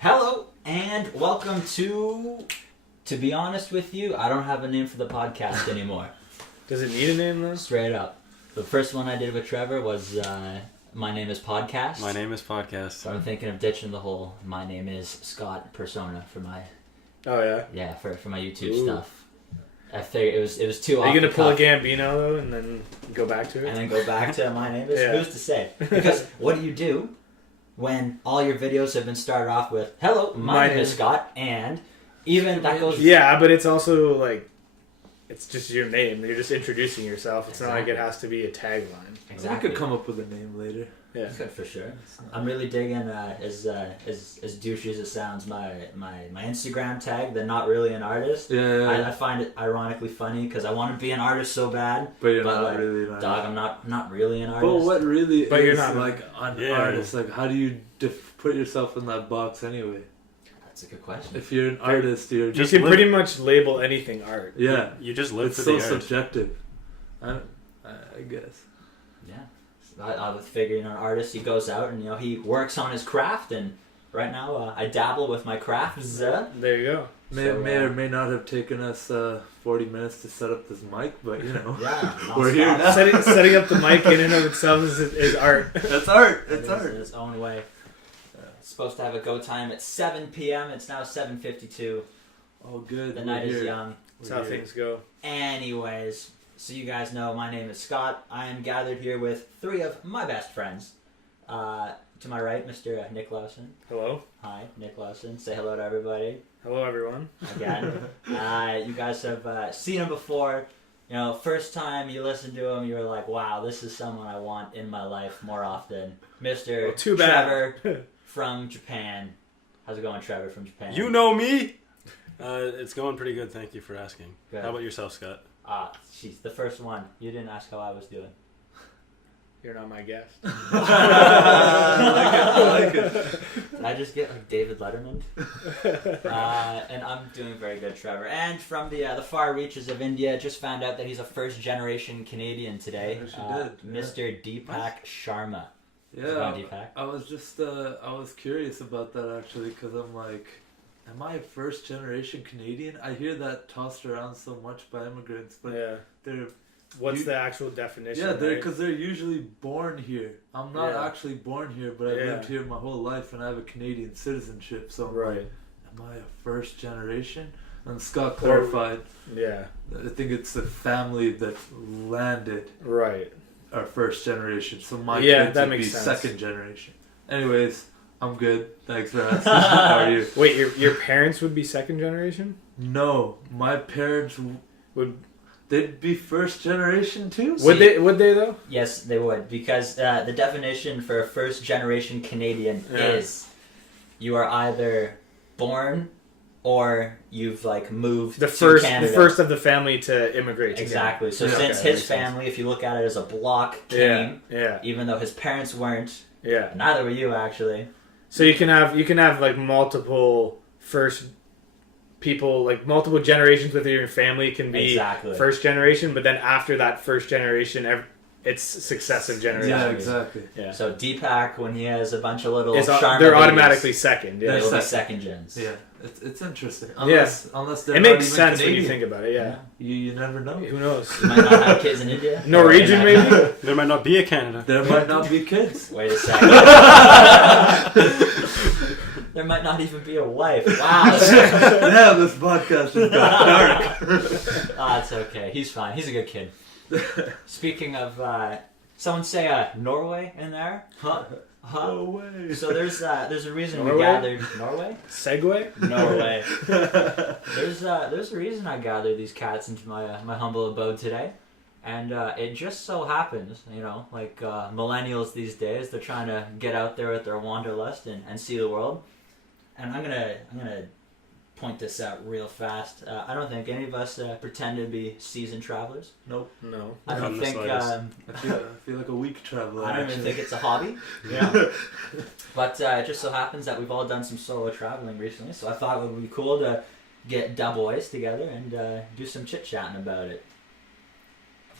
Hello and welcome to be honest with you, I don't have a name for the podcast anymore. Does it need a name though? Straight up. The first one I did with Trevor was My Name is Podcast. My Name is Podcast. So I'm thinking of ditching the whole My Name is Scott persona for my for my YouTube stuff. I figured it was too. Are you gonna pull a Gambino though, and then go back to it? And then go back to My Name is. Who's to say? Because what do you do when all your videos have been started off with "Hello, my name is Scott," and even that goes. Yeah, but it's also like, it's just your name. You're just introducing yourself. It's not like it has to be a tagline. Exactly. I could come up with a name later. Yeah, you could for sure. I'm really digging as douchey as it sounds. My Instagram tag, the not really an artist. Yeah. I find it ironically funny because I want to be an artist so bad. But you're not really an artist. Dog, I'm not really an artist. But what really but is you're not like an artist? Like, how do you put yourself in that box anyway? That's a good question. If you're an artist, you're just you can pretty much label anything art. Yeah, you just live it's for the art. It's so subjective. I guess. Yeah. I was figuring an artist, he goes out and he works on his craft, and right now I dabble with my crafts. There you go. May or may not have taken us 40 minutes to set up this mic, but yeah, we're here now. Setting up the mic in and of itself is art. That's art. It's art in its own way. It's supposed to have a go time at 7 p.m. It's now 7:52. Oh, good. The night is young. That's how things go. Anyways. So you guys know my name is Scott. I am gathered here with three of my best friends. To my right, Mr. Nick Lowson. Hello. Hi, Nick Lowson. Say hello to everybody. Hello, everyone. Again. You guys have seen him before. First time you listened to him, you were like, wow, this is someone I want in my life more often. Mr. Trevor from Japan. How's it going, Trevor from Japan? You know me! It's going pretty good, thank you for asking. Good. How about yourself, Scott? She's the first one. You didn't ask how I was doing. You're not my guest. I like it. Did I just get like David Letterman? And I'm doing very good, Trevor. And from the far reaches of India, just found out that he's a first-generation Canadian today. Mr. Deepak Sharma. Yeah, Deepak? I was just I was curious about that actually, because I'm like, am I a first-generation Canadian? I hear that tossed around so much by immigrants, but they're... What's the actual definition? Yeah, because they're usually born here. I'm not actually born here, but I've lived here my whole life, and I have a Canadian citizenship. So, am I a first generation? And Scott clarified. Yeah, I think it's the family that landed. Right. Our first generation. So my kids would be second generation. Anyways, I'm good. Thanks for asking. How are you? Wait, your parents would be second generation? No, my parents would. They'd be first generation too? Would they though? Yes, they would, because the definition for a first generation Canadian is you are either born or you've moved to Canada. The first of the family to immigrate. Exactly. So since his family, if you look at it as a block, came, even though his parents weren't, neither were you actually. So you can have multiple first people, multiple generations within your family can be first generation, but then after that first generation, it's successive generations. Yeah, exactly. Yeah. So Deepak, when he has a bunch of little they're automatically second. Yeah, they'll be second gens. Yeah, it's interesting. Unless they're it not makes even sense Canadian. when you think about it. Yeah, you never know. Who knows? You might not have kids in India. Norwegian, maybe. There might not be a Canada. There might not be kids. Wait a second. There might not even be a wife. Wow. Yeah, this podcast is dark. It's okay. He's fine. He's a good kid. Speaking of, someone say Norway in there? Huh? No way. So there's a reason we gathered Norway. Segway. Norway. There's a reason I gathered these cats into my humble abode today. And it just so happens, millennials these days, they're trying to get out there with their wanderlust and see the world. And I'm gonna point this out real fast. I don't think any of us pretend to be seasoned travelers. Nope. No. I don't think. I feel like a week traveler. I don't even think it's a hobby. Yeah. But it just so happens that we've all done some solo traveling recently, so I thought it would be cool to get da boys together and do some chit chatting about it.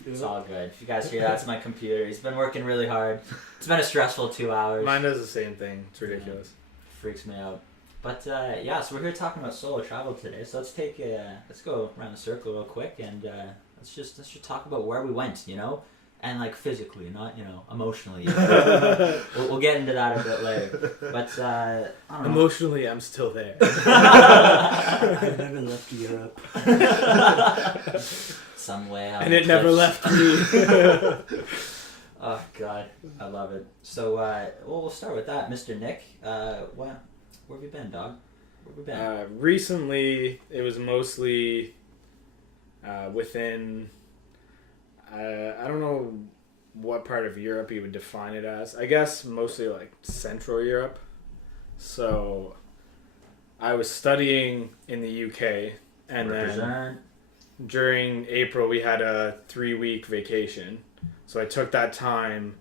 It's all good. If you guys hear that's my computer. He's been working really hard. It's been a stressful 2 hours. Mine does the same thing. It's ridiculous. Freaks me out. But yeah, so we're here talking about solo travel today. So let's go around the circle real quick, and let's just talk about where we went, and like physically, not emotionally. We'll get into that a bit later. But I don't know. Emotionally, I'm still there. I never left Europe. Some way out. And it never left me. Oh God, I love it. So we'll start with that, Mr. Nick. Where have you been, dog? Where have you been? Recently, it was mostly within. I don't know what part of Europe you would define it as. I guess mostly like Central Europe. So I was studying in the UK, and then during April we had a 3-week vacation. So I took that time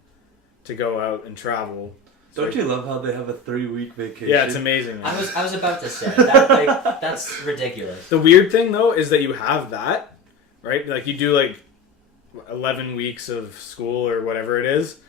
to go out and travel. Don't you love how they have a 3-week vacation? Yeah, it's amazing. I was about to say that. That's ridiculous. The weird thing though is that you have that, right? Like you do like 11 weeks of school or whatever it is,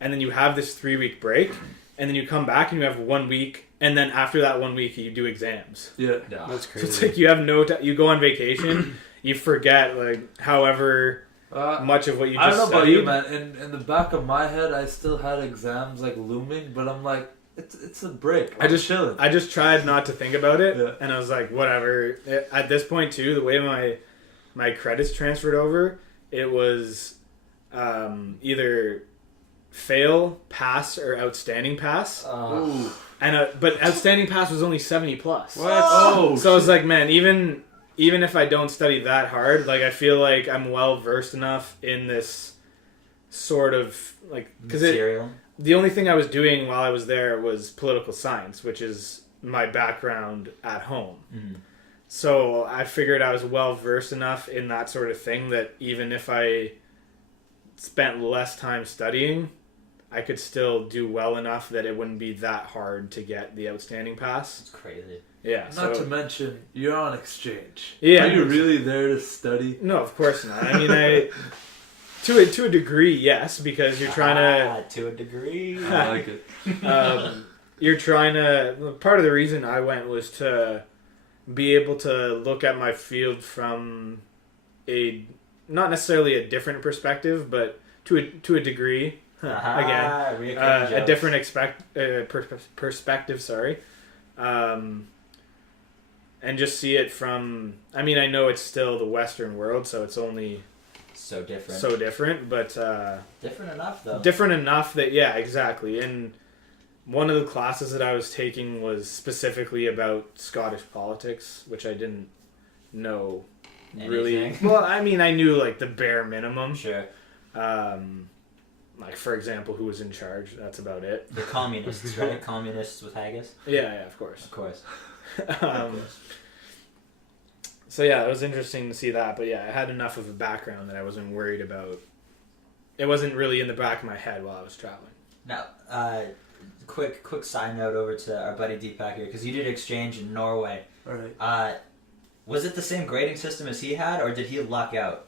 and then you have this 3-week break, and then you come back and you have 1 week, and then after that 1 week you do exams. Yeah, that's crazy. So it's like you have you go on vacation, you forget like however much of what you just I don't know studied. about you, man. In the back of my head, I still had exams like looming, but I'm like, it's a break. I'm just chilling. I just tried not to think about it, Yeah. and I was like, whatever. At this point too, the way my credits transferred over, it was either fail, pass, or outstanding pass. And but outstanding pass was only 70 plus. What? Oh, So I was like, man, even if I don't study that hard, like I feel like I'm well versed enough in this sort of like because the only thing I was doing while I was there was political science, which is my background at home. Mm-hmm. So I figured I was well versed enough in that sort of thing that even if I spent less time studying, I could still do well enough that it wouldn't be that hard to get the outstanding pass. It's crazy. Yeah. Not to mention, you're on exchange. Yeah. Are you really there to study? No, of course not. I mean, to a degree, yes, because you're trying to a degree. I like it. you're trying to. Part of the reason I went was to be able to look at my field from not necessarily a different perspective, but to a degree. Again, a different perspective. Sorry, and just see it from. I mean, I know it's still the Western world, so it's only so different. But different enough, though. Different enough that exactly. And one of the classes that I was taking was specifically about Scottish politics, which I didn't know really. Well, I mean, I knew like the bare minimum. Sure. Like, for example, who was in charge. That's about it. The communists, right? Communists with haggis? Yeah, of course. Of course. So, yeah, it was interesting to see that. But, yeah, I had enough of a background that I wasn't worried about. It wasn't really in the back of my head while I was traveling. Now, quick side note over to our buddy Deepak here, because you did exchange in Norway. All right. Was it the same grading system as he had, or did he luck out?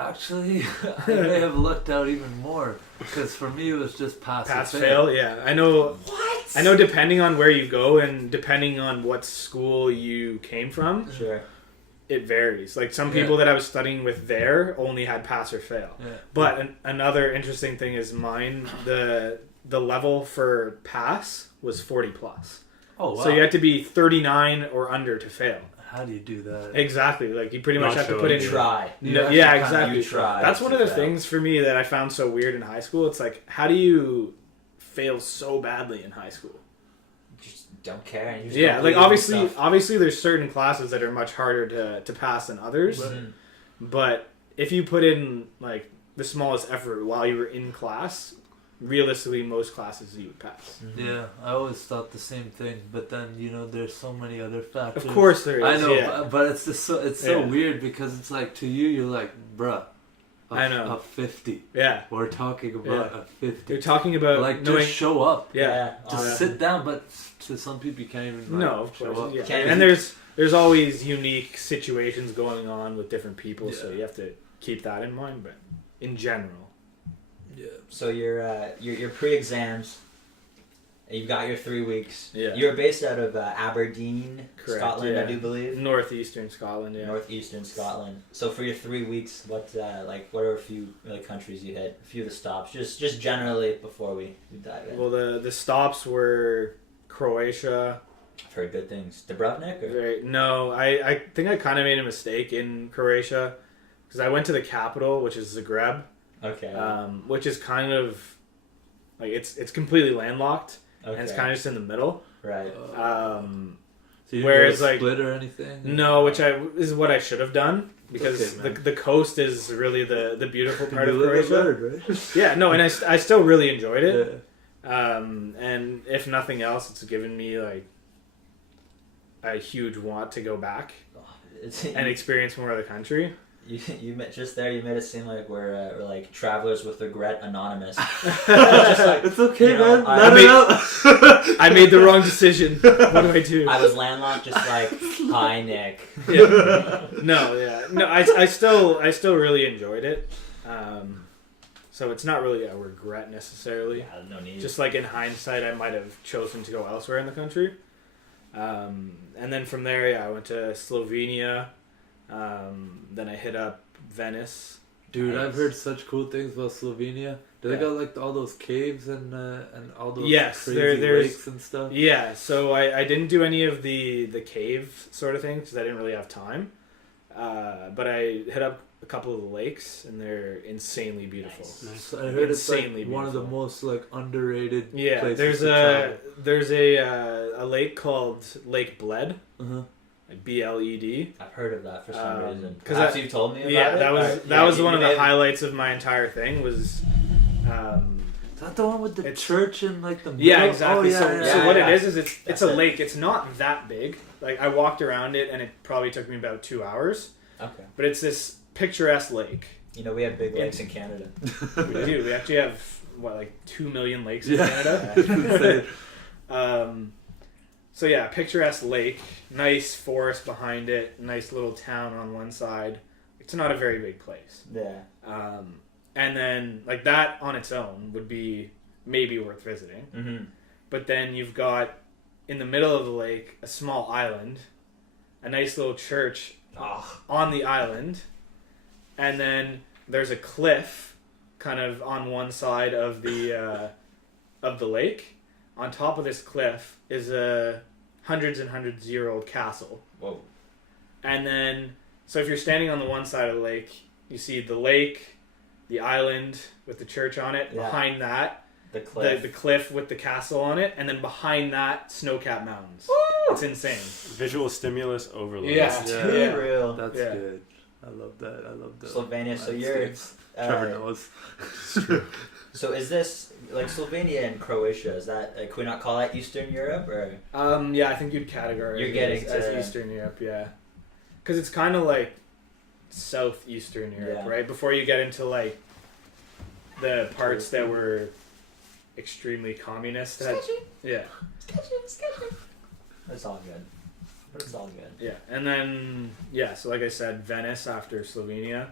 Actually, I may have lucked out even more, because for me it was just pass or fail. Yeah, I know. What? I know. Depending on where you go and depending on what school you came from, sure, it varies. Like some people that I was studying with there only had pass or fail. Yeah. But another interesting thing is mine. The level for pass was 40 plus. Oh wow! So you had to be 39 or under to fail. How do you do that? Exactly. Like you pretty much have to put in. Try. Yeah, exactly. Try. That's one of the things for me that I found so weird in high school. It's like, how do you fail so badly in high school? Just don't care. And you just like obviously, there's certain classes that are much harder to pass than others. Mm-hmm. But if you put in like the smallest effort while you were in class, realistically, most classes you would pass. Mm-hmm. Yeah, I always thought the same thing, but then there's so many other factors. Of course there is. I know, but it's just so weird because it's like to you're like, bruh, I know a 50. Yeah, we're talking about a 50. You're talking about like just show up. Yeah, just sit down. But to some people, you can't even. Of show course. up. Yeah. And there's always unique situations going on with different people, so you have to keep that in mind. But in general. Yeah. So your pre-exams, You've got your 3 weeks. Yeah. You're based out of Aberdeen, Correct, Scotland, yeah. I do believe. Northeastern Scotland, yeah. Northeastern Scotland. So for your 3 weeks, what are a few countries you hit? A few of the stops, just generally before we dive in. Well, the stops were Croatia. I've heard good things. Dubrovnik? Or? Right. No, I think I kind of made a mistake in Croatia because I went to the capital, which is Zagreb. Okay. Which is kind of like it's completely landlocked. Okay. And it's kind of just in the middle. Right. So you whereas didn't like split or anything? No, which is what I should have done because okay, the coast is really the beautiful part of You live Croatia. better, right? Yeah, no, and I still really enjoyed it. Yeah. And if nothing else, it's given me like a huge want to go back and experience more of the country. You made it seem like we're like travelers with regret anonymous. Just like, it's okay, man. I made the wrong decision. What do I do? I was landlocked, just like, hi, Nick. Yeah. No. I still really enjoyed it. So it's not really a regret necessarily. Yeah, no need. Just like in hindsight, I might have chosen to go elsewhere in the country. And then from there, I went to Slovenia. Then I hit up Venice. Dude, Nice. I've heard such cool things about Slovenia. Do they got like all those caves and all those crazy there's lakes and stuff? Yeah, so I didn't do any of the cave sort of thing because I didn't really have time. But I hit up a couple of the lakes and they're insanely beautiful. Nice. I heard it's like Insanely one of the beautiful. most like underrated. Yeah, places there's a lake called Lake Bled. Uh-huh. Like BLED. I've heard of that for some reason. Because you told me about yeah, it. that was one of the highlights of my entire thing was. Is that the one with the church in like the middle? Yeah, exactly. Oh, So what it is it's That's a lake. It's not that big. Like I walked around it and it probably took me about 2 hours. Okay. But it's this picturesque lake. You know, we have big lakes in Canada. We do. We actually have like 2 million lakes in Yeah. Canada. So yeah, picturesque lake, nice forest behind it, nice little town on one side. It's not a very big place. Yeah. And then like that on its own would be maybe worth visiting. Mm-hmm. But then you've got in the middle of the lake a small island, a nice little church on the island, and then there's a cliff kind of on one side of the lake. On top of this cliff is a hundreds and hundreds year old castle. Whoa. And then, so if you're standing on the one side of the lake, you see the lake, the island with the church on it. Yeah. Behind that, the cliff. The cliff with the castle on it. And then behind that, snow-capped mountains. Woo! It's insane. Visual stimulus overload. Yeah. Too real. That's good. I love that. Slovenia, so you're... Trevor knows. It's true. So is this, like Slovenia and Croatia, is that, can we not call that Eastern Europe, or? Yeah, I think you'd categorize it as Eastern Europe, yeah. Because it's kind of like Southeastern Europe, right? Before you get into, like, the parts that were extremely communist. Sketchy. Yeah. Sketchy. It's all good. But it's all good. Yeah, and then, so like I said, Venice after Slovenia.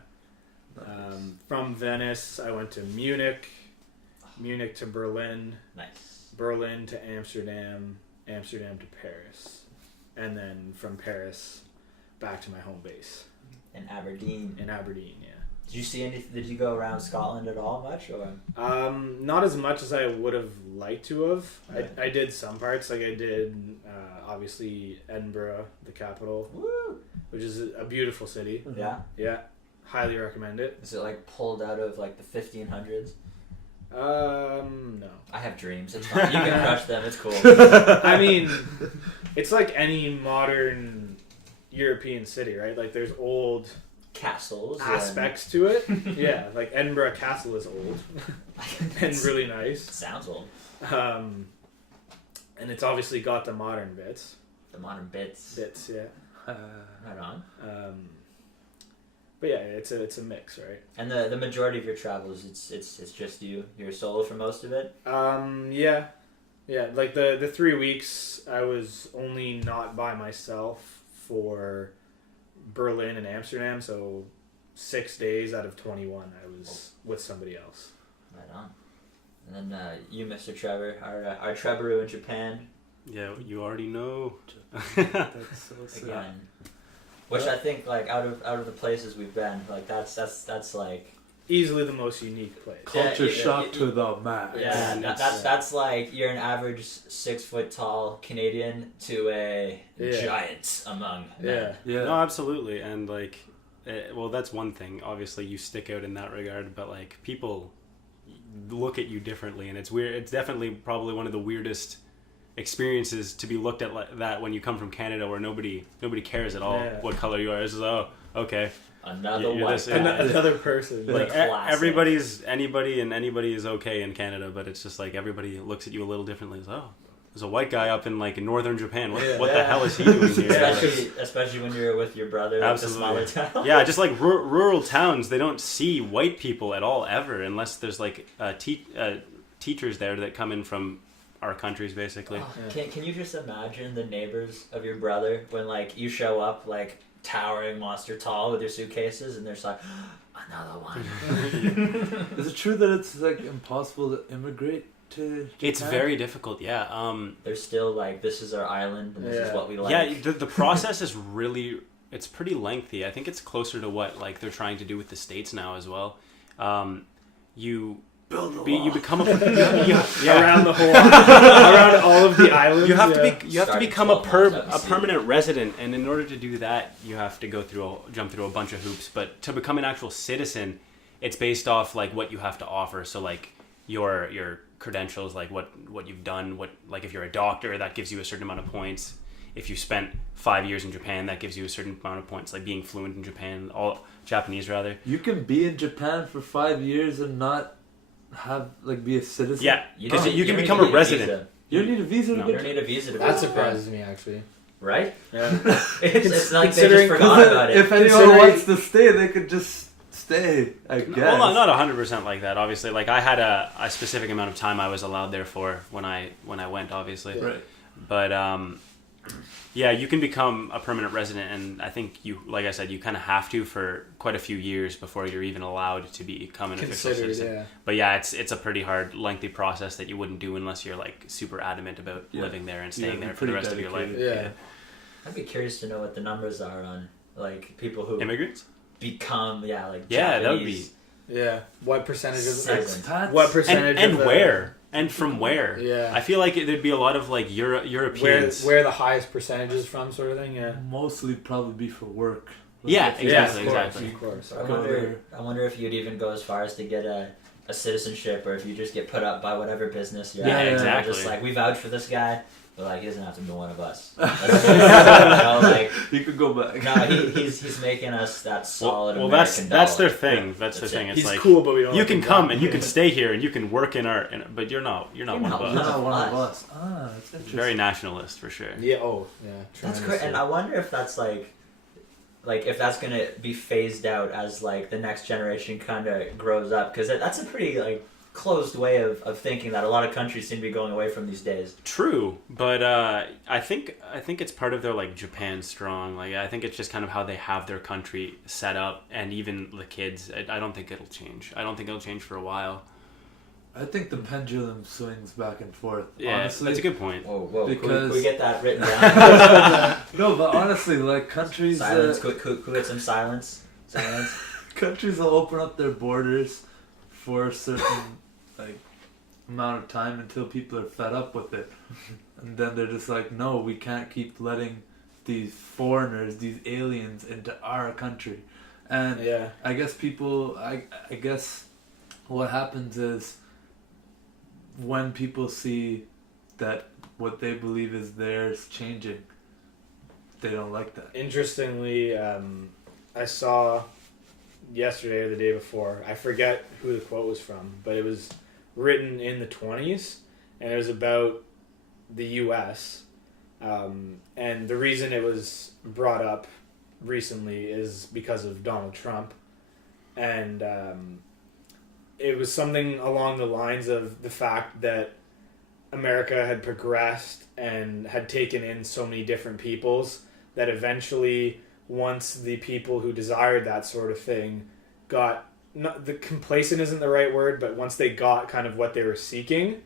From Venice, I went to Munich to Berlin, Berlin to Amsterdam, Amsterdam to Paris, and then from Paris back to my home base. In Aberdeen, yeah. Did you see anything? Did you go around Scotland at all much, or? Not as much as I would have liked to have. Right. I did some parts, like I did, obviously Edinburgh, the capital, which is a beautiful city. Yeah. Yeah. Highly recommend it. Is it like pulled out of like the 1500s? No. I have dreams. It's fine. You can crush them. It's cool. I mean, it's like any modern European city, right? Like there's old castles aspects to it. Yeah, like Edinburgh Castle is old and really nice. Sounds old. And it's obviously got the modern bits. The modern bits. Yeah. Right on. But yeah, it's a mix, right? And the majority of your travels, it's just you. You're solo for most of it. Yeah. Like the 3 weeks, I was only not by myself for Berlin and Amsterdam. So 6 days out of 21, I was with somebody else. Right on. And then you, Mr. Trevor, our Trevoroo in Japan. Yeah, you already know. That's so sad. Again, which I think like out of the places we've been, like that's like easily the most unique place. Culture shock to the max. Yeah, that's like you're an average 6 foot tall Canadian to a giant among men. Yeah. No, absolutely, and like, well, that's one thing. Obviously, you stick out in that regard, but like people look at you differently, and it's weird. It's definitely probably one of the weirdest experiences to be looked at like that when you come from Canada, where nobody cares at all what color you are. It's just, okay. Another white guy. Another person. Like anybody is okay in Canada, but it's just like everybody looks at you a little differently. It's, there's a white guy up in like northern Japan. What the hell is he doing here? Especially when you're with your brother, like the smaller town. Yeah, just like rural towns, they don't see white people at all ever, unless there's like teachers there that come in from our countries, basically. Can you just imagine the neighbors of your brother when like you show up like towering monster tall with your suitcases and they're just like, another one. Is it true that it's like impossible to immigrate to Japan? It's very difficult, yeah. They're still like, this is our island and this is what we like. Yeah, the process is really, it's pretty lengthy. I think it's closer to what like they're trying to do with the States now as well. You become around the whole around all of the islands. You have to become a permanent resident, and in order to do that, you have to jump through a bunch of hoops. But to become an actual citizen, it's based off like what you have to offer. So like your credentials, like what you've done, like if you're a doctor, that gives you a certain amount of points. If you spent 5 years in Japan, that gives you a certain amount of points, like being fluent in Japan, all Japanese rather. You can be in Japan for 5 years and not be a citizen. Yeah, because you can become a resident. You don't need a visa. You don't need a visa to That surprises me, actually. Right? Yeah. it's like they just forgot about it. If anyone wants to stay, they could just stay, I guess. Well, not 100% like that, obviously. Like I had a specific amount of time I was allowed there for when I went, obviously. Right. But yeah, you can become a permanent resident, and I think like I said, you kind of have to for quite a few years before you're even allowed to become an official citizen. Yeah. But yeah, it's a pretty hard, lengthy process that you wouldn't do unless you're like super adamant about living there and staying there for the rest of your life. Yeah. I'd be curious to know what the numbers are on like people who immigrants become Japanese. That would be what percentage of expats? What percentage and of where? And from where? Yeah. I feel like there'd be a lot of like Europeans. Where the highest percentage is from, sort of thing. Yeah. Mostly probably be for work. Exactly. Of course. I wonder if you'd even go as far as to get a citizenship, or if you just get put up by whatever business you're at. Exactly. Just like, we vouch for this guy, but like he doesn't have to be one of us. Like, he could go back. No, he's making us that solid. Well, American that's their dollar. thing. That's their thing. It's he's like cool, but we don't. You can come and you can stay here and you can work in our. But you're not one of us. You're not one of us. That's interesting. Very nationalist for sure. Yeah. Oh, yeah. That's great, and I wonder if that's like if that's gonna be phased out as like the next generation kind of grows up, because that's a pretty like closed way of thinking that a lot of countries seem to be going away from these days. True, but I think it's part of their like Japan strong. Like I think it's just kind of how they have their country set up, and even the kids. I don't think it'll change. I don't think it'll change for a while. I think the pendulum swings back and forth. Yeah, honestly. that's a good point. Whoa, because can we get that written down? No, but honestly, like countries. Silence. Could we get some silence? Countries will open up their borders for a certain amount of time until people are fed up with it, and then they're just like, no, we can't keep letting these foreigners, these aliens, into our country. And I guess people, I guess what happens is when people see that what they believe is theirs changing, they don't like that. Interestingly, I saw yesterday or the day before, I forget who the quote was from, but it was written in the 1920s, and it was about the U.S. And the reason it was brought up recently is because of Donald Trump, and it was something along the lines of the fact that America had progressed and had taken in so many different peoples that eventually, once the people who desired that sort of thing got the complacent isn't the right word, but once they got kind of what they were seeking,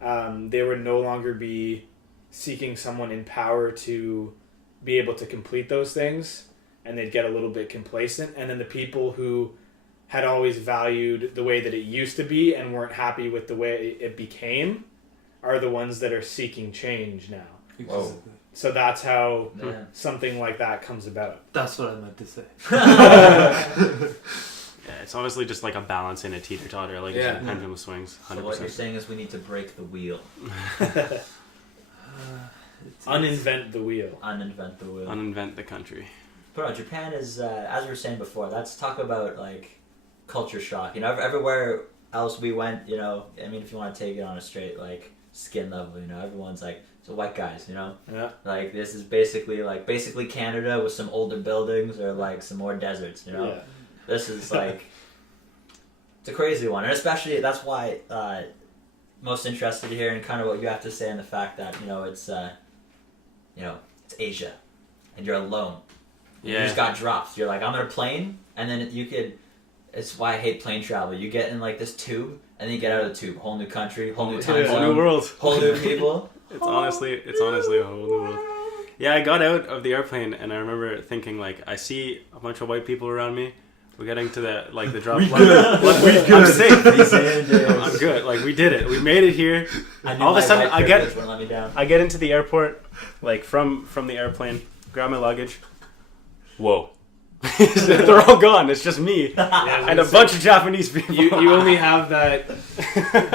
they would no longer be seeking someone in power to be able to complete those things, and they'd get a little bit complacent. And then the people who had always valued the way that it used to be and weren't happy with the way it became are the ones that are seeking change now. Whoa. So that's how something like that comes about. That's what I meant to say. Yeah, it's honestly just like a balance in a teeter-totter, like pendulum swings. 100%. So what you're saying is we need to break the wheel. Uninvent the wheel. Uninvent the wheel. Uninvent the country. Bro, Japan is, as we were saying before, let's talk about, like, culture shock. You know, everywhere else we went, you know, I mean, if you want to take it on a straight, like, skin level, you know, everyone's like, so white guys, you know? Yeah. Like, this is basically Canada with some older buildings or, like, some more deserts, you know? Yeah. This is, like, it's a crazy one. And especially, that's why most interested here in kind of what you have to say and the fact that, you know, it's Asia. And you're alone. Yeah. You just got dropped. You're like, I'm in a plane, and then you could... It's why I hate plane travel. You get in, like, this tube, and then you get out of the tube. Whole new country, whole new time zone. Whole new world. Whole new people. It's honestly a whole new world. Yeah, I got out of the airplane, and I remember thinking, like, I see a bunch of white people around me. We're getting to the drop. I'm safe. I'm good. Like, we did it. We made it here. All of a sudden, I get into the airport, like, from the airplane, grab my luggage. Whoa. They're all gone. It's just me and a bunch of Japanese people. You only have that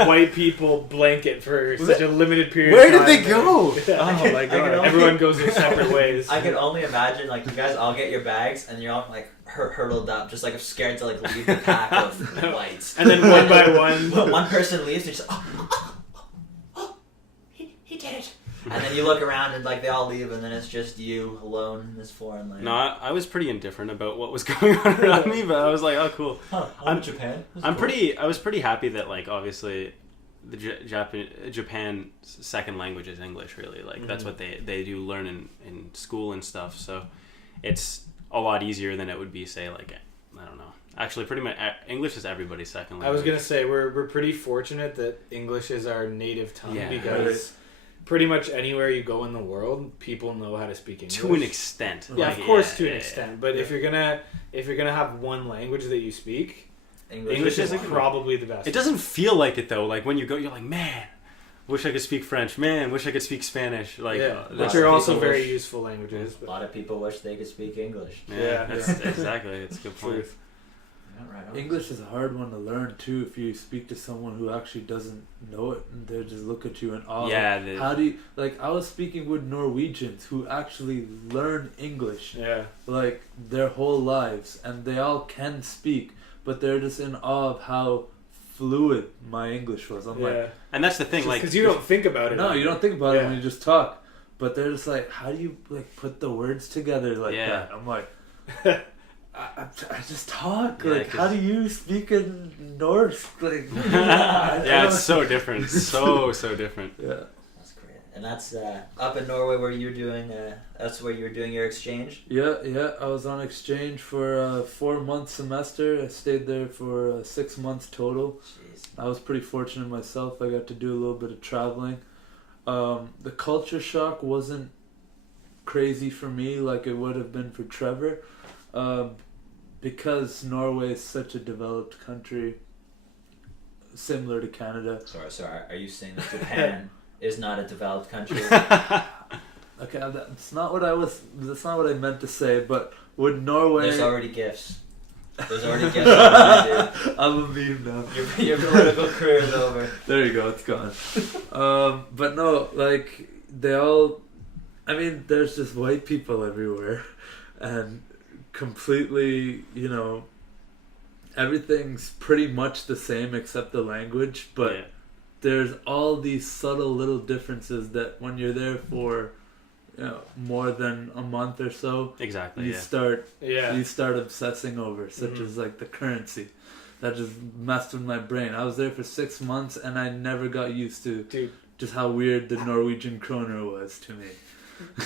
white people blanket for such a limited period Where of time. did they go? Oh my god. Everyone goes their separate ways. I can only imagine, like, you guys all get your bags and you're all, like, hurtled up, just, like, scared to, like, leave the pack of whites. And then one by one person leaves and you're just, he did it. And then you look around and, like, they all leave and then it's just you alone in this foreign land. No, I was pretty indifferent about what was going on around me, but I was like, oh, cool. I'm in Japan. I was pretty happy that, like, obviously the Japan's second language is English, really. Like, that's what they do learn in school and stuff. So it's a lot easier than it would be, say, like, I don't know. Actually, pretty much English is everybody's second language. I was going to say, we're pretty fortunate that English is our native tongue because... Pretty much anywhere you go in the world, people know how to speak English. To an extent. Yeah, like, of course, to an extent. But if you're gonna have one language that you speak, English is probably the best. It doesn't feel like it though. Like when you go, you're like, man, wish I could speak French. Man, wish I could speak Spanish. Like, which are also very useful languages. But a lot of people wish they could speak English. Exactly. It's a good point. Right. English is a hard one to learn too if you speak to someone who actually doesn't know it and they just look at you in awe. Yeah. How do you, like, I was speaking with Norwegians who actually learn English like their whole lives and they all can speak, but they're just in awe of how fluid my English was. I'm like, and that's the thing, like, because you don't think about it. No, you don't think about it when you just talk. But they're just like, how do you, like, put the words together like that? I'm like. I just talk. Like, how do you speak in Norse? Like, it's so different. So different. Yeah. That's great. And that's up in Norway where you're doing. That's where you're doing your exchange. Yeah. I was on exchange for a 4-month semester. I stayed there for 6 months total. Jeez. I was pretty fortunate myself. I got to do a little bit of traveling. The culture shock wasn't crazy for me like it would have been for Trevor. Because Norway is such a developed country, similar to Canada. Sorry. Are you saying that Japan is not a developed country? Okay, that's not what I meant to say. But with Norway, there's already gifts. Dude. I'm a meme now. Your political career is over. There you go. It's gone. But no, like they all. I mean, there's just white people everywhere, and. Completely, everything's pretty much the same except the language, but there's all these subtle little differences that when you're there for more than a month or so, you start obsessing over, such as like the currency. That just messed with my brain. I was there for 6 months and I never got used to just how weird the Norwegian kroner was to me.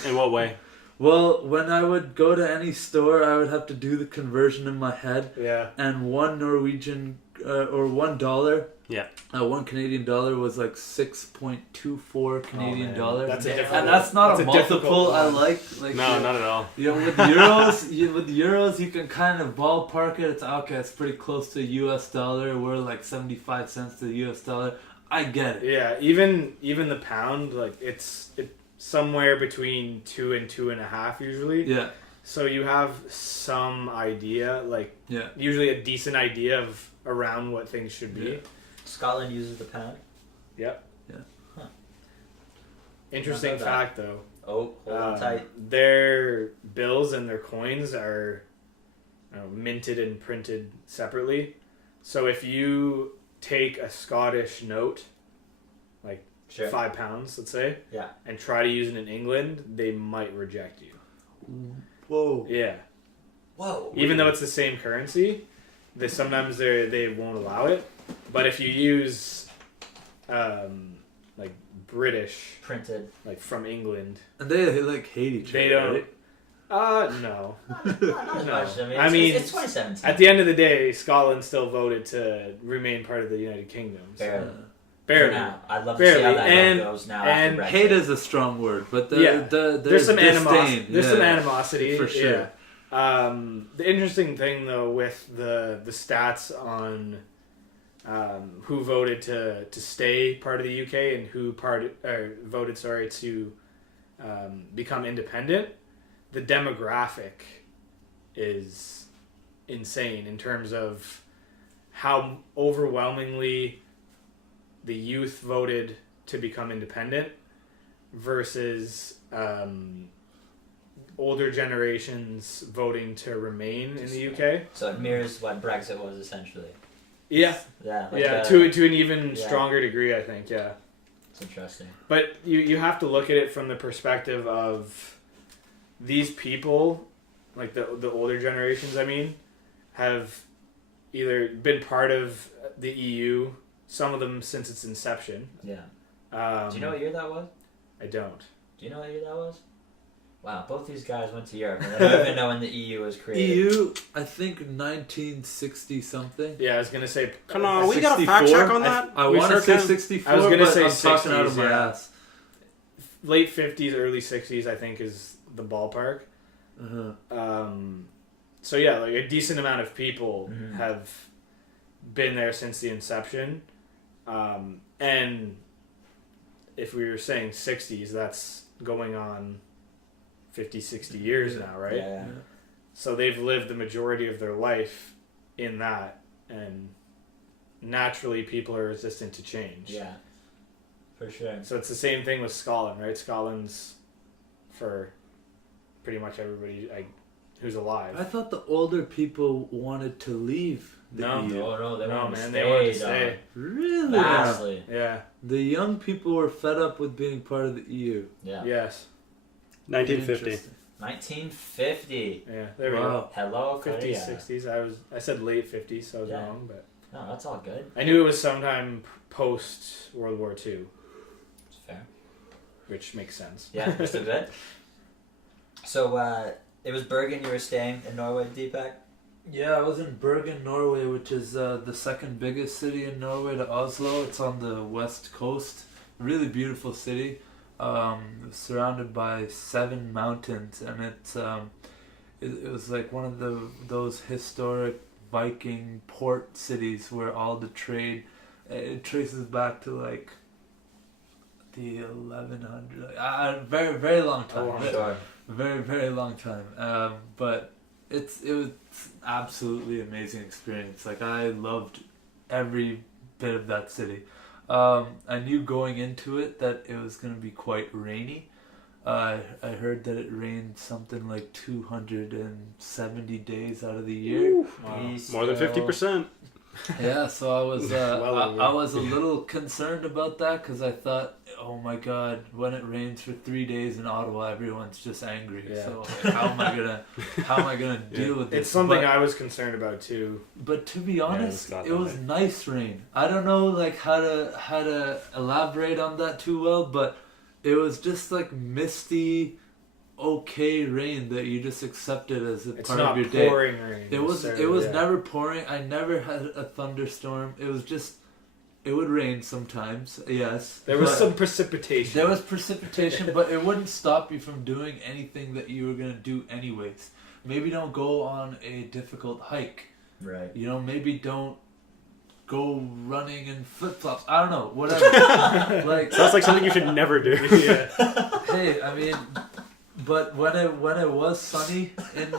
In what way? Well, when I would go to any store, I would have to do the conversion in my head. Yeah. And one Norwegian or $1. Yeah. $1 Canadian dollar was like 6.24 Canadian dollars. That's a and that's not a multiple I like. No, not at all. You know, with euros, you can kind of ballpark it. It's okay. It's pretty close to US dollar. We're like 75 cents to the US dollar. I get it. Yeah, even the pound, like it's somewhere between 2 and 2.5 usually. Yeah. So you have some idea, like Yeah. usually a decent idea of around what things should be. Yeah. Scotland uses the pound. Yep. Yeah. Huh. Interesting Not that fact though. Oh, hold on tight. Their bills and their coins are minted and printed separately. So if you take a Scottish note, like Sure. £5, let's say, Yeah. and try to use it in England, they might reject you. Whoa. Yeah. Whoa. Even though it's the same currency, sometimes they won't allow it. But if you use like British, Printed. like from England, And they like hate each other. they don't. Right? No. Not as No. much. I mean, it's 2017. At the end of the day, Scotland still voted to remain part of the United Kingdom. So. Barely. Barely. For now. I'd love to see how that Barely. goes now and after Brexit. Hate is a strong word, but there's some animosity. There's some yeah. animosity For sure. Yeah. The interesting thing though with the stats on who voted to stay part of the UK and who voted to become independent, the demographic is insane in terms of how overwhelmingly the youth voted to become independent versus older generations voting to remain in the UK. So it mirrors what Brexit was essentially. Yeah. Yeah. To an even stronger degree, I think. Yeah. It's interesting. But you have to look at it from the perspective of these people, like the older generations, I mean, have either been part of the EU, some of them since its inception. Yeah. Do you know what year that was? I don't. Do you know what year that was? Wow, both these guys went to Europe, and they don't even know when the EU was created. EU, I think 1960 something. Yeah, I was gonna say. Come on, we got a fact check on that. I We want to sure say can. 64, I was gonna but say I'm talking out of 60s, my yeah. ass. Late 50s, early 60s, I think is the ballpark. Uh-huh. So yeah, like a decent amount of people Mhm. have been there since the inception, and if we were saying 60s, that's going on 50, 60 years now, right? Yeah. So they've lived the majority of their life in that, and naturally people are resistant to change. Yeah. For sure. So it's the same thing with Scotland, right? Scotland's for pretty much everybody who's alive. I thought the older people wanted to leave the No. EU. No, they No, wanted man, to they stay, wanted to dog. stay. Really? Vastly. Yeah. The young people were fed up with being part of the EU. Yeah. Yes. 1950. Interesting. 1950. Yeah. There we go. Wow. Hello, 50s, Korea. 60s. I said late 50s, so I was Yeah. wrong, but No, that's all good. I knew it was sometime post World War II, It's fair. which makes sense. Yeah, that's good. So, it was Bergen you were staying in Norway, Deepak? Yeah, I was in Bergen, Norway, which is the second biggest city in Norway to Oslo. It's on the west coast. Really beautiful city. Surrounded by 7 mountains, and it was like one of those historic Viking port cities where all the trade it traces back to like the 1100, very very long time. Oh, Sure. Very, very long time. But it was absolutely amazing experience. Like, I loved every bit of that city. I knew going into it that it was going to be quite rainy. I heard that it rained something like 270 days out of the year. Wow. More than 50%. Yeah, so I was Well over. I was a little concerned about that because I thought, oh my god, when it rains for 3 days in Ottawa, everyone's just angry. Yeah. So like, how am I gonna deal with this? It's something But- I was concerned about too. But to be honest, Scott it was done nice rain. I don't know like how to elaborate on that too well, but it was just like misty, okay rain that you just accept it as a It's part not of your day. pouring rain. It was never pouring. I never had a thunderstorm. It was just, it would rain sometimes, yes. There was some precipitation. There was precipitation, but it wouldn't stop you from doing anything that you were going to do anyways. Maybe don't go on a difficult hike. Right. You know, maybe don't go running in flip-flops. I don't know, whatever. Like, sounds like something you should never do. Yeah. Hey, I mean, but when it was sunny in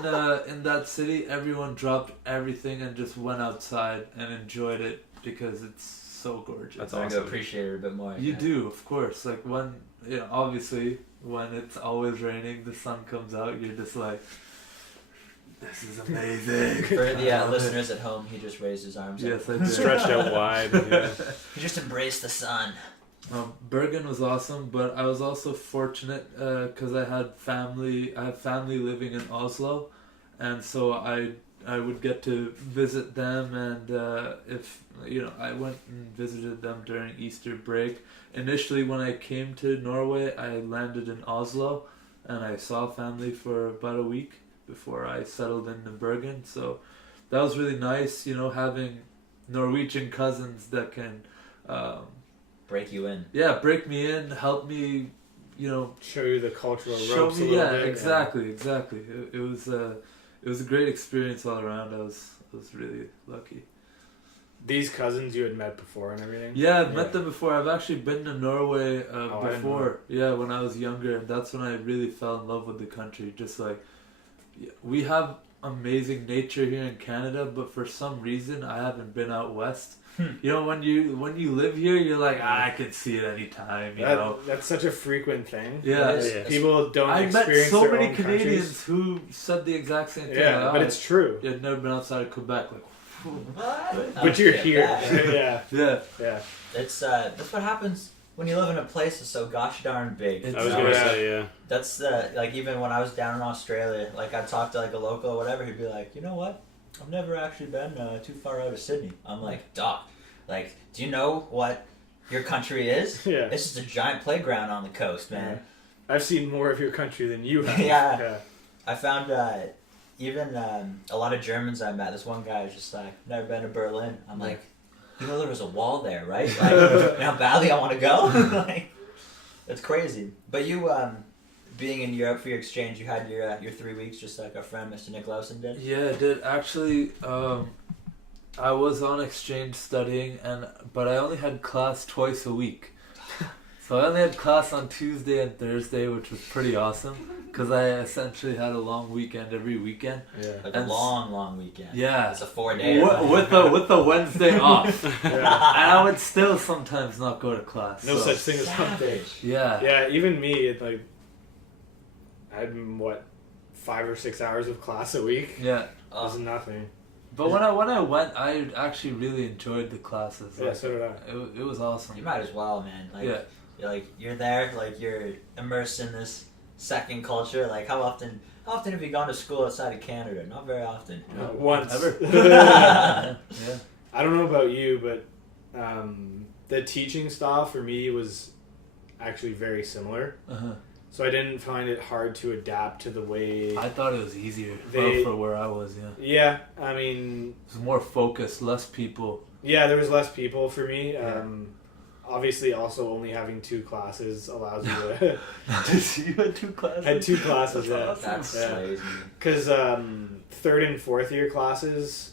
that city, everyone dropped everything and just went outside and enjoyed it because it's so gorgeous. That's I awesome. appreciate it a bit more. You do, of course. Like when, you know, obviously when it's always raining, the sun comes out, you're just like, this is amazing. For the listeners at home, he just raised his arms. Yes, up. I did. Stretched out wide. Yeah. He just embraced the sun. Bergen was awesome, but I was also fortunate because I have family living in Oslo, and so I would get to visit them, and if you know, I went and visited them during Easter break. Initially, when I came to Norway, I landed in Oslo, and I saw family for about a week before I settled into Bergen. So that was really nice, you know, having Norwegian cousins that can break you in. Yeah, break me in, help me, you know, show you the cultural show ropes me. a little Yeah, bit. exactly. It was a great experience all around. I was really lucky. These cousins you had met before and everything? Yeah, I've met them before. I've actually been to Norway I before. Yeah, when I was younger, and that's when I really fell in love with the country. Just like, we have amazing nature here in Canada, but for some reason I haven't been out west. You know, when you live here, you're like, I can see it anytime. You know, that's such a frequent thing. Yeah, People don't. I met so their many own Canadians countries. who said the exact same thing. Yeah, like, but it's true. They've never been outside of Quebec. Like, What? But you're here. Yeah. Yeah. It's that's what happens when you live in a place that's so gosh darn big. I was gonna say, yeah. That's like, even when I was down in Australia, like I'd talk to like a local or whatever, he'd be like, you know what? I've never actually been too far out of Sydney. I'm like, Doc, like, do you know what your country is? Yeah. It's just a giant playground on the coast, man. Yeah. I've seen more of your country than you have. Yeah. I found even a lot of Germans I met. This one guy was just like, never been to Berlin. I'm like, you know there was a wall there, right? Like, you know how badly I want to go? Like, it's crazy. But you, being in Europe for your exchange, you had your 3 weeks just like our friend Mr. Nick Lowson did? Yeah, I did. Actually, I was on exchange studying, but I only had class twice a week. So I only had class on Tuesday and Thursday, which was pretty awesome, because I essentially had a long weekend every weekend. Yeah. Like a long weekend. Yeah. It's a 4-day. With the Wednesday off. Yeah. And I would still sometimes not go to class. No such thing as Sunday. Yeah. Yeah, even me, I had 5 or 6 hours of class a week. Yeah. It was nothing. But when I went, I actually really enjoyed the classes. Yeah, so did I. It was awesome. You might as well, man. Like, yeah. You're there, like you're immersed in this second culture. Like, how often have you gone to school outside of Canada? Not very often. Once. Ever. Yeah. I don't know about you, but the teaching style for me was actually very similar. Uh-huh. So I didn't find it hard to adapt to the way... I thought it was easier for where I was, yeah. Yeah, I mean... It was more focused, less people. Yeah, there was less people for me. Yeah. Obviously, also only having 2 classes allows you to... You had 2 classes? Had 2 classes, yeah. That's lazy. Because 3rd and 4th year classes...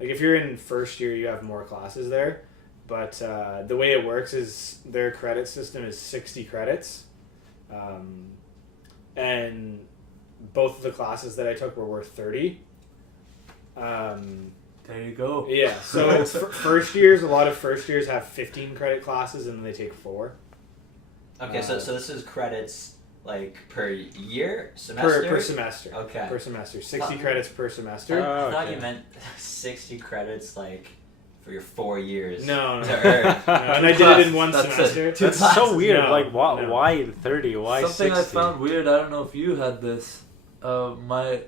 Like, if you're in first year, you have more classes there. But the way it works is their credit system is 60 credits. And both of the classes that I took were worth 30. There you go. Yeah, so it's first years. A lot of first years have 15 credit classes, and then they take 4. Okay, so this is credits like per year, semester. Per semester. Okay. Per semester, 60 credits per semester. I thought you meant 60 credits like for your 4 years. No. To earn. And I did it in one semester. It's so weird. No, like, why 30? Why Something 60? I found weird, I don't know if you had this, my,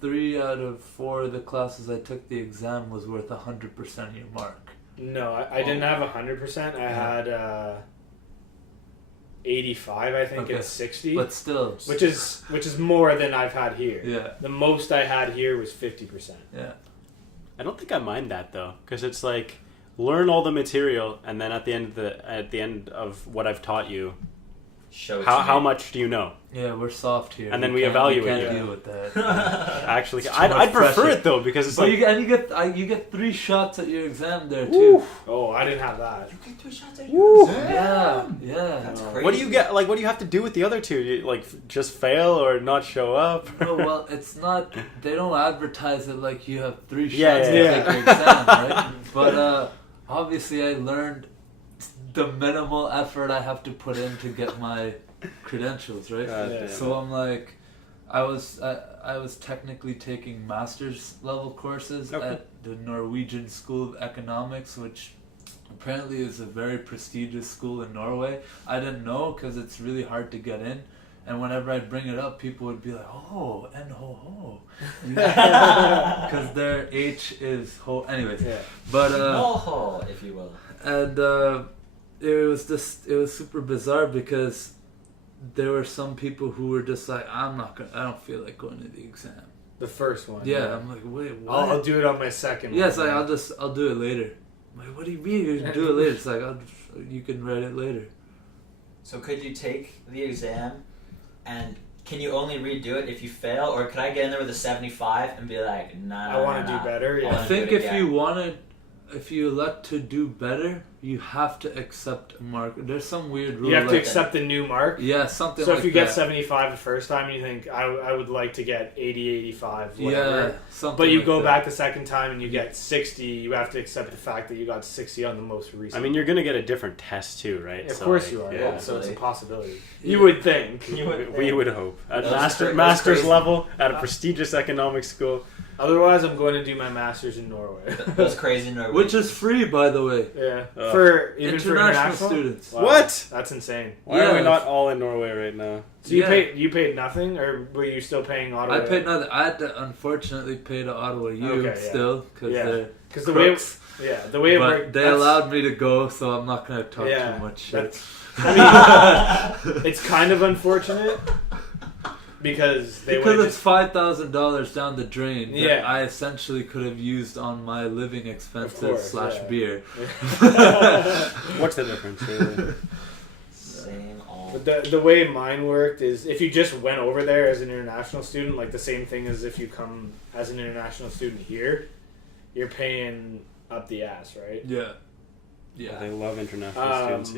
3 out of 4 of the classes I took the exam was worth 100% of your mark. No, I didn't have 100%. I had 85, I think, and 60. But still, which is more than I've had here. Yeah. The most I had here was 50%. Yeah. I don't think I mind that though, because it's like learn all the material, and then at the end of what I've taught you, how much do you know? Yeah, we're soft here. And then we evaluate you. You. Can't deal with that. Actually, I'd prefer it though, because it's but like you get 3 shots at your exam there too. Woo. Oh, I didn't have that. You get 3 shots at your exam? Yeah. That's crazy. what do you get? Like, what do you have to do with the other 2? You, like, just fail or not show up? No, well, it's not. They don't advertise it like you have 3 shots Yeah. to take your exam, right? But obviously, I learned the minimal effort I have to put in to get my credentials, right? So I'm like, I was technically taking master's level courses at the Norwegian School of Economics, which apparently is a very prestigious school in Norway. I didn't know because it's really hard to get in. And whenever I'd bring it up, people would be like, "Oh, and ho," because their H is ho. Anyways, but ho, if you will. And it was super bizarre because there were some people who were just like, I don't feel like going to the exam. The first one. Yeah, I'm like, wait, what? I'll do it on my second one. Yes, like, I'll do it later. I'm like, what do you mean you can do it later? It's like, you can write it later. So could you take the exam, and can you only redo it if you fail, or could I get in there with a 75 and be like, nah, I want to do better. Yeah. I think if you elect to do better, you have to accept a mark. There's some weird rule. You have to accept the new mark? Yeah, something so like that. So if you get 75 the first time, you think, I would like to get 80, 85, whatever. Yeah, something But you like go that. back the second time and you get 60, you have to accept the fact that you got 60 on the most recent. I mean, you're going to get a different test too, right? Yeah, of course you are. Yeah. Yeah, so it's a possibility. You would think. We would hope. At master's crazy. level, at a prestigious economic school. Otherwise, I'm going to do my master's in Norway. That's crazy Norway. Which is free, by the way. Yeah. For international students. Wow, What? That's insane. Why are we not all in Norway right now? So you paid nothing, or were you still paying Ottawa? I paid nothing. I had to unfortunately pay to Ottawa U still because the way it worked. They allowed me to go, so I'm not going to talk too much shit. I mean, it's kind of unfortunate. Because it's $5,000 down the drain that I essentially could have used on my living expenses / beer. What's the difference? Really? Same all. But the way mine worked is if you just went over there as an international student, like the same thing as if you come as an international student here, you're paying up the ass, right? Yeah. They love international students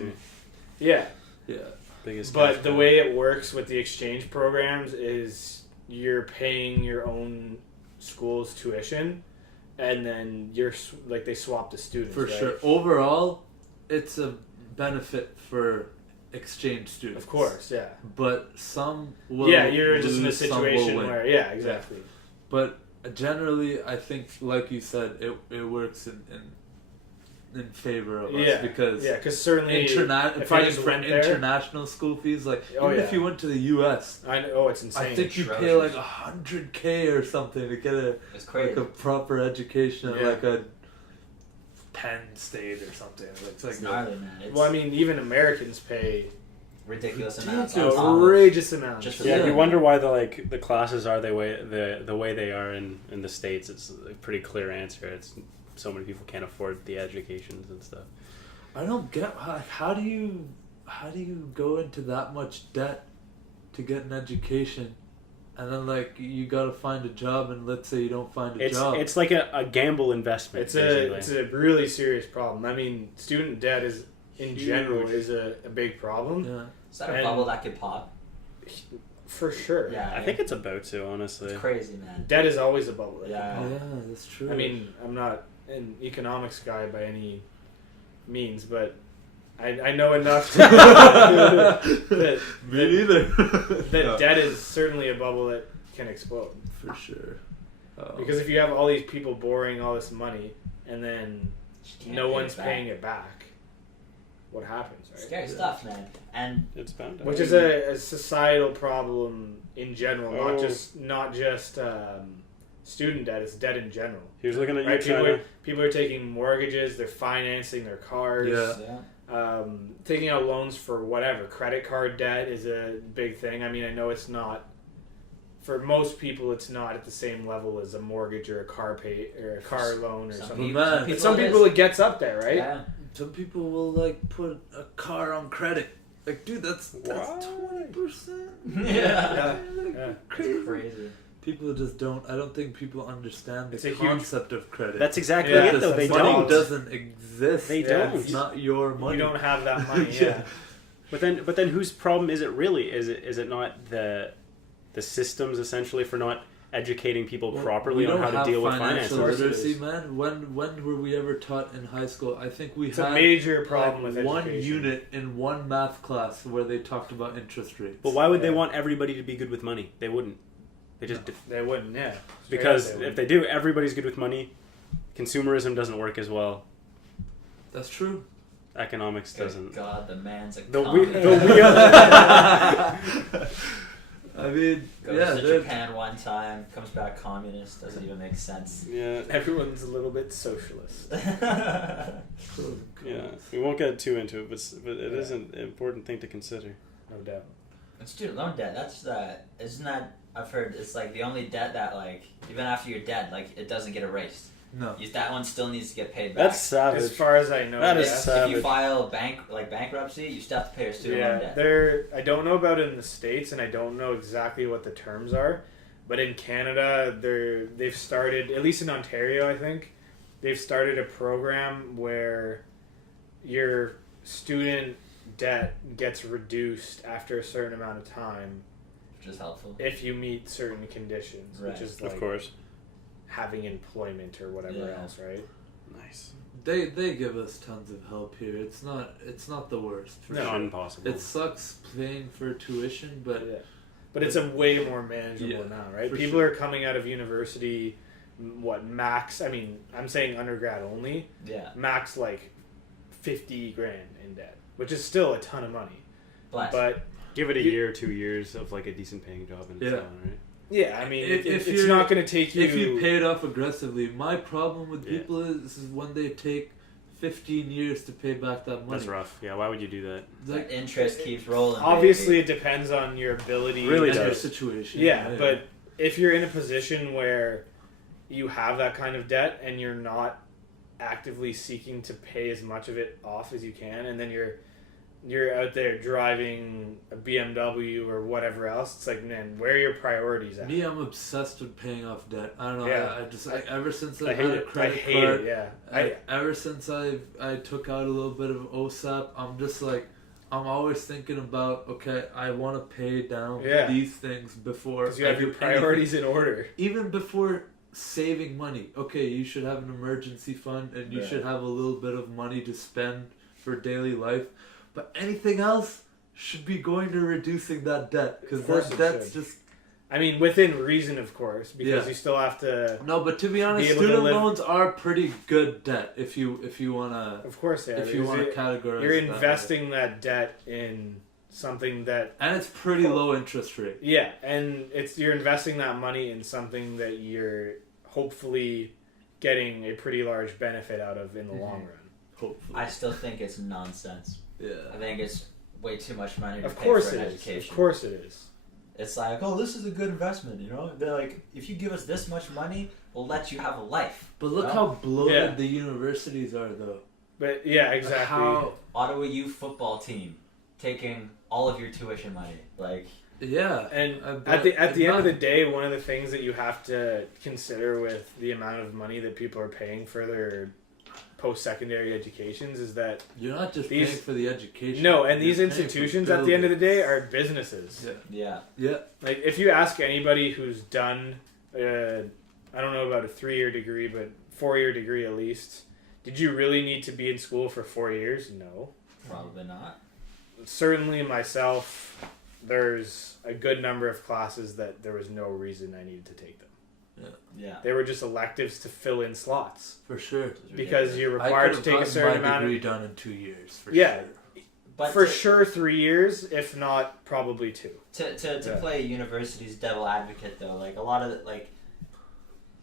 here. Yeah. Biggest but the way it works with the exchange programs is you're paying your own school's tuition, and then they swap the students. For right? sure. Overall, it's a benefit for exchange students. Of course, yeah. But some will you're just in a lose, situation where exactly. Yeah. But generally, I think, like you said, it works in favor of us because certainly if I just rent international school fees, like if you went to the U.S., I know it's insane. I think you pay like $100K or something to get a proper education at like a Penn State or something. It's like gnarly, man. Well, I mean, even Americans pay ridiculous amounts. Outrageous amounts. You wonder why the classes are the way they are in the States. It's a pretty clear answer. It's so many people can't afford the educations and stuff. I don't get how do you go into that much debt to get an education, and then you gotta find a job, and let's say you don't find a job. It's like a gamble investment. It's a really serious problem. I mean, student debt is in general is a big problem. Yeah. Is that a bubble that could pop? For sure. Yeah, I think it's about to, honestly. It's crazy, man. Debt is always a bubble. Yeah, that's true. I mean, I'm not an economics guy by any means, but I know enough that me neither. That debt is certainly a bubble that can explode. For sure. Because if you have all these people borrowing all this money and then no one's paying it back, what happens, right? Scary stuff, man. And it's bound to which is a societal problem in general, not just student debt, it's debt in general. He was looking at you, people are taking mortgages, they're financing their cars. Yeah. taking out loans for whatever. Credit card debt is a big thing. I mean, I know it's not, for most people, it's not at the same level as a mortgage or a car loan or something. Some people it gets up there, right? Yeah. Some people will like put a car on credit. Like, dude, that's 20%. Yeah. Crazy. People just don't. I don't think people understand the concept of credit. That's exactly it, though. They money don't. Doesn't exist. They don't. It's not your money. You don't have that money. Yeah. But then, whose problem is it really? Is it not the systems essentially for not educating people properly on how to deal with finances? Literacy, man. When were we ever taught in high school? I think we had a major problem with one education. unit in one math class where they talked about interest rates. But why would they want everybody to be good with money? They wouldn't. They wouldn't, yeah. Because if they do, everybody's good with money. Consumerism doesn't work as well. That's true. Economics doesn't. God, the man's a I mean, goes to Japan one time, comes back communist, doesn't even make sense. Yeah, everyone's a little bit socialist. Yeah, we won't get too into it, but it is an important thing to consider. No doubt. Student loan debt, isn't that, I've heard, it's like the only debt that, like, even after you're dead, like, it doesn't get erased. No. That one still needs to get paid back. That's savage. As far as I know. That is savage. If you file bankruptcy, you still have to pay your student loan debt. I don't know about it in the States, and I don't know exactly what the terms are, but in Canada, they've started, at least in Ontario, I think, they've started a program where your student debt gets reduced after a certain amount of time. Which is helpful. If you meet certain conditions, right. Which is like... Of course. Having employment or whatever else, right? Nice. They give us tons of help here. It's not the worst. Not impossible. It sucks paying for tuition, but it's a way more manageable now, right? People are coming out of university, max? I mean, I'm saying undergrad only. Yeah. Max like $50,000 in debt, which is still a ton of money. But give it a year, 2 years of like a decent paying job, and it's on, right? Yeah, I mean, if it's not going to take you... If you pay it off aggressively, my problem with people is when they take 15 years to pay back that money. That's rough. Yeah, why would you do that? Like interest keeps rolling. Obviously, it depends on your ability. Really and does. Your situation. Yeah, but if you're in a position where you have that kind of debt and you're not actively seeking to pay as much of it off as you can, and then you're out there driving a BMW or whatever else, it's like, man, where are your priorities at? Me, I'm obsessed with paying off debt. I don't know. Yeah. Ever since I had a credit card, ever since I took out a little bit of OSAP, I'm just like, I'm always thinking about, okay, I want to pay down these things before. Because you have your priorities in order. Even before saving money. Okay, you should have an emergency fund and you should have a little bit of money to spend for daily life. But anything else should be going to reducing that debt, because that's just... I mean, within reason, of course, because you still have to... No, but to be honest, student loans are pretty good debt if you want to... Of course they are. If you want to categorize you're investing that debt in something that... And it's pretty low interest rate. Yeah, and you're investing that money in something that you're hopefully getting a pretty large benefit out of in the long run. Hopefully. I still think it's nonsense. Yeah. I think it's way too much money to pay for an education. Of course it is. It's like, oh, this is a good investment, you know? They're like, if you give us this much money, we'll let you have a life. But look how bloated the universities are, though. But, yeah, exactly. How Ottawa U football team taking all of your tuition money. Like... Yeah. And at the end of the day, one of the things that you have to consider with the amount of money that people are paying for their post-secondary educations is that you're not just paying for the education. No, and these institutions at the end of the day are businesses. Yeah. Like if you ask anybody who's done, I don't know about a 3-year degree, but 4-year degree at least, did you really need to be in school for 4 years? No. Probably not. Certainly myself, there's a good number of classes that there was no reason I needed to take them. Yeah. They were just electives to fill in slots. For sure. Because you're required to take a certain amount of... degree done in 2 years. For sure. But for sure 3 years, if not probably 2. To play university's devil advocate though, like a lot of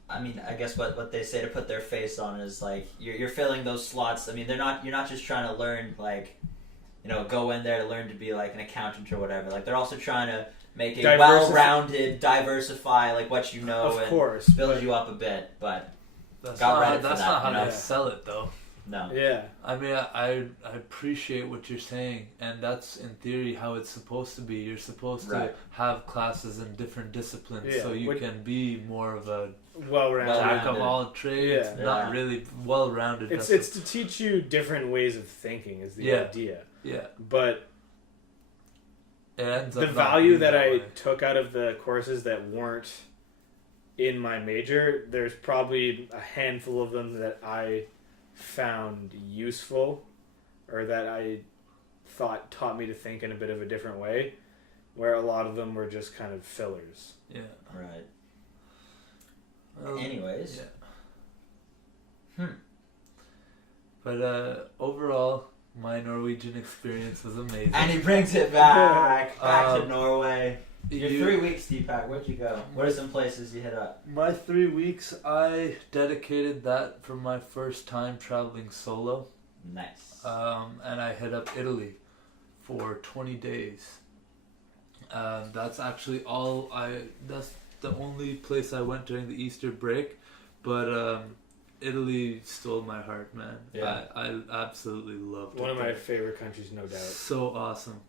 I mean, I guess what they say to put their face on is like you're filling those slots. I mean, you're not just trying to learn like, go in there to learn to be like an accountant or whatever. Like they're also trying to make a well-rounded, diversify like what you know, of and course, build you up a bit. But that's not how they sell it though. No. Yeah. I mean, I appreciate what you're saying, and that's in theory how it's supposed to be. You're supposed to have classes in different disciplines, so you can be more of a well-rounded jack of all trades. Not really well-rounded. It's to teach you different ways of thinking is the idea. Yeah. But it ends up the value that I took out of the courses that weren't in my major, there's probably a handful of them that I found useful, or that I thought taught me to think in a bit of a different way, where a lot of them were just kind of fillers. Yeah. Right. Anyways. Yeah. But overall, my Norwegian experience was amazing. And he brings it back to Norway. Your 3 weeks, Deepak, where'd you go? What are some places you hit up? My 3 weeks, I dedicated that for my first time traveling solo. Nice. And I hit up Italy for 20 days. That's actually that's the only place I went during the Easter break. But Italy stole my heart, man. Yeah. I absolutely loved it. One of my favorite countries, no doubt. So awesome.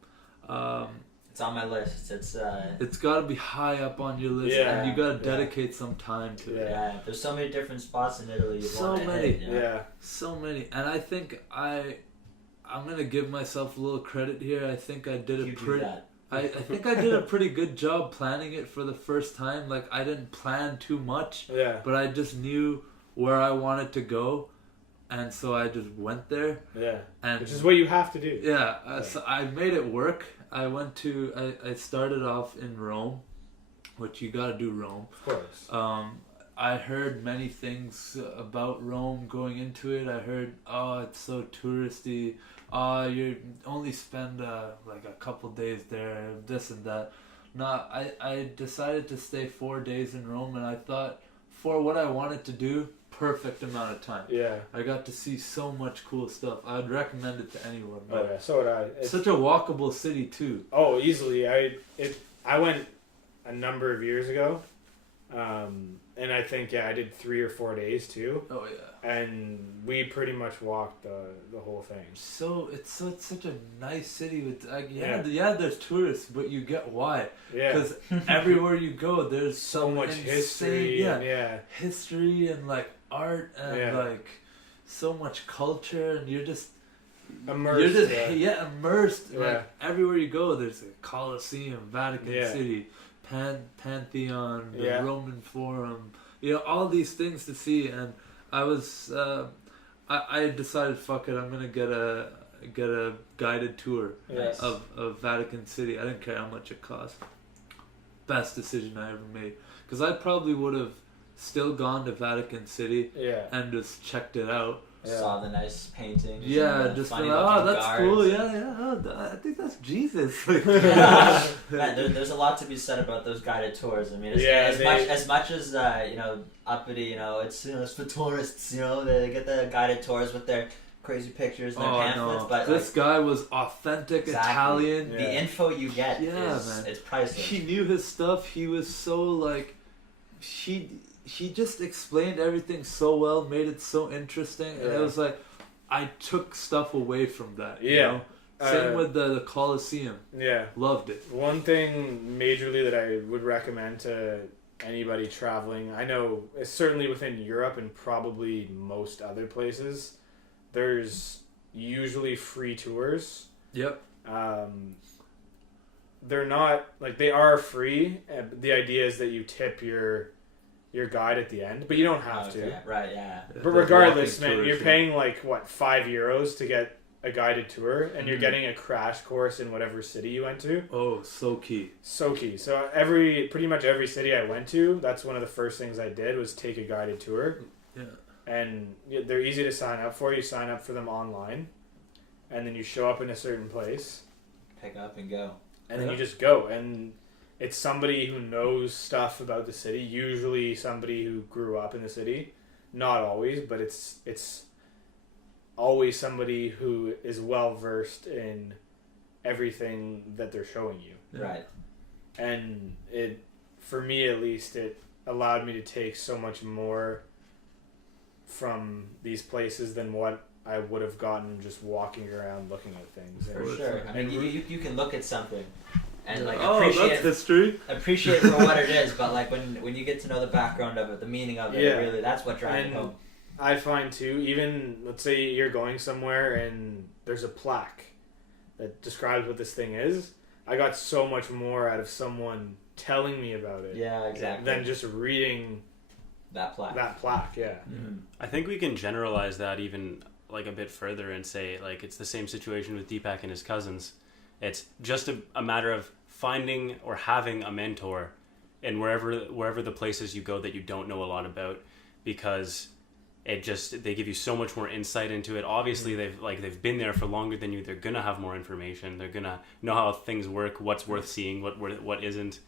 It's on my list. It's got to be high up on your list, and you got to dedicate some time to it. Yeah, there's so many different spots in Italy. So many. So many, and I think I'm gonna give myself a little credit here. I think I did I think I did a pretty good job planning it for the first time. Like I didn't plan too much, but I just knew where I wanted to go, and so I just went there. Yeah, and which is what you have to do. So I made it work. I started off in Rome, which you gotta do Rome. Of course. I heard many things about Rome going into it. I heard, it's so touristy. You only spend like a couple days there, this and that. No, I decided to stay 4 days in Rome, and I thought for what I wanted to do, perfect amount of time. Yeah. I got to see so much cool stuff. I'd recommend it to anyone. So would I. It's such a walkable city too. Oh, easily. I went a number of years ago, and I think I did 3 or 4 days too. Oh yeah. And we pretty much walked the whole thing. So it's such a nice city with there's tourists, but you get why. Yeah. Because everywhere you go, there's so much history. History and like art and like so much culture, and you're just immersed. Immersed. Yeah. Like everywhere you go, there's a Colosseum, Vatican City, Pantheon, the Roman Forum. All these things to see, and I was I decided, fuck it, I'm gonna get a guided tour of Vatican City. I didn't care how much it cost. Best decision I ever made, because I probably would have still gone to Vatican City and just checked it out. Saw the nice paintings. Just been like, that's guards. Cool. I think that's Jesus. Man, there's a lot to be said about those guided tours. I mean, as much as uppity, it's for tourists. They get the guided tours with their crazy pictures and their pamphlets. No. But this guy was authentic Italian. The info you get is priceless. He knew his stuff. He was so like he just explained everything so well, made it so interesting, and it was like I took stuff away from that. You know? Same with the Colosseum. Yeah, loved it. One thing majorly that I would recommend to anybody traveling, I know certainly within Europe and probably most other places, there's usually free tours. Yep. They're not like they are free. The idea is that you tip your guide at the end, but you don't have to. Right, yeah. But regardless, man, you're paying like what, €5 to get a guided tour, and you're getting a crash course in whatever city you went to. Oh, so key. So key. So pretty much every city I went to, that's one of the first things I did was take a guided tour. Yeah. And they're easy to sign up for. You sign up for them online, and then you show up in a certain place. Pick up and go. And then you just go, and it's somebody who knows stuff about the city, usually somebody who grew up in the city. Not always, but it's always somebody who is well versed in everything that they're showing you. Right. And it, for me at least, it allowed me to take so much more from these places than what I would have gotten just walking around looking at things. For sure. I mean, you can look at something and like that's history. Appreciate it for what it is, but like when you get to know the background of it, the meaning of it, really, that's what drives it home. I find too, even let's say you're going somewhere and there's a plaque that describes what this thing is, I got so much more out of someone telling me about it. Yeah, exactly. Than just reading that plaque. Yeah. Mm-hmm. I think we can generalize that even like a bit further and say like it's the same situation with Deepak and his cousins. It's just a matter of finding or having a mentor in wherever the places you go that you don't know a lot about, because they give you so much more insight into it. Obviously, they've been there for longer than you. They're gonna have more information. They're gonna know how things work, what's worth seeing, what isn't.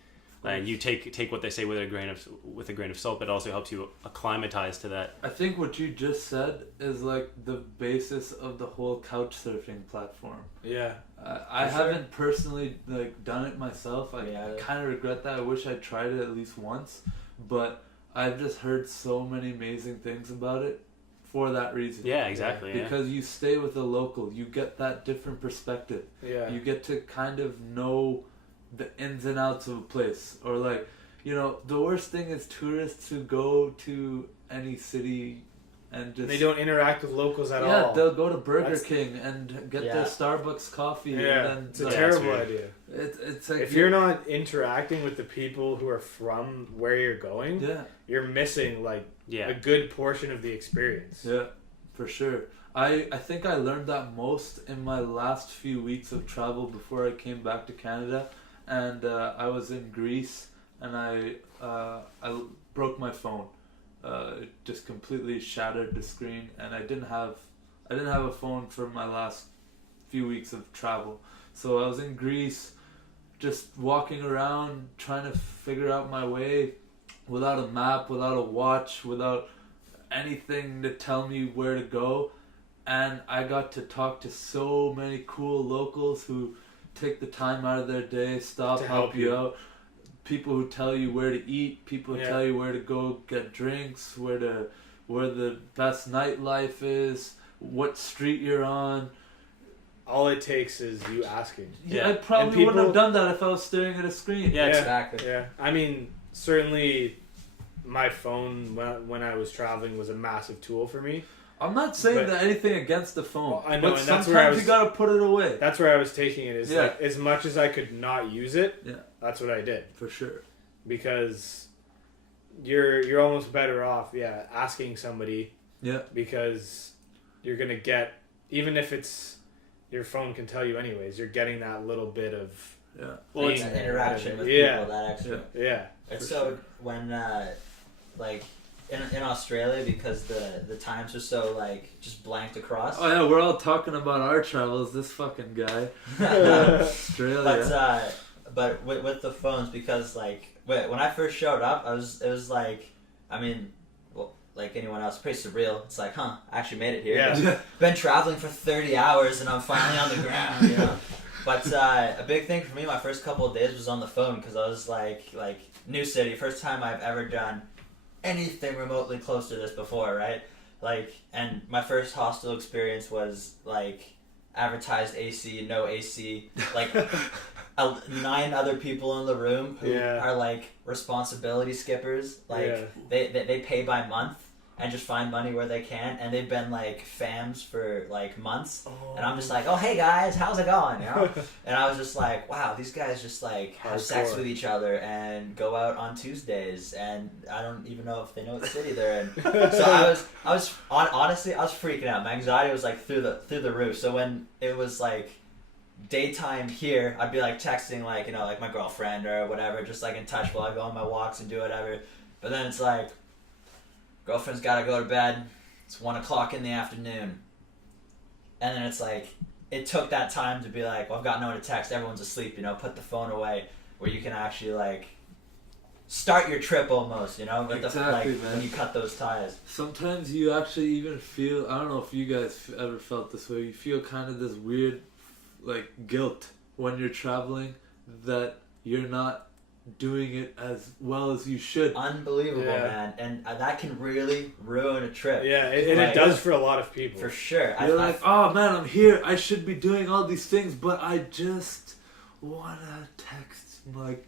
And you take what they say with a grain of salt, but it also helps you acclimatize to that. I think what you just said is like the basis of the whole couch surfing platform. Yeah. I haven't personally like done it myself. I kind of regret that. I wish I tried it at least once, but I've just heard so many amazing things about it for that reason. Yeah, exactly. Because you stay with a local, you get that different perspective. Yeah. You get to kind of know the ins and outs of a place. Or like, you know, the worst thing is tourists who go to any city and just... They don't interact with locals at all. Yeah, they'll go to Burger King and get their Starbucks coffee. Yeah, and then, it's a terrible idea. It's like... If you're not interacting with the people who are from where you're going, you're missing like a good portion of the experience. Yeah, for sure. I think I learned that most in my last few weeks of travel before I came back to Canada. And I was in Greece, and I broke my phone. It just completely shattered the screen, and I didn't have a phone for my last few weeks of travel. So I was in Greece, just walking around trying to figure out my way, without a map, without a watch, without anything to tell me where to go. And I got to talk to so many cool locals who take the time out of their day, stop, help you out. People who tell you where to eat, people who tell you where to go get drinks, where the best nightlife is, what street you're on. All it takes is you asking. Yeah, I probably wouldn't have done that if I was staring at a screen. Yeah, exactly. Yeah, I mean, certainly my phone when I was traveling was a massive tool for me. I'm not saying that anything against the phone. Well, I know, but and that's sometimes you gotta put it away. That's where I was taking it. Is like, as much as I could not use it, that's what I did. For sure. Because you're almost better off, asking somebody. Yeah. Because you're gonna get, even if it's your phone can tell you anyways, you're getting that little bit of it's interaction with people, that extra. Yeah. It's so when like. In Australia, because the times are so like just blanked across. Oh yeah, we're all talking about our travels. This fucking guy, Australia. But with the phones, because like when I first showed up, it was like, I mean, well, like anyone else, pretty surreal. It's like, I actually made it here. Yeah. Been traveling for 30 hours and I'm finally on the ground. You know. But a big thing for me, my first couple of days was on the phone, because I was like new city, first time I've ever done anything remotely close to this before, right? Like, and my first hostel experience was like advertised AC, no AC, like 9 other people in the room who are like responsibility skippers, like they pay by month and just find money where they can, and they've been like fams for like months, and I'm just like, oh hey guys, how's it going, you know? And I was just like, wow, these guys just like have sex with each other and go out on Tuesdays, and I don't even know if they know what city they're in. So honestly I was freaking out. My anxiety was like through the roof. So when it was like daytime here, I'd be like texting like, you know, like my girlfriend or whatever, just like in touch while I go on my walks and do whatever. But then it's like, girlfriend's gotta go to bed, it's 1:00 in the afternoon. And then it's like, it took that time to be like, well, I've got no one to text, everyone's asleep, you know, put the phone away. where you can actually like start your trip almost, you know, with exactly, man. When you cut those ties. Sometimes you actually even feel, I don't know if you guys ever felt this way, you feel kind of this weird like guilt when you're traveling that you're not doing it as well as you should. Unbelievable, man. And that can really ruin a trip. Yeah, it does for a lot of people. For sure. You're like, oh man, I'm here, I should be doing all these things, but I just wanna text like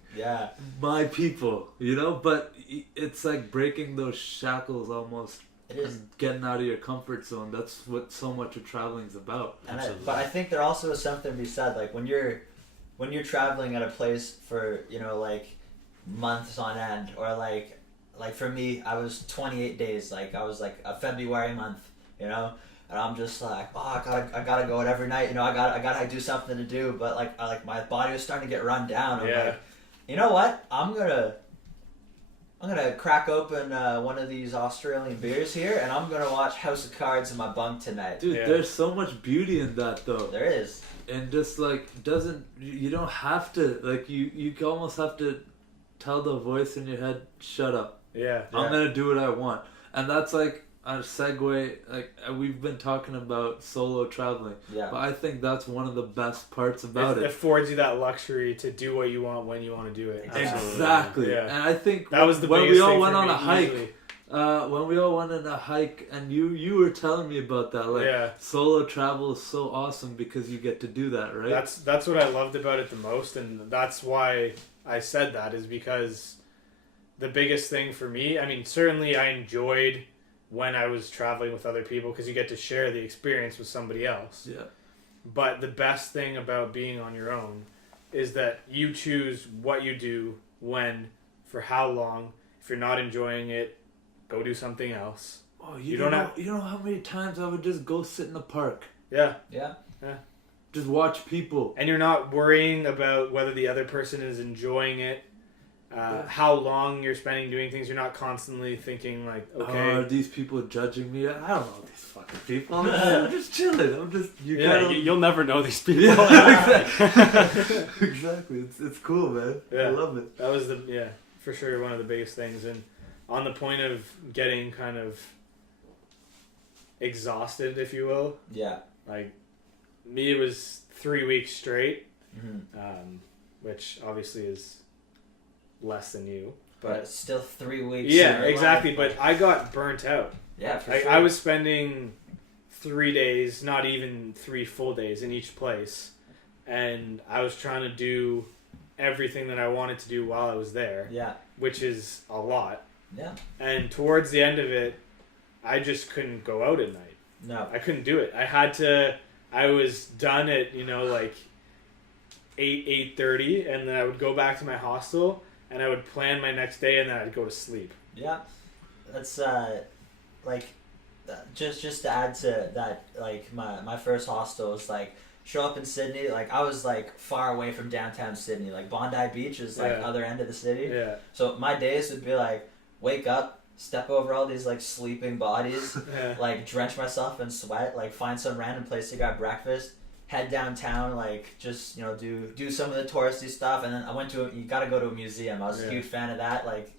my people, you know. But it's like breaking those shackles almost. It is. And getting out of your comfort zone. That's what so much of traveling is about. But I think there also is something to be said, like when you're traveling at a place for, you know, like months on end, or like for me, I was 28 days, like I was like a February month, you know. And I'm just like, oh, I gotta go out every night. You know, I gotta do something to do. But like my body was starting to get run down. I'm like, you know what? I'm gonna crack open one of these Australian beers here, and I'm gonna watch House of Cards in my bunk tonight. Dude, there's so much beauty in that, though. There is. And just like you don't have to, like you almost have to tell the voice in your head, shut up. Yeah. I'm gonna do what I want, and that's like a segue. Like we've been talking about solo traveling, but I think that's one of the best parts about it. It affords you that luxury to do what you want when you want to do it. Exactly. Yeah. And I think that was the when biggest we all thing went for on me a hike. usually. When we all went on a hike, and you were telling me about that, like solo travel is so awesome because you get to do that, right? That's what I loved about it the most, and that's why I said that, is because the biggest thing for me, I mean, certainly I enjoyed when I was traveling with other people because you get to share the experience with somebody else. Yeah. But the best thing about being on your own is that you choose what you do, when, for how long. If you're not enjoying it, go do something else. Oh, you don't know how many times I would just go sit in the park. Yeah. Yeah. Yeah. Just watch people. And you're not worrying about whether the other person is enjoying it. How long you're spending doing things. You're not constantly thinking like, okay, are these people judging me? I don't know these fucking people. I'm just chilling. I'm just you'll never know these people. Exactly. It's cool, man. I love it. That was for sure one of the biggest things. And on the point of getting kind of exhausted, if you will. Yeah. Like me, it was 3 weeks straight, which obviously is less than you, but still 3 weeks. Yeah, exactly. But I got burnt out. Yeah, for sure. sure. I was spending 3 days, not even 3 full days in each place, and I was trying to do everything that I wanted to do while I was there. Yeah. Which is a lot. Yeah. And towards the end of it, I just couldn't go out at night. No. I couldn't do it. I was done at, like 8:30, and then I would go back to my hostel and I would plan my next day, and then I'd go to sleep. Yeah. That's just to add to that, like my first hostel was like show up in Sydney, like I was like far away from downtown Sydney, like Bondi Beach is like other end of the city. Yeah. So my days would be like wake up, step over all these like sleeping bodies, like drench myself in sweat, like find some random place to grab breakfast, head downtown, like just do some of the touristy stuff, and then I went to you got to go to a museum. I was a huge fan of that, like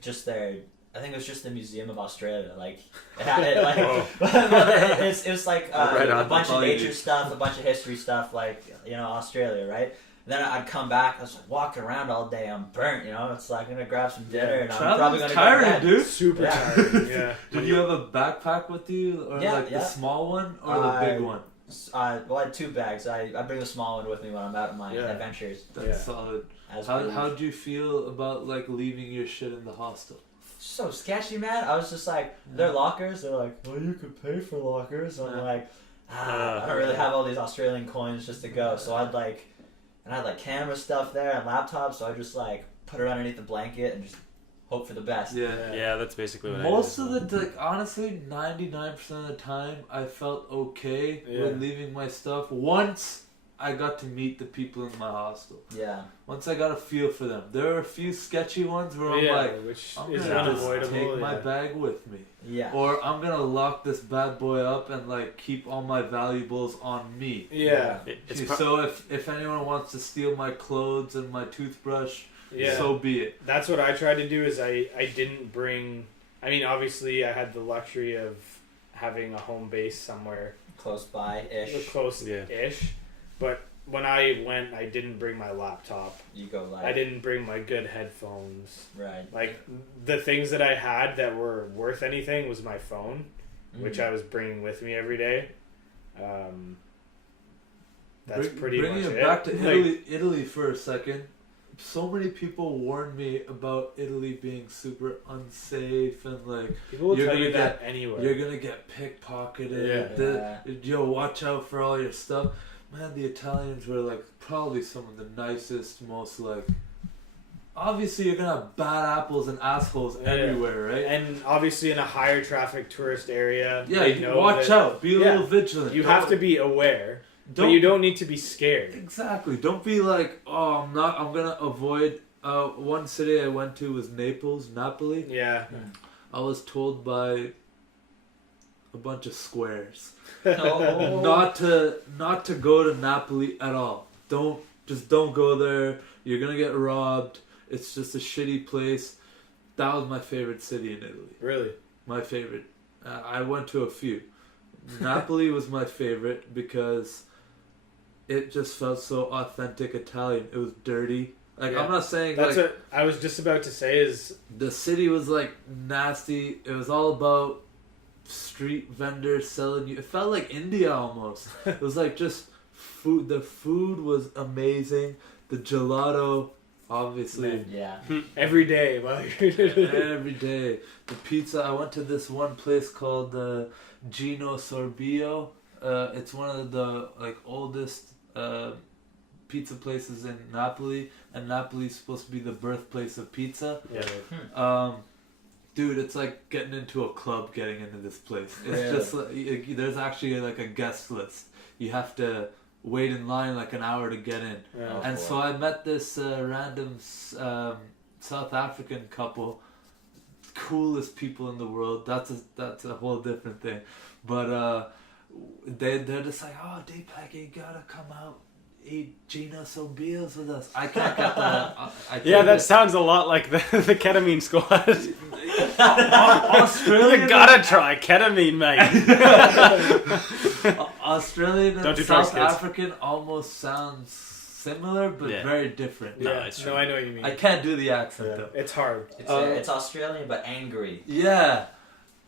just there. I think it was just the Museum of Australia. Like it had it was like a bunch of nature stuff, a bunch of history stuff, like Australia, right? And then I'd come back. I was like walking around all day. I'm burnt, It's like I'm gonna grab some dinner, and I'm probably gonna tiring, go to bed. dude. Super tiring. Yeah. Did you have a backpack with you, or the small one, or the big one? I had 2 bags. I bring the small one with me when I'm out on my adventures. That's solid. How'd you feel about like leaving your shit in the hostel? So sketchy, man. I was just like, their lockers. They're like, well, you could pay for lockers. I'm like, I don't really have all these Australian coins just to go. So I had camera stuff there and laptops. So I just like put it underneath the blanket and just hope for the best. Yeah, that's basically what most of the honestly 99% of the time I felt okay with leaving my stuff. Once I got to meet the people in my hostel. Yeah. Once I got a feel for them. There are a few sketchy ones where I'm like, which I'm is gonna just unavoidable. take my bag with me. Yeah. Or I'm gonna lock this bad boy up and like keep all my valuables on me. Yeah. So if anyone wants to steal my clothes and my toothbrush, Yeah. so be it. That's what I tried to do. Is I didn't bring. I mean, obviously, I had the luxury of having a home base somewhere Close by-ish. Close-ish. But when I went, I didn't bring my laptop. You go like... I didn't bring my good headphones. Right. Like, the things that I had that were worth anything was my phone, which I was bringing with me every day. That's pretty much it. Bringing it back to Italy for a second. So many people warned me about Italy being super unsafe and like people will tell you that anywhere. You're gonna get pickpocketed. Yo, watch out for all your stuff. Man, the Italians were like probably some of the nicest, most like. Obviously, you're gonna have bad apples and assholes everywhere, right? And obviously, in a higher traffic tourist area, watch out. Be a little vigilant. You have to be aware. But you don't need to be scared. Exactly. Don't be like, oh, I'm gonna avoid. One city I went to was Napoli. Yeah. I was told by a bunch of squares not to go to Napoli at all. Don't go there. You're gonna get robbed. It's just a shitty place. That was my favorite city in Italy. Really? My favorite. I went to a few. Napoli was my favorite because it just felt so authentic Italian. It was dirty. Like, I'm not saying that's what I was just about to say is... The city was, like, nasty. It was all about street vendors selling you... It felt like India almost. It was, like, just food. The food was amazing. The gelato, obviously. Yeah. Every day. Every day. The pizza. I went to this one place called Gino Sorbio. It's one of the, like, oldest... pizza places in Napoli, and Napoli's supposed to be the birthplace of pizza. Yeah. Dude, it's like getting into a club getting into this place. It's just like, there's actually like a guest list. You have to wait in line like an hour to get in. Yeah. So I met this random South African couple, coolest people in the world. That's a whole different thing, but they're just like, oh, Deepak, you gotta come out. Eat Gino Sobios with us. I can't get that. That sounds a lot like the ketamine squad. Australia, you gotta try ketamine, mate. Australian and South African almost sounds similar, but very different. No, it's true. No, I know what you mean. I can't do the accent though. It's hard. It's Australian but angry. Yeah.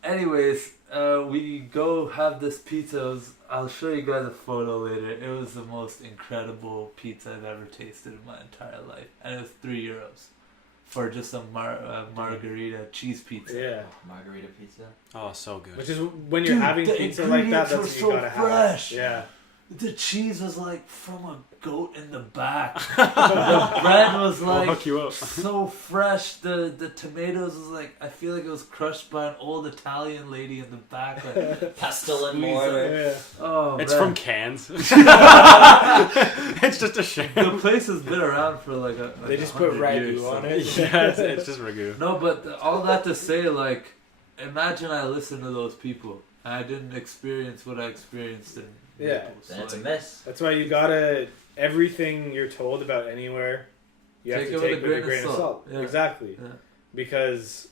Anyways, we go have this pizza. I'll show you guys a photo later. It was the most incredible pizza I've ever tasted in my entire life. And it was €3 for just a margarita cheese pizza. Yeah. Margarita pizza. Oh, so good. Which is when you're having pizza like that, that's what you gotta fresh. have. Yeah. The cheese was like from a goat in the back. The bread was like hook you up. so fresh. The tomatoes was like, I feel like it was crushed by an old Italian lady in the back. Like, pestle and mortar. Oh, it's from cans. It's just a shame. The place has been around for like they just put ragu on it. Yeah, it's just ragu. No, but all that to say, like, imagine I listened to those people and I didn't experience what I experienced in. Yeah, then it's a miss. That's why you gotta, everything you're told about anywhere, you have to take with a grain of salt. Yeah. Exactly. Yeah. Because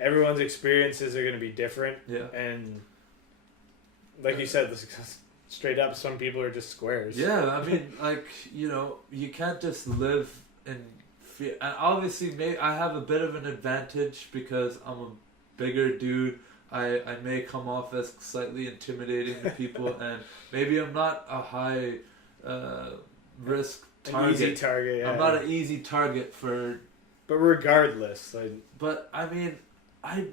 everyone's experiences are going to be different. Yeah. And like you said, straight up, some people are just squares. Yeah, I mean, like, you can't just live in fear. And obviously, I have a bit of an advantage because I'm a bigger dude. I may come off as slightly intimidating to people, and maybe I'm not a high risk target. An easy target, yeah. I'm not an easy target for... But regardless, But, I mean,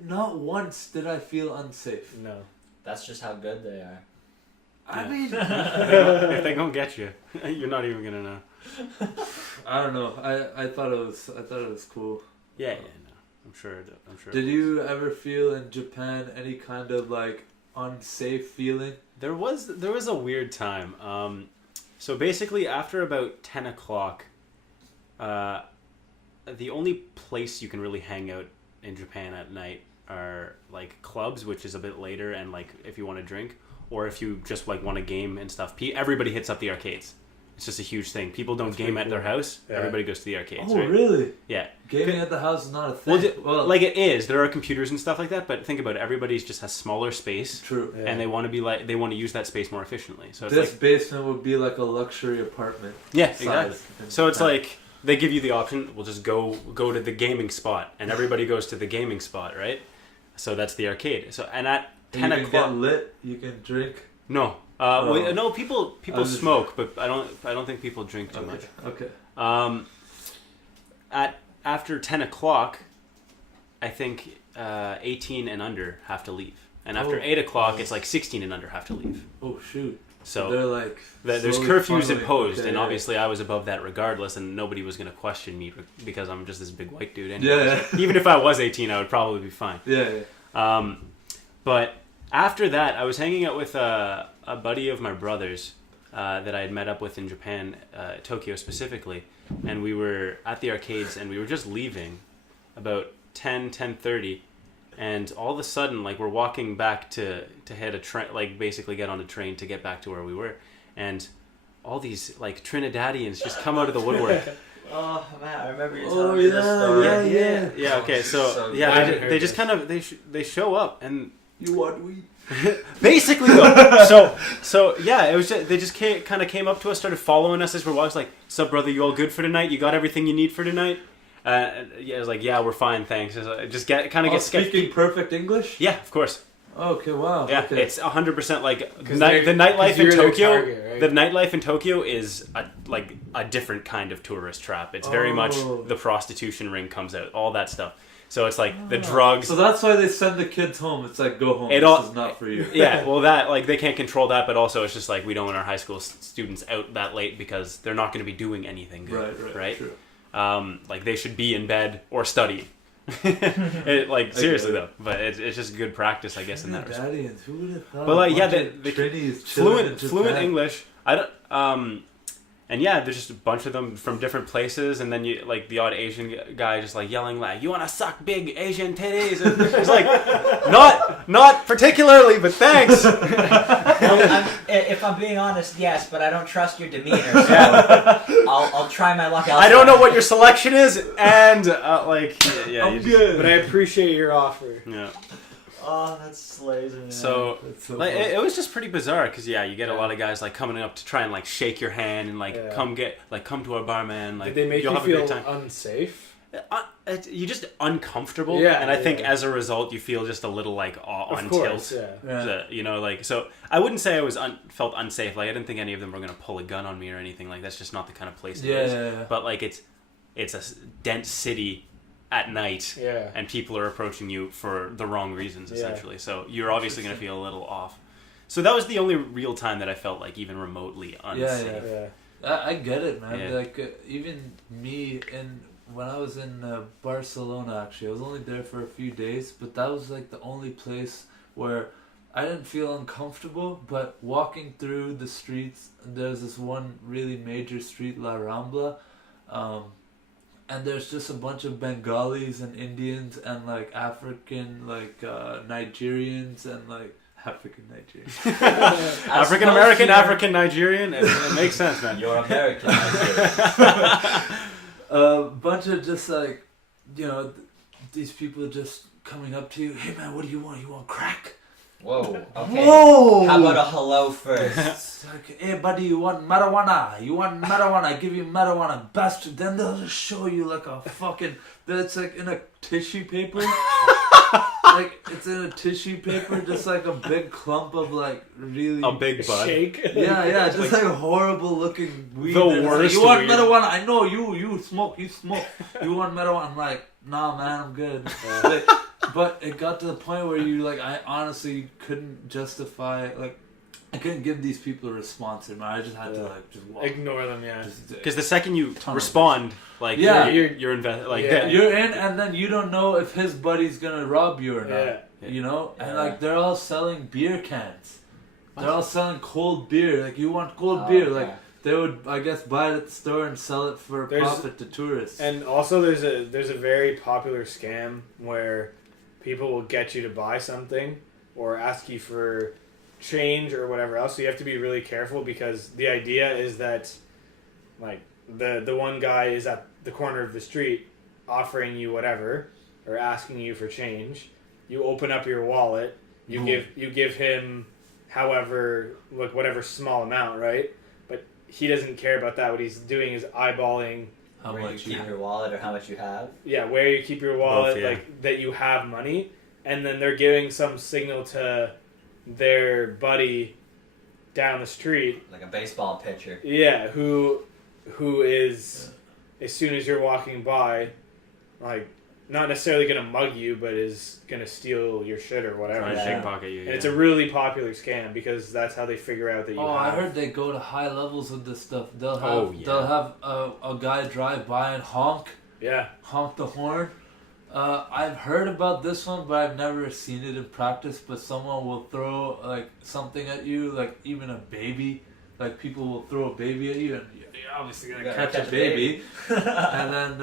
not once did I feel unsafe. No. That's just how good they are. I mean... if they don't get you, you're not even gonna know. I don't know. I thought it was cool. Yeah. I'm sure. Did you ever feel in Japan any kind of like unsafe feeling? There was a weird time. So basically, after about 10 o'clock, the only place you can really hang out in Japan at night are like clubs, which is a bit later, and like if you want to drink, or if you just like want a game and stuff. Everybody hits up the arcades. It's just a huge thing. People don't game at their house. Yeah. Everybody goes to the arcades. Oh, right? Really? Yeah. Gaming at the house is not a thing. Well, like it is. There are computers and stuff like that, but think about it. Everybody just has smaller space. True. And they want to use that space more efficiently. So it's this basement would be like a luxury apartment. Yeah, exactly. So it's like they give you the option. We'll just go to the gaming spot, and everybody goes to the gaming spot, right? So that's the arcade. So and at 10 o'clock, you can get lit. You can drink. No. Well, no, people smoke, but I don't think people drink too much. Okay. After 10 o'clock, I think 18 and under have to leave, and after 8 o'clock, it's like 16 and under have to leave. Oh shoot! So they're like there's curfews imposed, and obviously I was above that regardless, and nobody was going to question me because I'm just this big white dude. Anyway. Yeah. Even if I was 18, I would probably be fine. Yeah. But after that, I was hanging out with a buddy of my brother's that I had met up with in Japan, Tokyo specifically, and we were at the arcades, and we were just leaving about 10:30, and all of a sudden, like, we're walking back to head a train, like, basically get on a train to get back to where we were, and all these, like, Trinidadians just come out of the woodwork. Oh man, I remember you telling me this story. Yeah. Okay, so they just kind of they show up, and you want weed? Basically, though. So yeah, it was they just kind of came up to us, started following us as we're walking. Like, "Sup, brother? You all good for tonight? You got everything you need for tonight?" Yeah, I was like, "Yeah, we're fine, thanks." Just get speaking perfect English. Yeah, of course. Okay, wow. Yeah, okay. It's 100% like the nightlife in Tokyo. Target, right? The nightlife in Tokyo is a different kind of tourist trap. It's very much the prostitution ring comes out, all that stuff. So it's like the drugs. So that's why they send the kids home. It's like, go home. This is not for you. Yeah, well, that like they can't control that, but also it's just like we don't want our high school students out that late because they're not going to be doing anything good, right? True. Like they should be in bed or studying. Seriously though, but it's just good practice, I guess, in that respect. Who would have thought? But like, yeah, the fluent English. I don't. And yeah, there's just a bunch of them from different places, and then you like the odd Asian guy just like yelling like, "You want to suck big Asian titties?" And it's like, not particularly, but thanks. Well, if I'm being honest, yes, but I don't trust your demeanor, so I'll try my luck elsewhere. I don't know what your selection is, and I'm good, but I appreciate your offer. Yeah. Oh, that slays me. So like, it was just pretty bizarre because you get a lot of guys like coming up to try and like shake your hand and like come to our bar, man. Like, did they make you feel unsafe? You're just uncomfortable, and I think as a result you feel just a little like on tilt. So I wouldn't say I felt unsafe. Like I didn't think any of them were gonna pull a gun on me or anything. Like that's just not the kind of place it is. Yeah. But like it's a dense city at night, and people are approaching you for the wrong reasons, essentially. So you're obviously going to feel a little off. So that was the only real time that I felt like even remotely unsafe. I get it, man. Yeah. Like even me, when I was in Barcelona, actually, I was only there for a few days, but that was like the only place where I didn't feel uncomfortable. But walking through the streets, there's this one really major street, La Rambla. And there's just a bunch of Bengalis and Indians and like African, like Nigerians and like African Nigerian. African American, African Nigerian. It makes sense, man. You're American Nigerian. A bunch of just like, these people just coming up to you. Hey man, what do you want? You want crack? Whoa. Okay. Whoa. How about a hello first? It's like, hey buddy, you want marijuana? You want marijuana? I give you marijuana, bastard. Then they'll just show you like a fucking. That's like in a tissue paper. Like it's in a tissue paper, just like a big clump of like really a big bud. Shake. Yeah, just like horrible looking weed. The worst. Like, you want weed. marijuana? I know you smoke. You You want marijuana? I'm like, nah, man, I'm good. Like, but it got to the point where I honestly couldn't justify, like, I couldn't give these people a response, man. I just had to, like, just walk. Ignore them, Because the second you respond, like, you're invested, like, you're in, and then you don't know if his buddy's gonna rob you or not, And, like, they're all selling beer cans. They're all selling cold beer. Like, you want cold beer, like, they would, I guess, buy it at the store and sell it for profit to tourists. And also, there's a very popular scam where people will get you to buy something or ask you for change or whatever else. So you have to be really careful, because the idea is that, like, the one guy is at the corner of the street offering you whatever or asking you for change. You open up your wallet. You give him however, like, whatever small amount, right? But he doesn't care about that. What he's doing is eyeballing how much you keep your wallet or how much you have. Yeah, where you keep your wallet, Both, yeah. like that you have money, and then they're giving some signal to their buddy down the street, like a baseball pitcher. Yeah, who is as soon as you're walking by, like, not necessarily gonna mug you, but is gonna steal your shit or whatever. Trying to pickpocket you. And it's a really popular scam, because that's how they figure out that you. I heard they go to high levels with this stuff. They'll have a guy drive by and honk the horn. I've heard about this one, but I've never seen it in practice. But someone will throw like something at you, like even a baby. Like people will throw a baby at you, and you're obviously gonna catch a baby. And then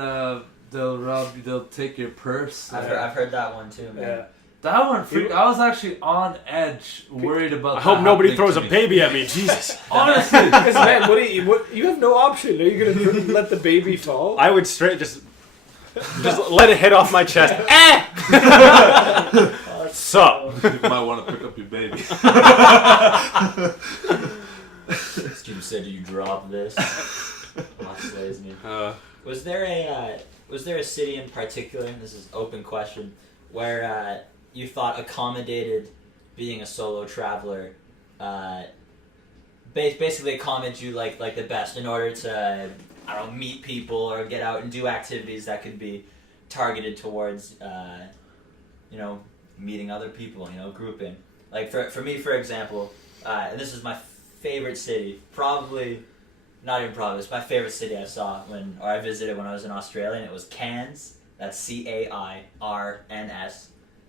they'll rob you. They'll take your purse. I've heard that one too, man. Yeah. That one freaked. I was actually on edge, worried about. I hope nobody throws a baby at me. Jesus. Honestly, because man, what you have no option. Are you gonna let the baby fall? I would straight just let it hit off my chest. Sup? You might want to pick up your baby. Student said, "Do you drop this?" Was there a city in particular? And this is an open question, where you thought accommodated being a solo traveler, basically accommodated you like the best in order to, I don't know, meet people or get out and do activities that could be targeted towards, meeting other people, grouping. Like for me, for example, and this is my favorite city, it's my favorite city I visited when I was in Australia, and it was Cairns. That's Cairns.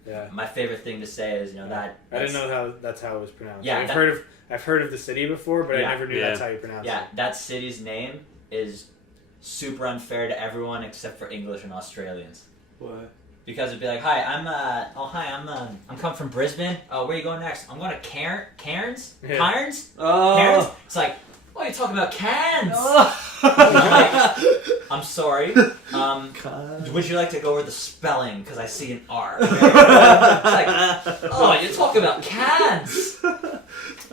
Yeah. My favorite thing to say is, that. I didn't know that's how it was pronounced. Yeah, I've heard of the city before, but I never knew that's how you pronounce it. Yeah, that city's name is super unfair to everyone except for English and Australians. Why? Because it'd be like, "Hi, I'm coming from Brisbane. Oh, where are you going next? I'm going to Cairns. Cairns? Oh. Cairns?" It's like, "What are you talking about, Cairns?" Like, I'm sorry. Would you like to go over the spelling? Because I see an R. It's like, "Oh, you're talking about Cairns."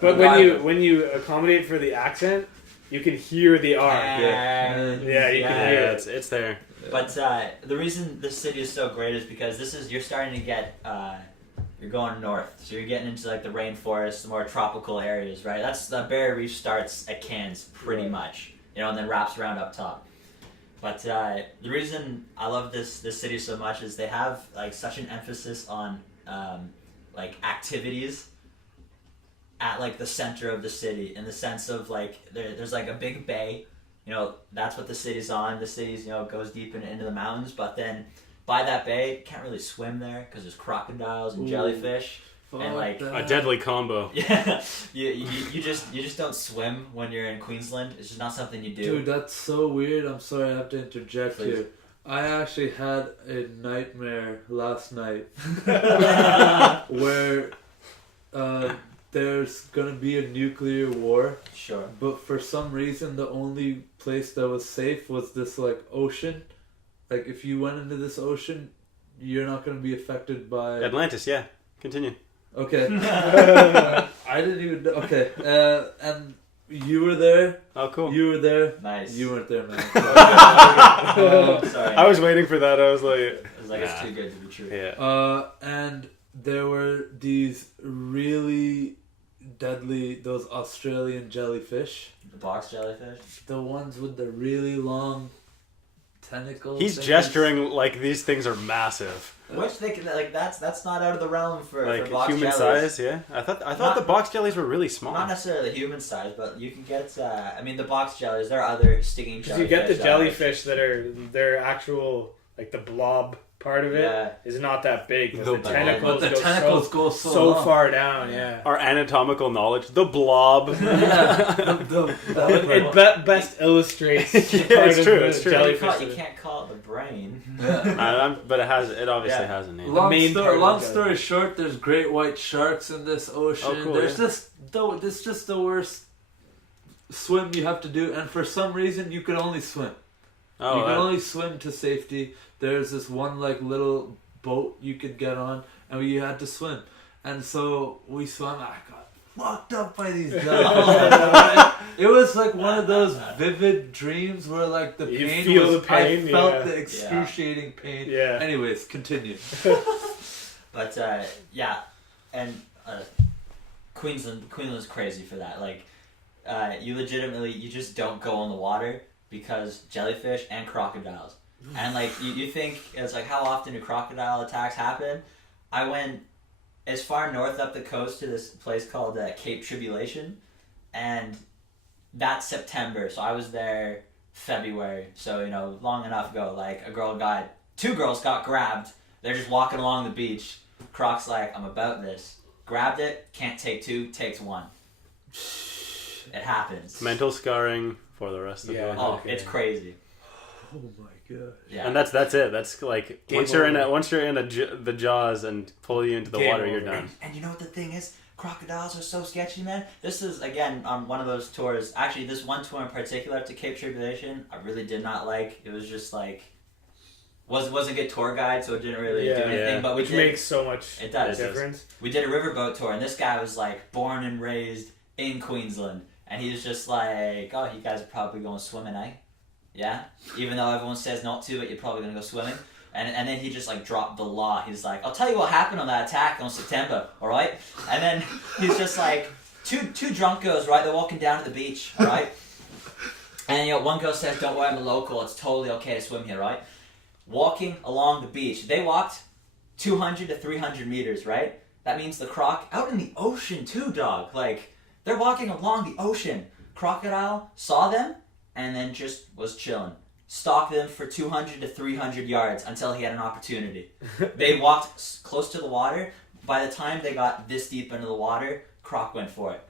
But when you accommodate for the accent, you can hear the R. Yeah, you can hear it. It's there. But the reason this city is so great is because you're starting to get, you're going north, so you're getting into like the rainforest, the more tropical areas, right? That's the Barrier Reef starts at Cairns pretty much, and then wraps around up top. But the reason I love this city so much is they have like such an emphasis on like activities at like the center of the city, in the sense of like there's like a big bay. That's what the city's on. The city's, goes deep into the mountains, but then by that bay, you can't really swim there because there's crocodiles and jellyfish. And like a deadly combo. Yeah, you just don't swim when you're in Queensland. It's just not something you do. Dude, that's so weird. I'm sorry, I have to interject Please. here. I actually had a nightmare last night where there's gonna be a nuclear war. Sure. But for some reason, the only place that was safe was this like ocean. Like if you went into this ocean, you're not gonna be affected by Atlantis. Yeah, continue. Okay. I didn't even know. Okay. And you were there. Oh, cool. You were there. Nice. You weren't there, man. Sorry. I was waiting for that. I was like, it's too good to be true. Yeah. And there were these really deadly, those Australian jellyfish. The box jellyfish? The ones with the really long tentacles. He's gesturing like these things are massive. Which they can, like that's not out of the realm for Like box human jellies. size, yeah. I thought the box jellies were really small. Not necessarily human size, but you can get. The box jellies. There are other stinging jellyfish. You get the jellyfish that are they're actual, like the blob part of it is not that big. The tentacles go so far down. Yeah. Our anatomical knowledge, the blob. It best illustrates. It's true. It's true. You can't call it the brain. But it obviously has a name. Long story short, there's great white sharks in this ocean. Oh, cool, there's this just the worst swim you have to do, and for some reason you can only swim. You can only swim to safety. There's this one like little boat you could get on, and you had to swim. And so we swam. I got fucked up by these guys. It was like one of those vivid dreams where like the pain was. I felt the excruciating pain. Yeah. Anyways, continue. But and Queensland's crazy for that. Like, you just don't go in the water because jellyfish and crocodiles. And like you think it's like, how often do crocodile attacks happen? I went as far north up the coast to this place called Cape Tribulation, and that's September. So I was there February. So long enough ago. Like two girls got grabbed. They're just walking along the beach. Croc's like, I'm about this. Grabbed it. Can't take two. Takes one. It happens. Mental scarring for the rest of the life. Oh, it's crazy. Oh my god! Yeah, and that's it. That's like once you're in the jaws and pull you into the water, you're done. And you know what the thing is? Crocodiles are so sketchy, man. This is again on one of those tours. Actually, this one tour in particular to Cape Tribulation, I really did not like. It was just like wasn't a good tour guide, so it didn't really do anything. But which makes so much difference. We did a riverboat tour, and this guy was like born and raised in Queensland, and he was just like, "Oh, you guys are probably going swimming, eh?" Yeah, even though everyone says not to, but you're probably gonna go swimming. And then he just like dropped the law. He's like, I'll tell you what happened on that attack on September, all right? And then he's just like, two drunk girls, right? They're walking down to the beach, all right? And one girl says, don't worry, I'm a local. It's totally okay to swim here, right? Walking along the beach. They walked 200 to 300 meters, right? That means the croc out in the ocean too, dog. Like, they're walking along the ocean. Crocodile saw them and then just was chilling. Stalked them for 200 to 300 yards until he had an opportunity. They walked close to the water. By the time they got this deep into the water, Croc went for it.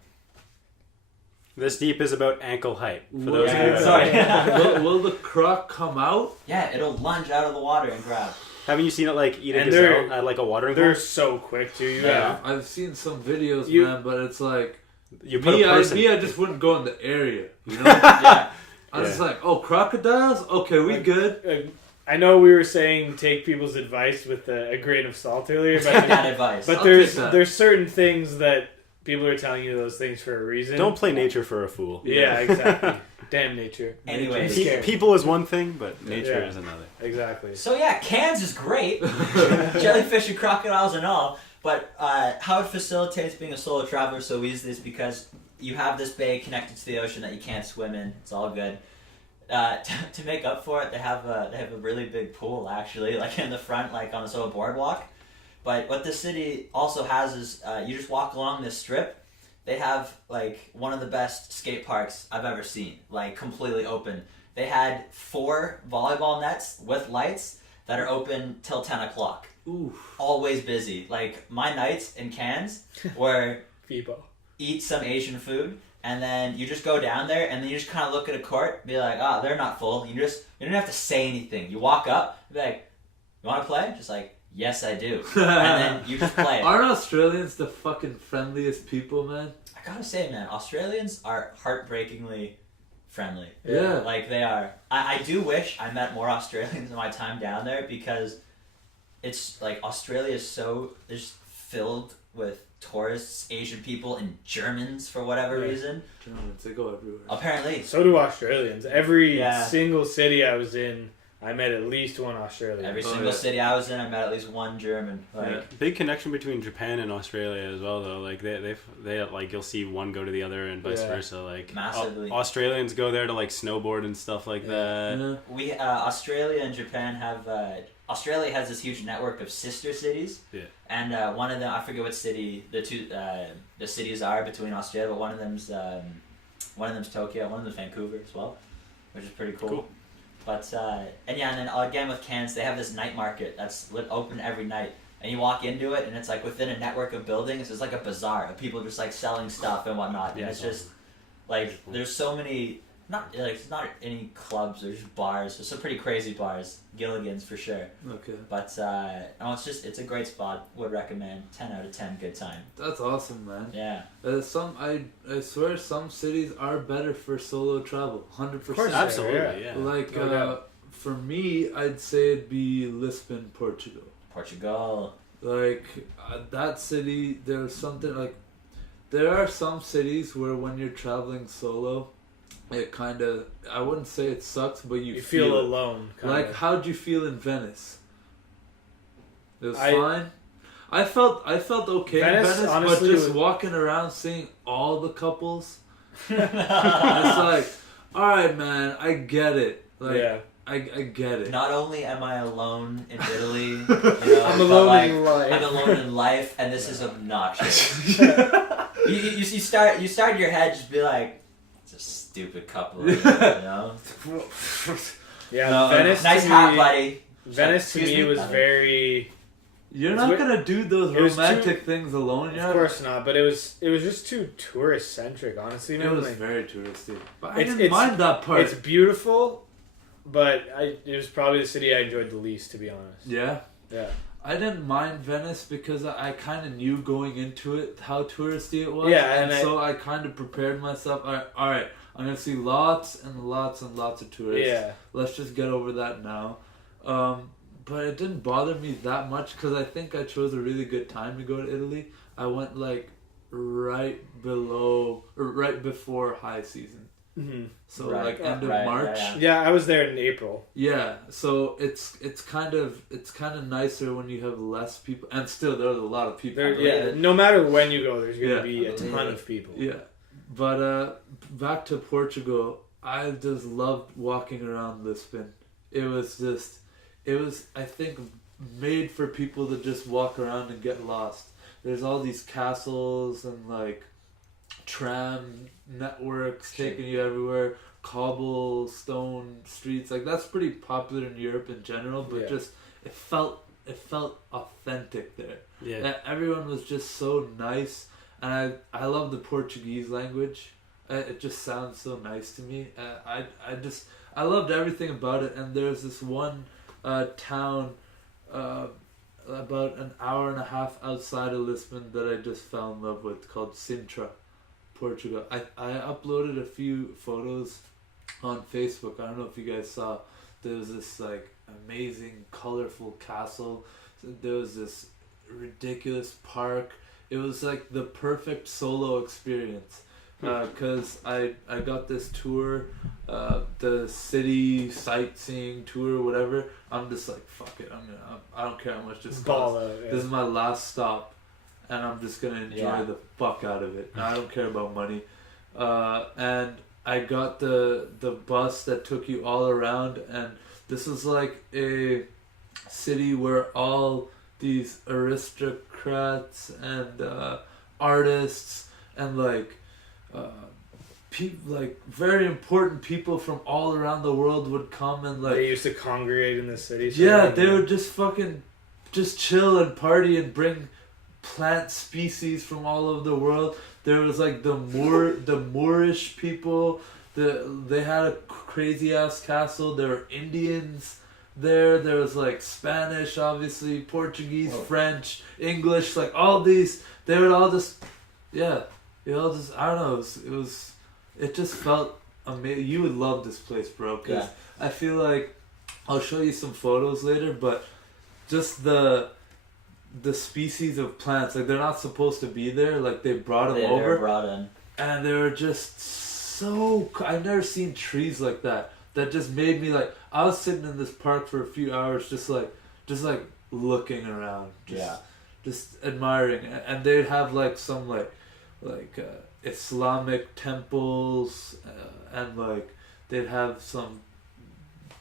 This deep is about ankle height. For those of you. Sorry. Will the Croc come out? Yeah, it'll lunge out of the water and grab. Haven't you seen it like eat a gazelle at like a watering hole? They're so quick too. Yeah, I've seen some videos, man, but it's like you put a person. I just wouldn't go in the area. You know? Yeah. I was like, oh, crocodiles? Okay, we good. I know we were saying take people's advice with a grain of salt earlier, but that advice. But there's certain things that people are telling you those things for a reason. Don't play nature for a fool. Yeah, exactly. Damn nature. Anyway, people is one thing, but nature is another. Exactly. So yeah, Cairns is great, jellyfish and crocodiles and all. But how it facilitates being a solo traveler so easily is because you have this bay connected to the ocean that you can't swim in. It's all good. To make up for it, they have a really big pool actually, like in the front, like on this little boardwalk. But what the city also has is you just walk along this strip. They have like one of the best skate parks I've ever seen, like completely open. They had 4 volleyball nets with lights that are open till 10 o'clock. Ooh. Always busy. Like my nights in Cairns were FIBO. Eat some Asian food, and then you just go down there, and then you just kind of look at a court, be like, oh, they're not full. You don't have to say anything. You walk up, be like, you want to play? Just like, yes, I do. And then you just play. Aren't Australians the fucking friendliest people, man? I gotta say, man, Australians are heartbreakingly friendly. Yeah. Like, they are. I do wish I met more Australians in my time down there, because it's, like, Australia is so just filled with tourists, Asian people, and Germans for whatever reason. Germans, they go everywhere. Apparently. So do Australians. Every single city I was in, I met at least one Australian. Every single city I was in, I met at least one German. Like, big connection between Japan and Australia as well, though. Like they like you'll see one go to the other and vice versa. Like massively. Australians go there to like snowboard and stuff like that. Yeah. We Australia and Japan have. Australia has this huge network of sister cities. Yeah. And one of them, I forget what city the cities are between Australia, but one of them's Tokyo, one of them's Vancouver as well, which is pretty cool. But and then again with Cairns, they have this night market that's open every night, and you walk into it, and it's like within a network of buildings. It's like a bazaar of people just like selling stuff and whatnot. And it's just like there's so many. It's not any clubs. There's just bars. There's some pretty crazy bars. Gilligan's for sure. Okay. But it's a great spot. Would recommend. 10 out of 10. Good time. That's awesome, man. Yeah. I swear some cities are better for solo travel. 100%. Of course, absolutely. Yeah. Like for me, I'd say it'd be Lisbon, Portugal. Portugal. Like that city, there's something like. There are some cities where when you're traveling solo. It kind of, I wouldn't say it sucks, but you feel alone. Like, how'd you feel in Venice? It was fine. I felt okay in Venice, honestly, but just walking around seeing all the couples, it's like, all right, man, I get it. Like, yeah. I get it. Not only am I alone in Italy, I'm alone in life. I'm alone in life, and this is obnoxious. you start in your head just be like. It's a stupid couple, you know? Yeah, no, Venice. Nice hat, buddy. Venice to me was very. You're not gonna do those romantic things alone. Of course not, but it was just too tourist centric. Honestly, it was very touristy. But I didn't mind that part. It's beautiful, but it was probably the city I enjoyed the least, to be honest. Yeah. Yeah. I didn't mind Venice because I kind of knew going into it how touristy it was. Yeah, and so I kind of prepared myself. All right, I'm going to see lots and lots and lots of tourists. Yeah. Let's just get over that now. But it didn't bother me that much because I think I chose a really good time to go to Italy. I went like right before high season. Mm-hmm. So like end of March. Yeah, I was there in April. Yeah, so it's kind of nicer when you have less people, and still there's a lot of people. No matter when you go, there's gonna be a ton of people. Yeah, but back to Portugal, I just loved walking around Lisbon. It was I think made for people to just walk around and get lost. There's all these castles and like tram networks taking you everywhere, cobblestone streets, like that's pretty popular in Europe in general, but just it felt authentic there. Yeah, everyone was just so nice, and I love the Portuguese language. It just sounds so nice to me. I loved everything about it. And there's this one town about an hour and a half outside of Lisbon that I just fell in love with, called Sintra, Portugal. I uploaded a few photos on Facebook. I don't know if you guys saw. There was this like amazing colorful castle. There was this ridiculous park. It was like the perfect solo experience because I got this tour, the city sightseeing tour, whatever. I'm just like, fuck it, I don't care how much this costs. This is my last stop, and I'm just gonna enjoy the fuck out of it. I don't care about money. And I got the bus that took you all around, and this was like a city where all these aristocrats and artists and like people, like very important people from all around the world would come, and like they used to congregate in the city. Yeah, they would just fucking just chill and party and bring plant species from all over the world. There was like the Moorish people. They had a crazy ass castle. There were Indians there. There was like Spanish, obviously, Portuguese, French, English, like all these. They would all just, I don't know. It just felt amazing. You would love this place, bro. Cause I feel like I'll show you some photos later, but just the species of plants, like they're not supposed to be there. Like they brought them over. They're brought in, and they were just so. I've never seen trees like that. That just made me like. I was sitting in this park for a few hours, just like looking around, just admiring. And they'd have like some like Islamic temples, and like they'd have some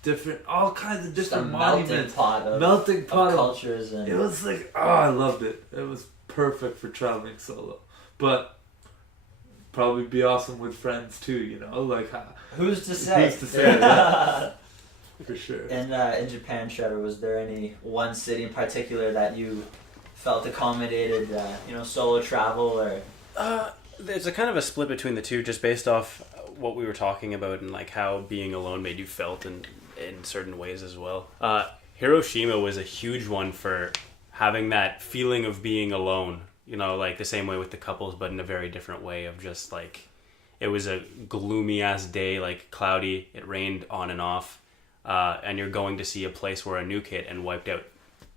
different, all kinds of different monuments, melting pot of cultures, and it was like, I loved it. It was perfect for traveling solo, but probably be awesome with friends too. Like who's to say? Who's to say? For sure. And in Japan, Trevor, was there any one city in particular that you felt accommodated, solo travel or? There's a kind of a split between the two, just based off what we were talking about and like how being alone made you felt in certain ways as well. Hiroshima was a huge one for having that feeling of being alone, like the same way with the couples, but in a very different way of just like, it was a gloomy ass day, like cloudy, it rained on and off, and you're going to see a place where a nuke hit and wiped out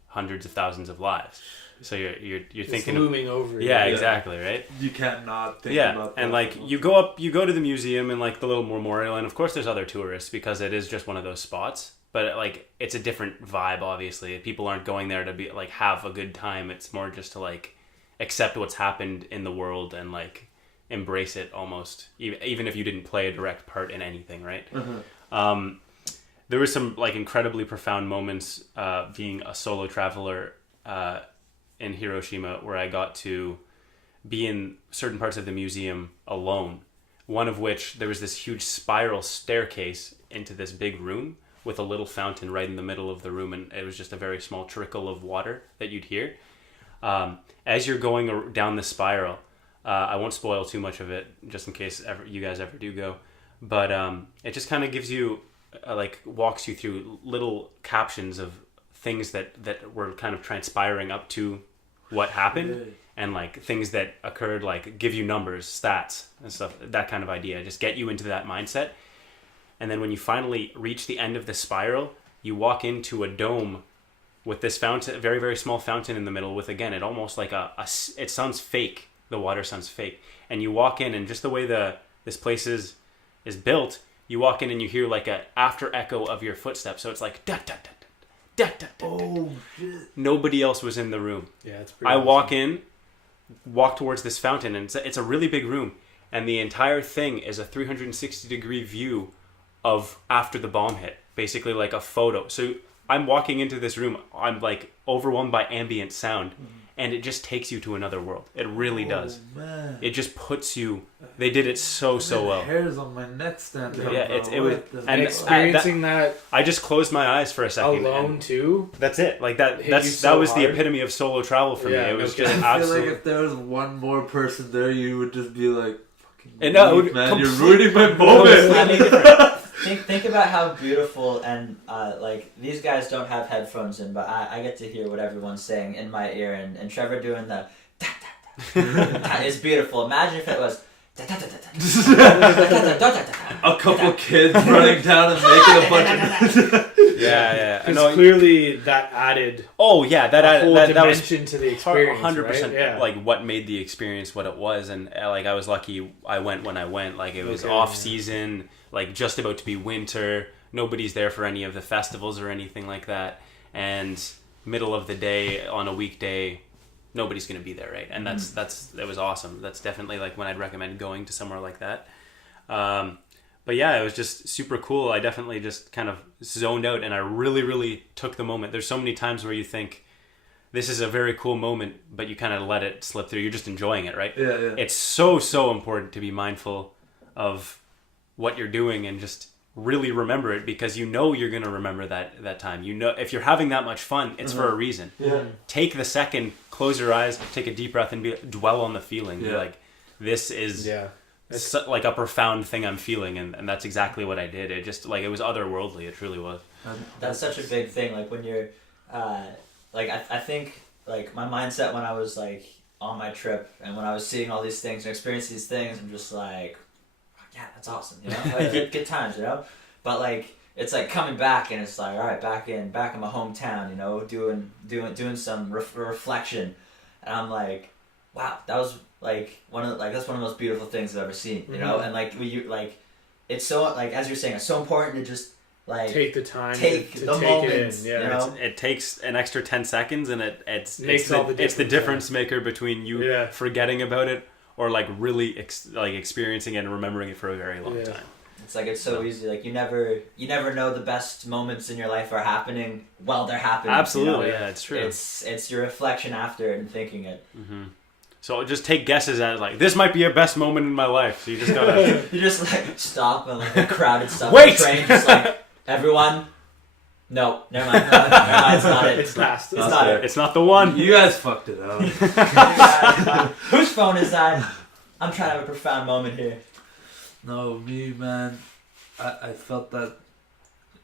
hundreds of thousands of lives. So you're thinking looming over you. Yeah, exactly, right? You can't not think about that. And like you go to the museum and like the little memorial, and of course there's other tourists because it is just one of those spots. But like it's a different vibe, obviously. People aren't going there to be like have a good time. It's more just to like accept what's happened in the world and like embrace it almost, even if you didn't play a direct part in anything, right? Mm-hmm. There were some like incredibly profound moments being a solo traveler in Hiroshima where I got to be in certain parts of the museum alone. One of which there was this huge spiral staircase into this big room with a little fountain right in the middle of the room, and it was just a very small trickle of water that you'd hear. As you're going down the spiral, I won't spoil too much of it just in case you guys ever do go, but it just kind of gives you walks you through little captions of things that were kind of transpiring up to what happened, and like things that occurred, like give you numbers, stats and stuff, that kind of idea, just get you into that mindset. And then when you finally reach the end of the spiral, you walk into a dome with this fountain, a very, very small fountain in the middle with, again, it almost like it sounds fake. The water sounds fake. And you walk in, and just the way this place is built, you walk in and you hear like a after echo of your footsteps. So it's like da da da da da da. Oh shit! Nobody else was in the room. Yeah, it's pretty. I walk towards this fountain, and it's a really big room, and the entire thing is a 360-degree view of after the bomb hit, basically like a photo. So I'm walking into this room, I'm like overwhelmed by ambient sound, and it just takes you to another world. It really does. Man. It just puts you. They did it so well. Hairs on my neck standing up. Yeah, it was. And experiencing that I just closed my eyes for a second. Alone too. That's it. Like that. That was the epitome of solo travel for me. It was just I feel absolute. like if there was one more person there, you would just be like, "Fucking no, man, you're ruining my moment." Think about how beautiful and these guys don't have headphones in, but I get to hear what everyone's saying in my ear, and Trevor doing the da da da is beautiful. Imagine if it was da da da da da. A couple kids running down and making a bunch of Yeah. Because clearly that added. Oh yeah, that whole that was dimension to the experience. 100%. Right? Yeah. Like what made the experience what it was, and like I was lucky. I went when I went. Like it was off season. Like just about to be winter, nobody's there for any of the festivals or anything like that, and middle of the day on a weekday, nobody's going to be there, right? And that was awesome. That's definitely like when I'd recommend going to somewhere like that. But yeah, it was just super cool. I definitely just kind of zoned out, and I really, really took the moment. There's so many times where you think this is a very cool moment, but you kind of let it slip through. You're just enjoying it, right? Yeah. It's so important to be mindful of what you're doing and just really remember it, because you're going to remember that time. If you're having that much fun, it's for a reason. Yeah. Take the second, close your eyes, take a deep breath, and dwell on the feeling. Yeah. Be like, this is like a profound thing I'm feeling, and that's exactly what I did. It just like it was otherworldly. It truly was. That's such a big thing. Like when you're I think like my mindset when I was like on my trip and when I was seeing all these things and experiencing these things, I'm just like, yeah, that's awesome, like good times, but like it's like coming back and it's like, all right, back in my hometown, doing some reflection, and I'm like, wow, that was like that's one of the most beautiful things I've ever seen, and like it's so like as you're saying, it's so important to just like take the time to take the moments, it in. Yeah. It takes an extra 10 seconds, and it's the difference maker between you forgetting about it or like really experiencing it and remembering it for a very long time. It's like it's so easy. Like you never know the best moments in your life are happening while they're happening. Absolutely, yeah, it's true. It's your reflection after and thinking it. Mm-hmm. So just take guesses at like this might be your best moment in my life. So you just gotta you just like stop and like a crowded subway Wait! train, just like everyone No, never mind. It's not it. It's past. It's not it. It's not the one. You guys fucked it up. Whose phone is that? I'm trying to have a profound moment here. No, me, man. I felt that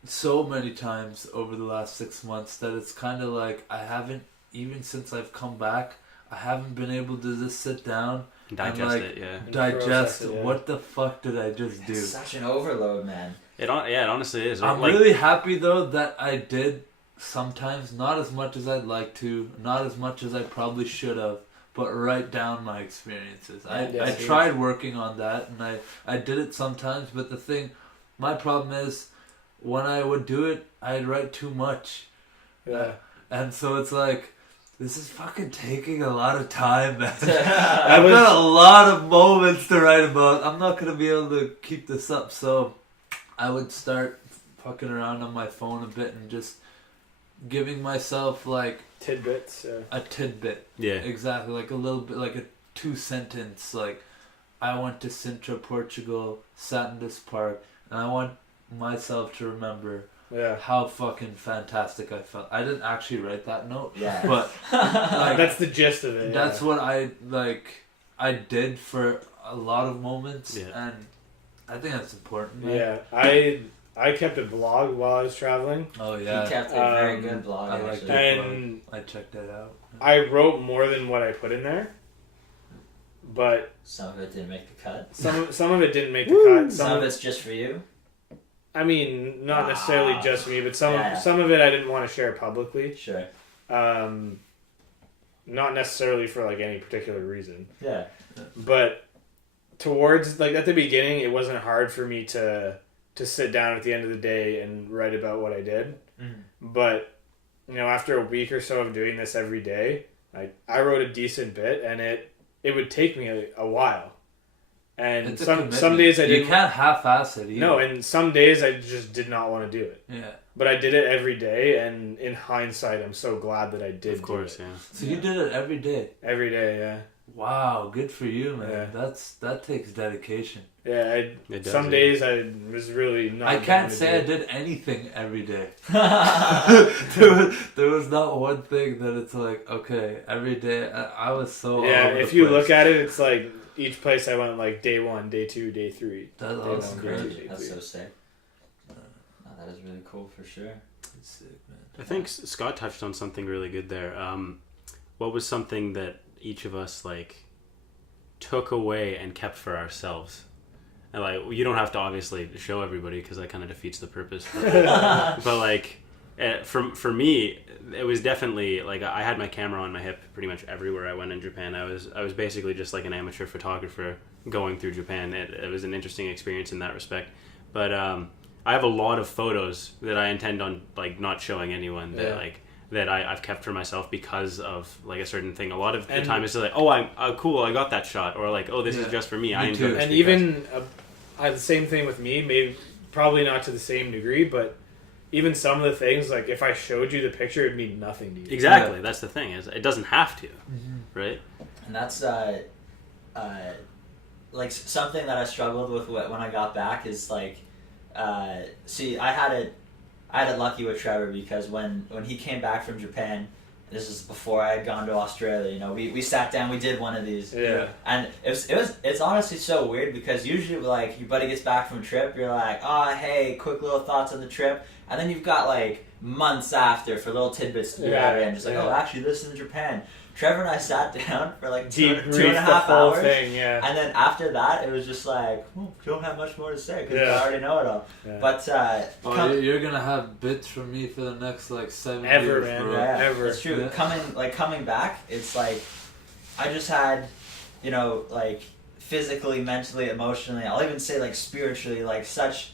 so many times over the last 6 months that it's kind of like I haven't, even since I've come back, I haven't been able to just sit down Digest and, like, it, yeah. digest Process it, yeah. what the fuck did I just do. It's such an overload, man. It honestly is. I'm really happy though that I did sometimes, not as much as I'd like to, not as much as I probably should have, but write down my experiences. I tried working on that, and I did it sometimes, but my problem is when I would do it, I'd write too much. Yeah. And so it's like, this is fucking taking a lot of time, man. I've got a lot of moments to write about. I'm not going to be able to keep this up, so I would start fucking around on my phone a bit and just giving myself like tidbits. A tidbit. Yeah. Exactly. Like a little bit, like a 2-sentence. Like, I went to Sintra, Portugal, sat in this park, and I want myself to remember how fucking fantastic I felt. I didn't actually write that note. Yeah. But like, that's the gist of it. That's what I did for a lot of moments, and I think that's important. Man. Yeah, I kept a blog while I was traveling. Oh yeah, you kept a very good blog. I like that and blog. I checked that out. I wrote more than what I put in there, but some of it didn't make the cut. Some of it didn't make the cut. Some of it's just for you. I mean, not necessarily just me, but some of it I didn't want to share publicly. Sure. Not necessarily for like any particular reason. Yeah. But towards like at the beginning, it wasn't hard for me to sit down at the end of the day and write about what I did. Mm-hmm. But after a week or so of doing this every day, I wrote a decent bit, and it would take me a while. And some days I didn't. You can't half-ass it either. No, and some days I just did not want to do it. Yeah. But I did it every day, and in hindsight, I'm so glad that I did. Of course, do it. yeah. So you did it every day. Every day, yeah. Wow, good for you, man. Yeah. That takes dedication. Yeah, some days I was really not. I can't say I did anything every day. there was not one thing that it's like, okay, every day I was so. Yeah, if you look at it, it's like each place I went like day 1, day 2, day 3. That's great. That's so sick. That is really cool for sure. It's sick, man. I think Scott touched on something really good there. What was something that each of us like took away and kept for ourselves? And like, you don't have to obviously show everybody because that kind of defeats the purpose. But like, for me, it was definitely like I had my camera on my hip pretty much everywhere I went in Japan. I was basically just like an amateur photographer going through Japan. It was an interesting experience in that respect. But I have a lot of photos that I intend on like not showing anyone that I've kept for myself because of like a certain thing. A lot of the time it's like, oh, I'm cool, I got that shot, or like, oh, this is just for me. I enjoy this. And even the same thing with me, maybe probably not to the same degree, but even some of the things, like if I showed you the picture, it'd mean nothing to you. Exactly, that's the thing, is it doesn't have to, right? And that's like something that I struggled with when I got back is like, see, I had it lucky with Trevor because when he came back from Japan, this is before I had gone to Australia, we sat down, we did one of these. Yeah. And it's honestly so weird because usually like your buddy gets back from a trip, you're like, oh hey, quick little thoughts on the trip, and then you've got like months after for little tidbits to be added in, just like, oh actually this is in Japan. Trevor and I sat down for like two and a half hours, and then after that it was just like, you don't have much more to say because I already know it all. Yeah. But you're gonna have bits from me for the next like 7 years, man. Bro. Yeah, ever. It's true. Yeah. Coming back, it's like I just had, like physically, mentally, emotionally. I'll even say like spiritually, like such,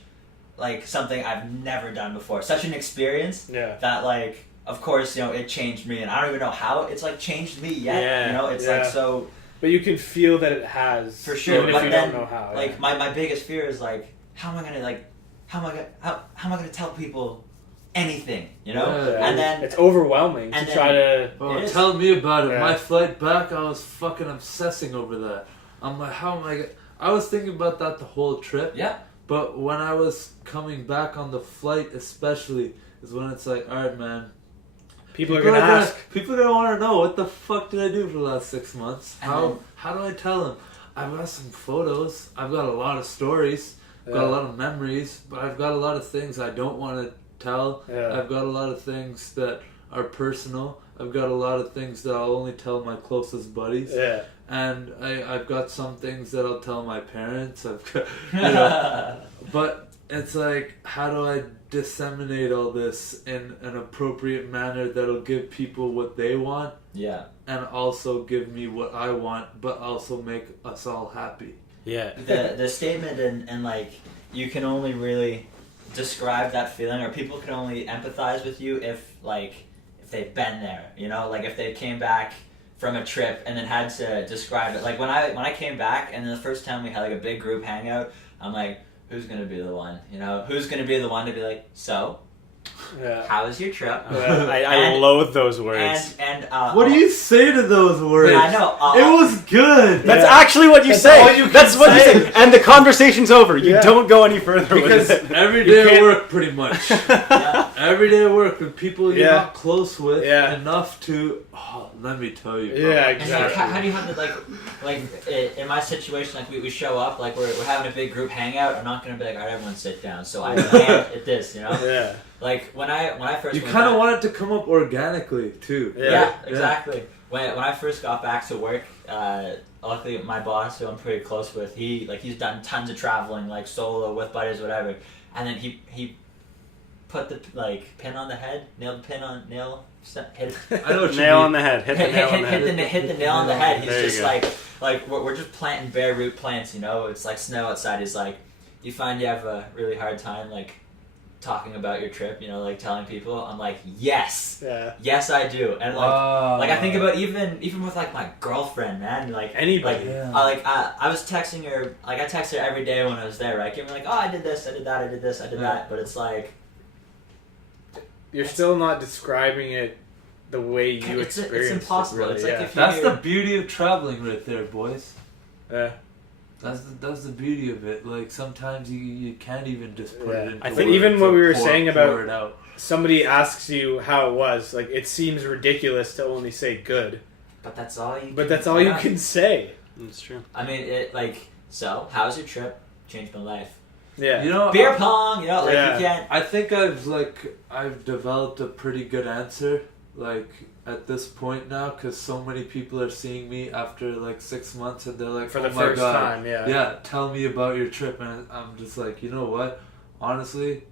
like something I've never done before. Such an experience that like. Of course, it changed me, and I don't even know how it's like changed me yet. Yeah, It's like so. But you can feel that it has for sure. Even but if you then, don't know how. Like my biggest fear is like, how am I gonna tell people anything? And then it's overwhelming to try to. Oh, tell me about it. Yeah. My flight back, I was fucking obsessing over that. I'm like, how am I? I was thinking about that the whole trip. Yeah. But when I was coming back on the flight, especially. is when it's like, all right, man. People are gonna ask. People are gonna want to know, what the fuck did I do for the last 6 months? How do I tell them? I've got some photos. I've got a lot of stories. I've got a lot of memories, but I've got a lot of things I don't want to tell. Yeah. I've got a lot of things that are personal. I've got a lot of things that I'll only tell my closest buddies. Yeah. And I've got some things that I'll tell my parents. I've got, you know, but it's like, how do I disseminate all this in an appropriate manner that'll give people what they want? Yeah. And also give me what I want, but also make us all happy. Yeah. The statement and like, you can only really describe that feeling, or people can only empathize with you if they've been there, you know, like if they came back from a trip and then had to describe it. Like when I came back, and then the first time we had like a big group hangout, I'm like, who's gonna be the one, you know, who's gonna be the one to be like, so how was your trip? I loathe those words. And what do you say to those words? I know. It was good. That's actually what you say. That's what you say. And the conversation's over. You don't go any further because with it. Every day at work, pretty much. Every day at work with people you're not close with enough to. Oh, let me tell you. Yeah, exactly. And like, how do you have to like in my situation, like we show up, like we're having a big group hangout. I'm not gonna be like, all right, everyone sit down. So I land at this, you know. Yeah. Like when I first you kind of want it to come up organically too. Yeah, exactly. When I first got back to work, luckily my boss, who I'm pretty close with, he's done tons of traveling, like solo with buddies, whatever. And then he put the pin on the head, nailed the pin on nail. Hit I know what nail on the head. Hit the nail on the head. Hit the nail on the head. He's just like we're just planting bare root plants, you know. It's like snow outside. He's like, you find you have a really hard time like talking about your trip, you know, like telling people. I'm like, yes, yes, I do. And like I think about even with like my girlfriend, man, like anybody. I was texting her, like I texted her every day when I was there, right? Giving like, oh, I did this, I did that, I did this, I did that. But it's like, you're still not describing it the way you experience it. It's impossible. Really, it's like if that's the beauty of traveling right there, boys. Yeah. That's the beauty of it. Like sometimes you can't even just put it into I think even what we were saying about somebody asks you how it was, like it seems ridiculous to only say good. But that's all you can say. That's true. I mean, so how was your trip? Changed my life. Yeah. You know, beer pong, you know, like you can't. I think I've developed a pretty good answer, like at this point now, because so many people are seeing me after like 6 months, and they're like, for the first time, tell me about your trip, and I'm just like, you know what? Honestly,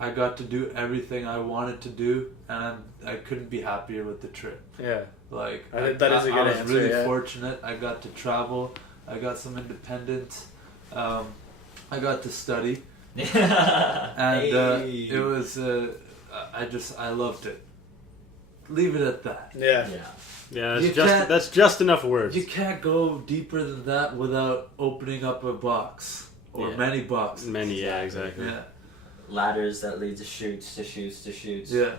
I got to do everything I wanted to do, and I couldn't be happier with the trip. Yeah. Like I think that is a good answer. I was really fortunate. I got to travel. I got some independence. I got to study, and it was. I loved it. Leave it at that. Yeah. That's just enough words. You can't go deeper than that without opening up a box or many boxes. Exactly. Yeah. Ladders that lead to chutes, to chutes, to chutes. Yeah.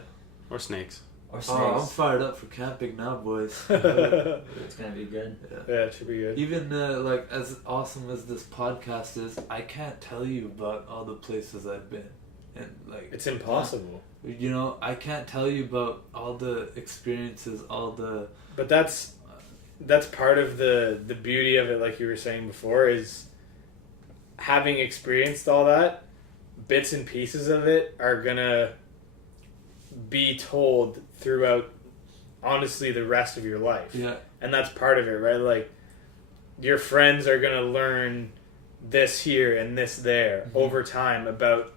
Or snakes. Oh, I'm fired up for camping now, boys. It's gonna be good. Yeah, it should be good. Even like as awesome as this podcast is, I can't tell you about all the places I've been, and like it's impossible. You know, I can't tell you about all the experiences, But that's part of the beauty of it, like you were saying before, is having experienced all that. Bits and pieces of it are gonna be told throughout, honestly, the rest of your life. Yeah. And that's part of it, right? Like, your friends are gonna learn this here and this there over time about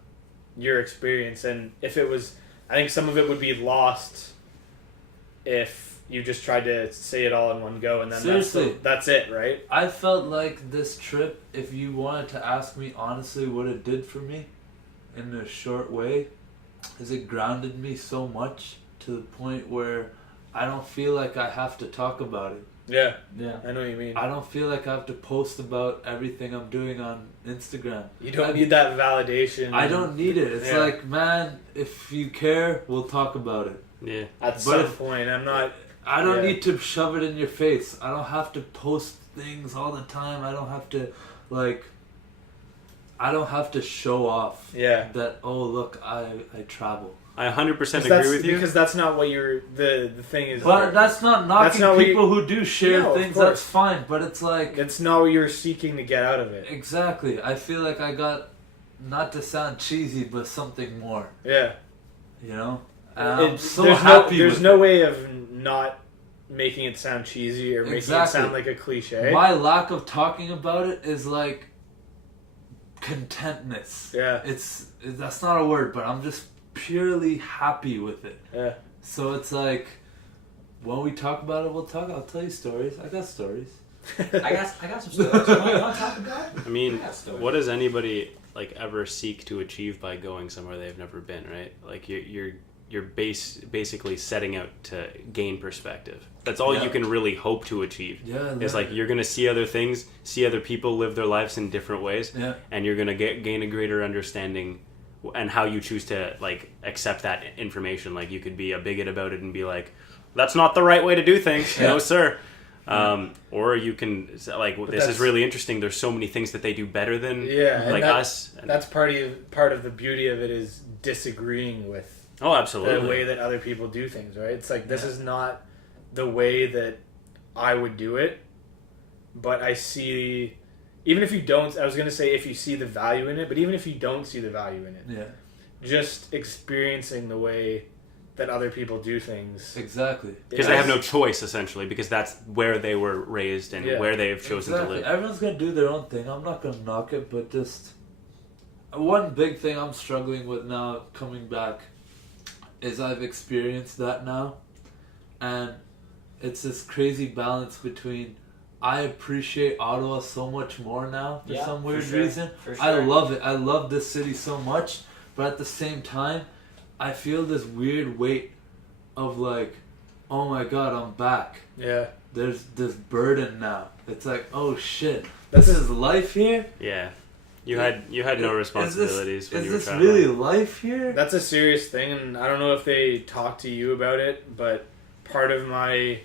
your experience. And if it was, I think some of it would be lost if you just tried to say it all in one go, and then that's it, right? I felt like this trip, if you wanted to ask me honestly what it did for me in a short way, is it grounded me so much to the point where I don't feel like I have to talk about it. Yeah, I know what you mean. I don't feel like I have to post about everything I'm doing on Instagram. You don't need that validation. I don't need it. It's like, man, if you care, we'll talk about it. Yeah. At some point, I don't need to shove it in your face. I don't have to post things all the time. I don't have to, show off that, oh, look, I travel. I 100% agree with you. Because that's not what the thing is. But that's not knocking people who do share things. That's fine. But it's like... It's not what you're seeking to get out of it. Exactly. I feel like I got, not to sound cheesy, but something more. Yeah. You know? I'm so happy There's no way of not making it sound cheesy or making it sound like a cliche. My lack of talking about it is like contentness. Yeah. That's not a word, but I'm just purely happy with it. Yeah. So it's like, when we talk about it, I'll tell you stories. I got stories. I got some stories. You want to talk about it? I mean, what does anybody like ever seek to achieve by going somewhere they've never been, right? Like you're basically setting out to gain perspective. That's all you can really hope to achieve. Yeah, it's like you're going to see other things, see other people live their lives in different ways, and you're going to gain a greater understanding and how you choose to like accept that information. Like you could be a bigot about it and be like, that's not the right way to do things. No, sir. Or you can like, this is really interesting. There's so many things that they do better than us. And that's part of the beauty of it is disagreeing with. Oh, absolutely. The way that other people do things, right? It's like, this is not the way that I would do it, but I see, even if you don't, I was going to say if you see the value in it, but even if you don't see the value in it, just experiencing the way that other people do things. Exactly. Because they have no choice, essentially, because that's where they were raised and where they have chosen to live. Everyone's going to do their own thing. I'm not going to knock it, but just one big thing I'm struggling with now coming back is I've experienced that now, and it's this crazy balance between I appreciate Ottawa so much more now for some weird reason. For sure. I love it. I love this city so much, but at the same time, I feel this weird weight of like, oh my god, I'm back. Yeah. There's this burden now. It's like, oh shit, this is life here? Yeah. You had no responsibilities when you were traveling. Is this really life here? That's a serious thing, and I don't know if they talked to you about it, but part of my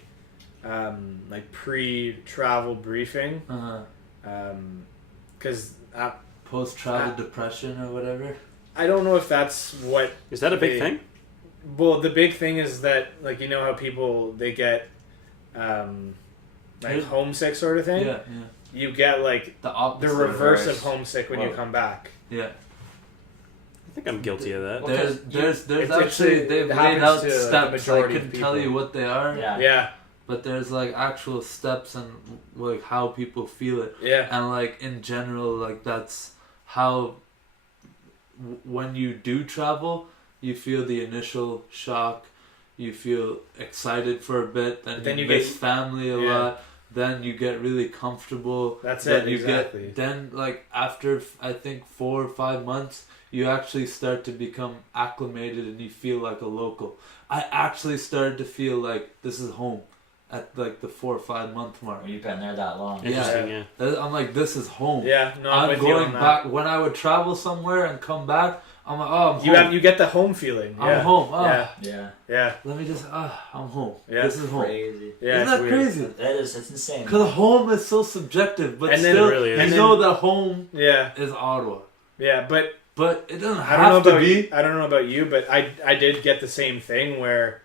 like pre-travel briefing, because post-travel depression or whatever. I don't know if that's what is that a big thing. Well, the big thing is that, like, you know how people they get like homesick sort of thing. Yeah. You get like the reverse of homesick when you come back. Yeah. I think I'm guilty of that. There's actually they've laid out steps. I can tell you what they are. Yeah. But there's like actual steps and like how people feel it. Yeah. And like in general, like that's how when you do travel, you feel the initial shock. You feel excited for a bit, then you miss family a lot. Then you get really comfortable. That's it, exactly. Then, like, after, I think, 4 or 5 months, you actually start to become acclimated and you feel like a local. I actually started to feel like this is home at, like, the 4 or 5 month mark. When you've been there that long. Yeah. I'm like, this is home. Yeah, no, I'm going back. When I would travel somewhere and come back, I'm like, oh, I'm home. You get the home feeling. I'm home. Oh. Yeah. Let me just, I'm home. Yeah. This is home. Crazy. Yeah, isn't that crazy? It's insane. Because home is so subjective, but still, you know that home is Ottawa. Yeah, but it doesn't have to be. I don't know about you, but I did get the same thing where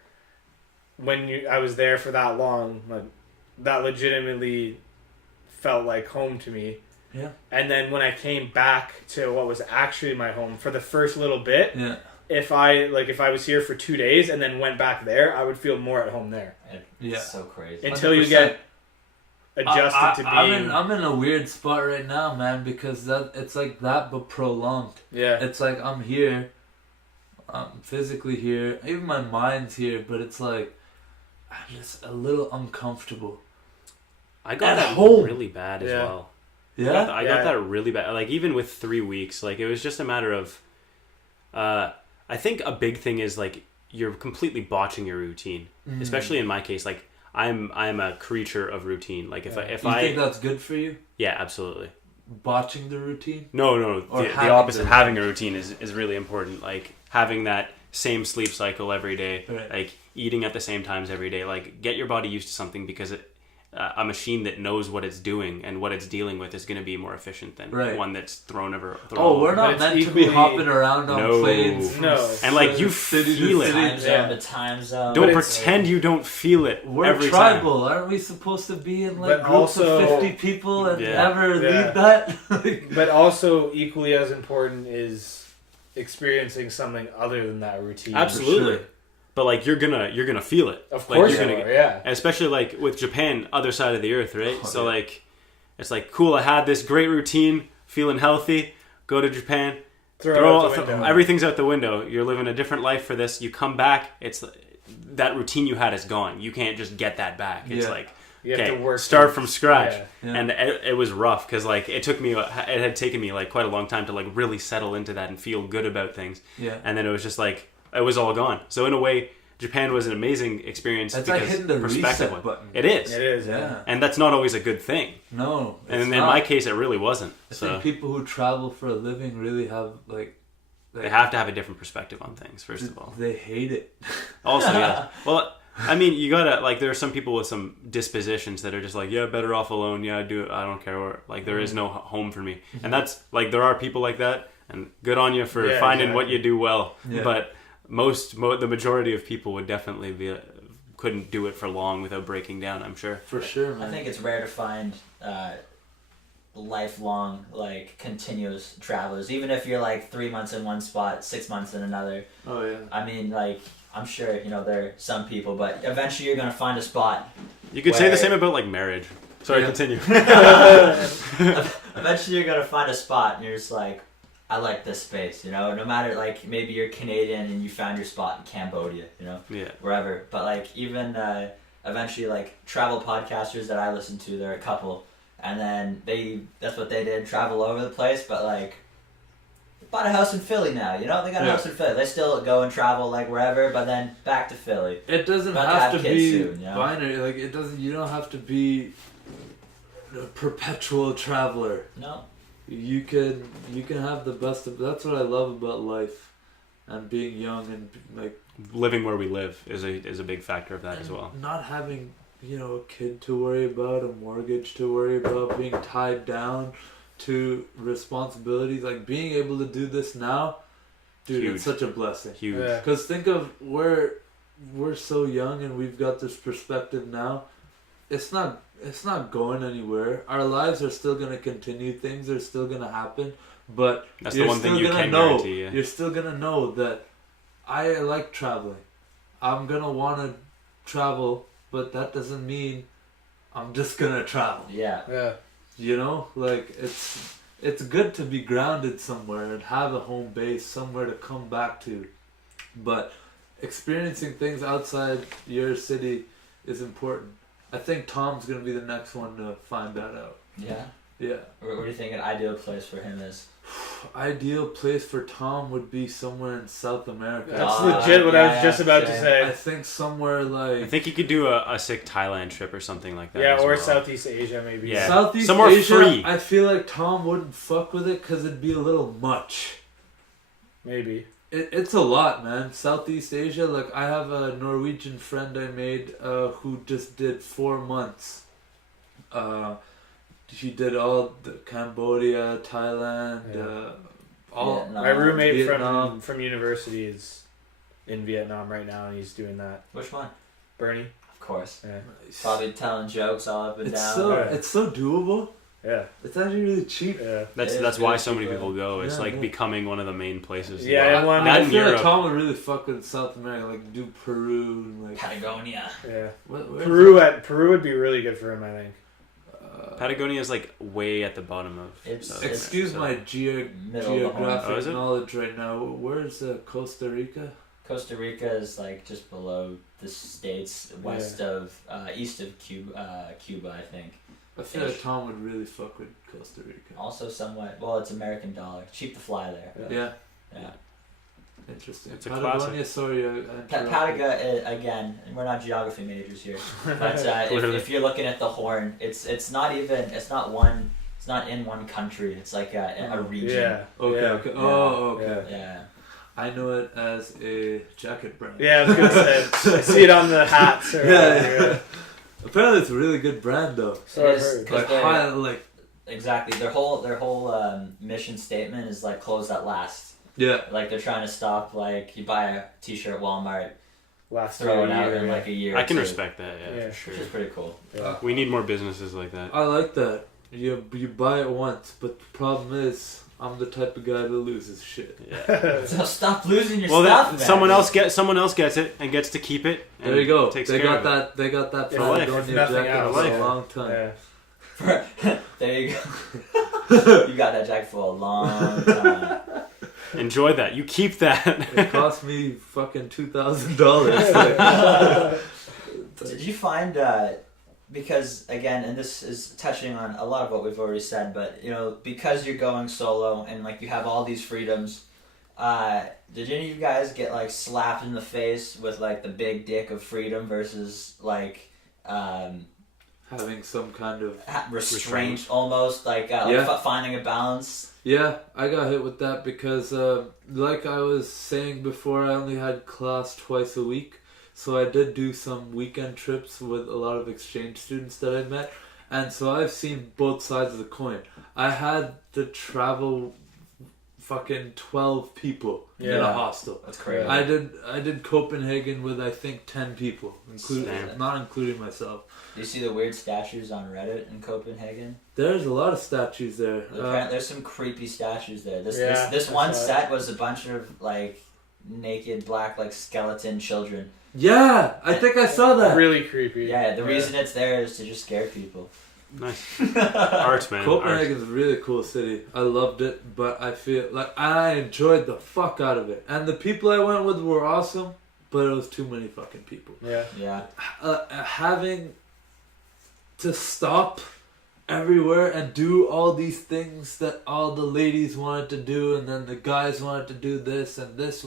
when I was there for that long, like, that legitimately felt like home to me. Yeah. And then when I came back to what was actually my home for the first little bit, if I was here for 2 days and then went back there, I would feel more at home there. It's so crazy. Until 100%. You get adjusted to being. I'm in a weird spot right now, man, because it's like that but prolonged. Yeah. It's like I'm here, I'm physically here, even my mind's here, but it's like I'm just a little uncomfortable. I got that home really bad as well. Yeah, I got that really bad. Like, even with 3 weeks, like, it was just a matter of, I think a big thing is, like, you're completely botching your routine. Especially in my case, like, I'm a creature of routine. Like, if I think that's good for you? Yeah, absolutely. Botching the routine? No. The opposite. Having a routine is really important. Like, having that same sleep cycle every day, like, eating at the same times every day. Like, get your body used to something, because a machine that knows what it's doing and what it's dealing with is going to be more efficient than one that's thrown over. We're not meant to be hopping around on planes. No. And like you feel it. Time zone. Don't pretend you don't feel it. We're tribal. Aren't we supposed to be in like groups of 50 people and never leave that? But also equally as important is experiencing something other than that routine. Absolutely. But like you're gonna feel it. Of course, you're gonna, and especially like with Japan, other side of the earth, right? So like, it's like cool. I had this great routine, feeling healthy. Go to Japan, throw everything's out the window. You're living a different life for this. You come back, it's that routine you had is gone. You can't just get that back. It's like you have to work start from scratch, and it was rough because like it had taken me like quite a long time to like really settle into that and feel good about things. And then it was just like. It was all gone. So in a way, Japan was an amazing experience. It's like hitting the reset button. It is. It is, yeah. And that's not always a good thing. No. And in my case, it really wasn't. I think people who travel for a living really have like they have to have a different perspective on things. First of all, they hate it. Also, yeah. Well, I mean, you gotta like. There are some people with some dispositions that are just like, better off alone. I do it. I don't care. Or like, there is no home for me. And that's like, there are people like that. And good on you for finding what you do well. Yeah. But the majority of people would definitely couldn't do it for long without breaking down, I'm sure. For sure, man. I think it's rare to find lifelong, like, continuous travelers. Even if you're, like, 3 months in one spot, 6 months in another. Oh, yeah. I mean, like, I'm sure, there are some people, but eventually you're going to find a spot. You could say the same about, like, marriage. Sorry, continue. Eventually you're going to find a spot, and you're just like, I like this space, no matter, like, maybe you're Canadian and you found your spot in Cambodia, wherever. But, like, even eventually, like, travel podcasters that I listen to, there are a couple, and then that's what they did, travel all over the place, but, like, they bought a house in Philly now, they got a house in Philly. They still go and travel, like, wherever, but then back to Philly. It doesn't have to be binary, like, you don't have to be a perpetual traveler. No. You can have the best of. That's what I love about life, and being young and like living where we live is a big factor of that as well. Not having a kid to worry about, a mortgage to worry about, being tied down to responsibilities. Like being able to do this now, dude, it's such a blessing. Huge. Because think of we're so young and we've got this perspective now. It's not going anywhere. Our lives are still going to continue. Things are still going to happen. But that's the one thing you can guarantee. You're still going to know that I like traveling. I'm going to want to travel, but that doesn't mean I'm just going to travel. Yeah. Like it's good to be grounded somewhere and have a home base, somewhere to come back to. But experiencing things outside your city is important. I think Tom's going to be the next one to find that out. Yeah? Yeah. What do you think an ideal place for him is? Ideal place for Tom would be somewhere in South America. That's legit what I was just about to say. I think somewhere like... I think you could do a sick Thailand trip or something like that. Yeah, or Southeast Asia maybe. Yeah. Southeast somewhere Asia, free. I feel like Tom wouldn't fuck with it because it'd be a little much. Maybe. It's a lot, man. Southeast Asia, like I have a Norwegian friend I made who just did 4 months. He did all the Cambodia, Thailand, all. Vietnam. My roommate from university is in Vietnam right now, and he's doing that. Which one? Bernie. Of course. Yeah. Probably telling jokes all up and down. It's so doable. Yeah. It's actually really cheap. Yeah. That's why so many people go. It's becoming one of the main places. Yeah, I feel like Tom would really fuck with South America, like do Peru and like Patagonia. Yeah. Peru would be really good for him, I think. Patagonia is like way at the bottom of. Excuse my geographic knowledge right now. Where's Costa Rica? Costa Rica is like just below the states, east of Cuba, I think. I feel like Tom would really fuck with Costa Rica. Also somewhat, it's American dollar. Cheap to fly there. Yeah. Interesting. It's Patagonia, sorry. Patagonia, again, we're not geography majors here. But if you're looking at the Horn, it's not in one country. It's like a region. Yeah. Okay. Okay. Yeah. I know it as a jacket brand. Yeah, I was gonna say. I see it on the hats. Apparently, it's a really good brand though. So I've heard. Exactly. Their whole mission statement is like clothes that last. Yeah. Like they're trying to stop like you buy a t-shirt at Walmart, Last throw it out in like a year. I can or two, respect that. Yeah, for sure. Which is pretty cool. Yeah. We need more businesses like that. I like that. You buy it once, but the problem is I'm the type of guy that loses shit. Yeah. So stop losing your Well, stuff. then man. someone else gets it and gets to keep it. And There you go. Takes They care got of it. that. They got that For life. Patagonia If nothing jacket else, for yeah. a long time. Yeah. There you go. You got that jacket for a long time. Enjoy that. You keep that. It cost me fucking $2,000. Did you find because again, and this is touching on a lot of what we've already said, but you know, because you're going solo and like you have all these freedoms, did any of you guys get like slapped in the face with like the big dick of freedom versus like Having some kind of restraint almost like finding a balance? Yeah, I got hit with that because like I was saying before, I only had class twice a week. So I did do some weekend trips with a lot of exchange students that I met. And so I've seen both sides of the coin. I had to travel fucking 12 people in a hostel. That's crazy. I did Copenhagen with I think 10 people, not including myself. Do you see the weird statues on Reddit in Copenhagen? There's a lot of statues there. There's some creepy statues there. This one set was a bunch of like naked black like skeleton children. Yeah, I think I saw that. Really creepy. Yeah, the reason it's there is to just scare people. Nice. Arts, man. Copenhagen's a really cool city. I loved it, but I feel like I enjoyed the fuck out of it. And the people I went with were awesome, but it was too many fucking people. Yeah. Having to stop everywhere and do all these things that all the ladies wanted to do, and then the guys wanted to do this, and this,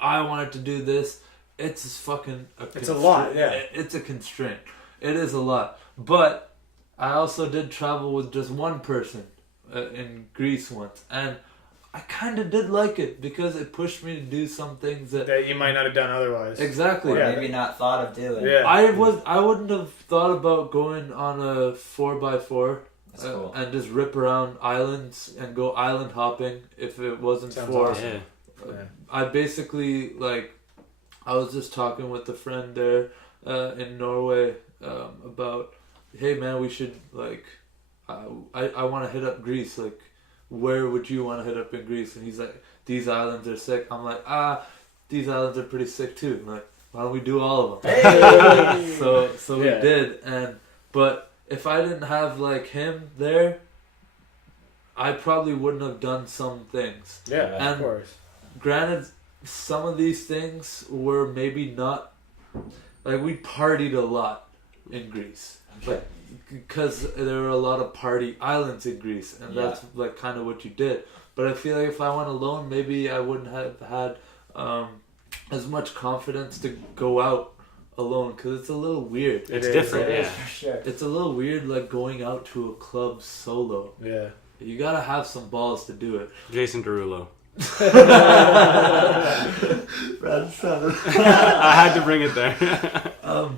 I wanted to do this. It's fucking It's a lot, yeah. It's a constraint. It is a lot. But I also did travel with just one person in Greece once. And I kind of did like it because it pushed me to do some things that you might not have done otherwise. Exactly. Or maybe not thought of doing. Yeah. I wouldn't have thought about going on a 4x4 That's cool. and just rip around islands and go island hopping if it wasn't Sounds for... awesome. I basically, like... I was just talking with a friend there in Norway about, hey man, we should like, I want to hit up Greece. Like, where would you want to hit up in Greece? And he's like, these islands are sick. I'm like, these islands are pretty sick too. I'm like, why don't we do all of them? Hey! so we did. But if I didn't have like him there, I probably wouldn't have done some things. Yeah, and of course. Granted, some of these things were maybe not like we partied a lot in Greece, but because there were a lot of party islands in Greece, and that's like kind of what you did. But I feel like if I went alone, maybe I wouldn't have had as much confidence to go out alone because it's a little weird. It's different, yeah. For sure. It's a little weird, like going out to a club solo. Yeah, you gotta have some balls to do it. Jason Derulo. I had to bring it there.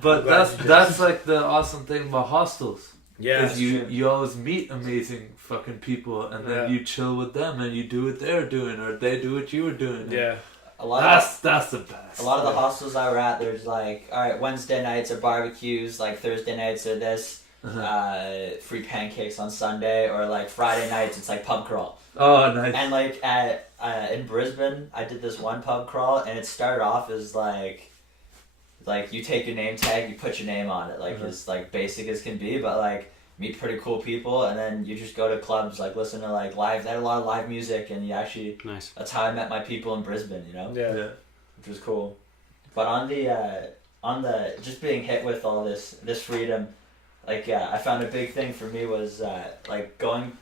But that's like the awesome thing about hostels. Yeah, because you always meet amazing fucking people, and then you chill with them, and you do what they're doing, or they do what you were doing. Yeah, that's the best. A lot of the hostels I were at, there's like, all right, Wednesday nights are barbecues, like Thursday nights are this, free pancakes on Sunday, or like Friday nights it's like pub crawl. Oh, nice. And like in Brisbane, I did this one pub crawl, and it started off as like you take your name tag, you put your name on it, like as like basic as can be, but like meet pretty cool people, and then you just go to clubs, like listen to like live. They had a lot of live music, and you actually that's how I met my people in Brisbane, you know. Yeah. Which was cool. But on the just being hit with all this freedom, like I found a big thing for me was like going.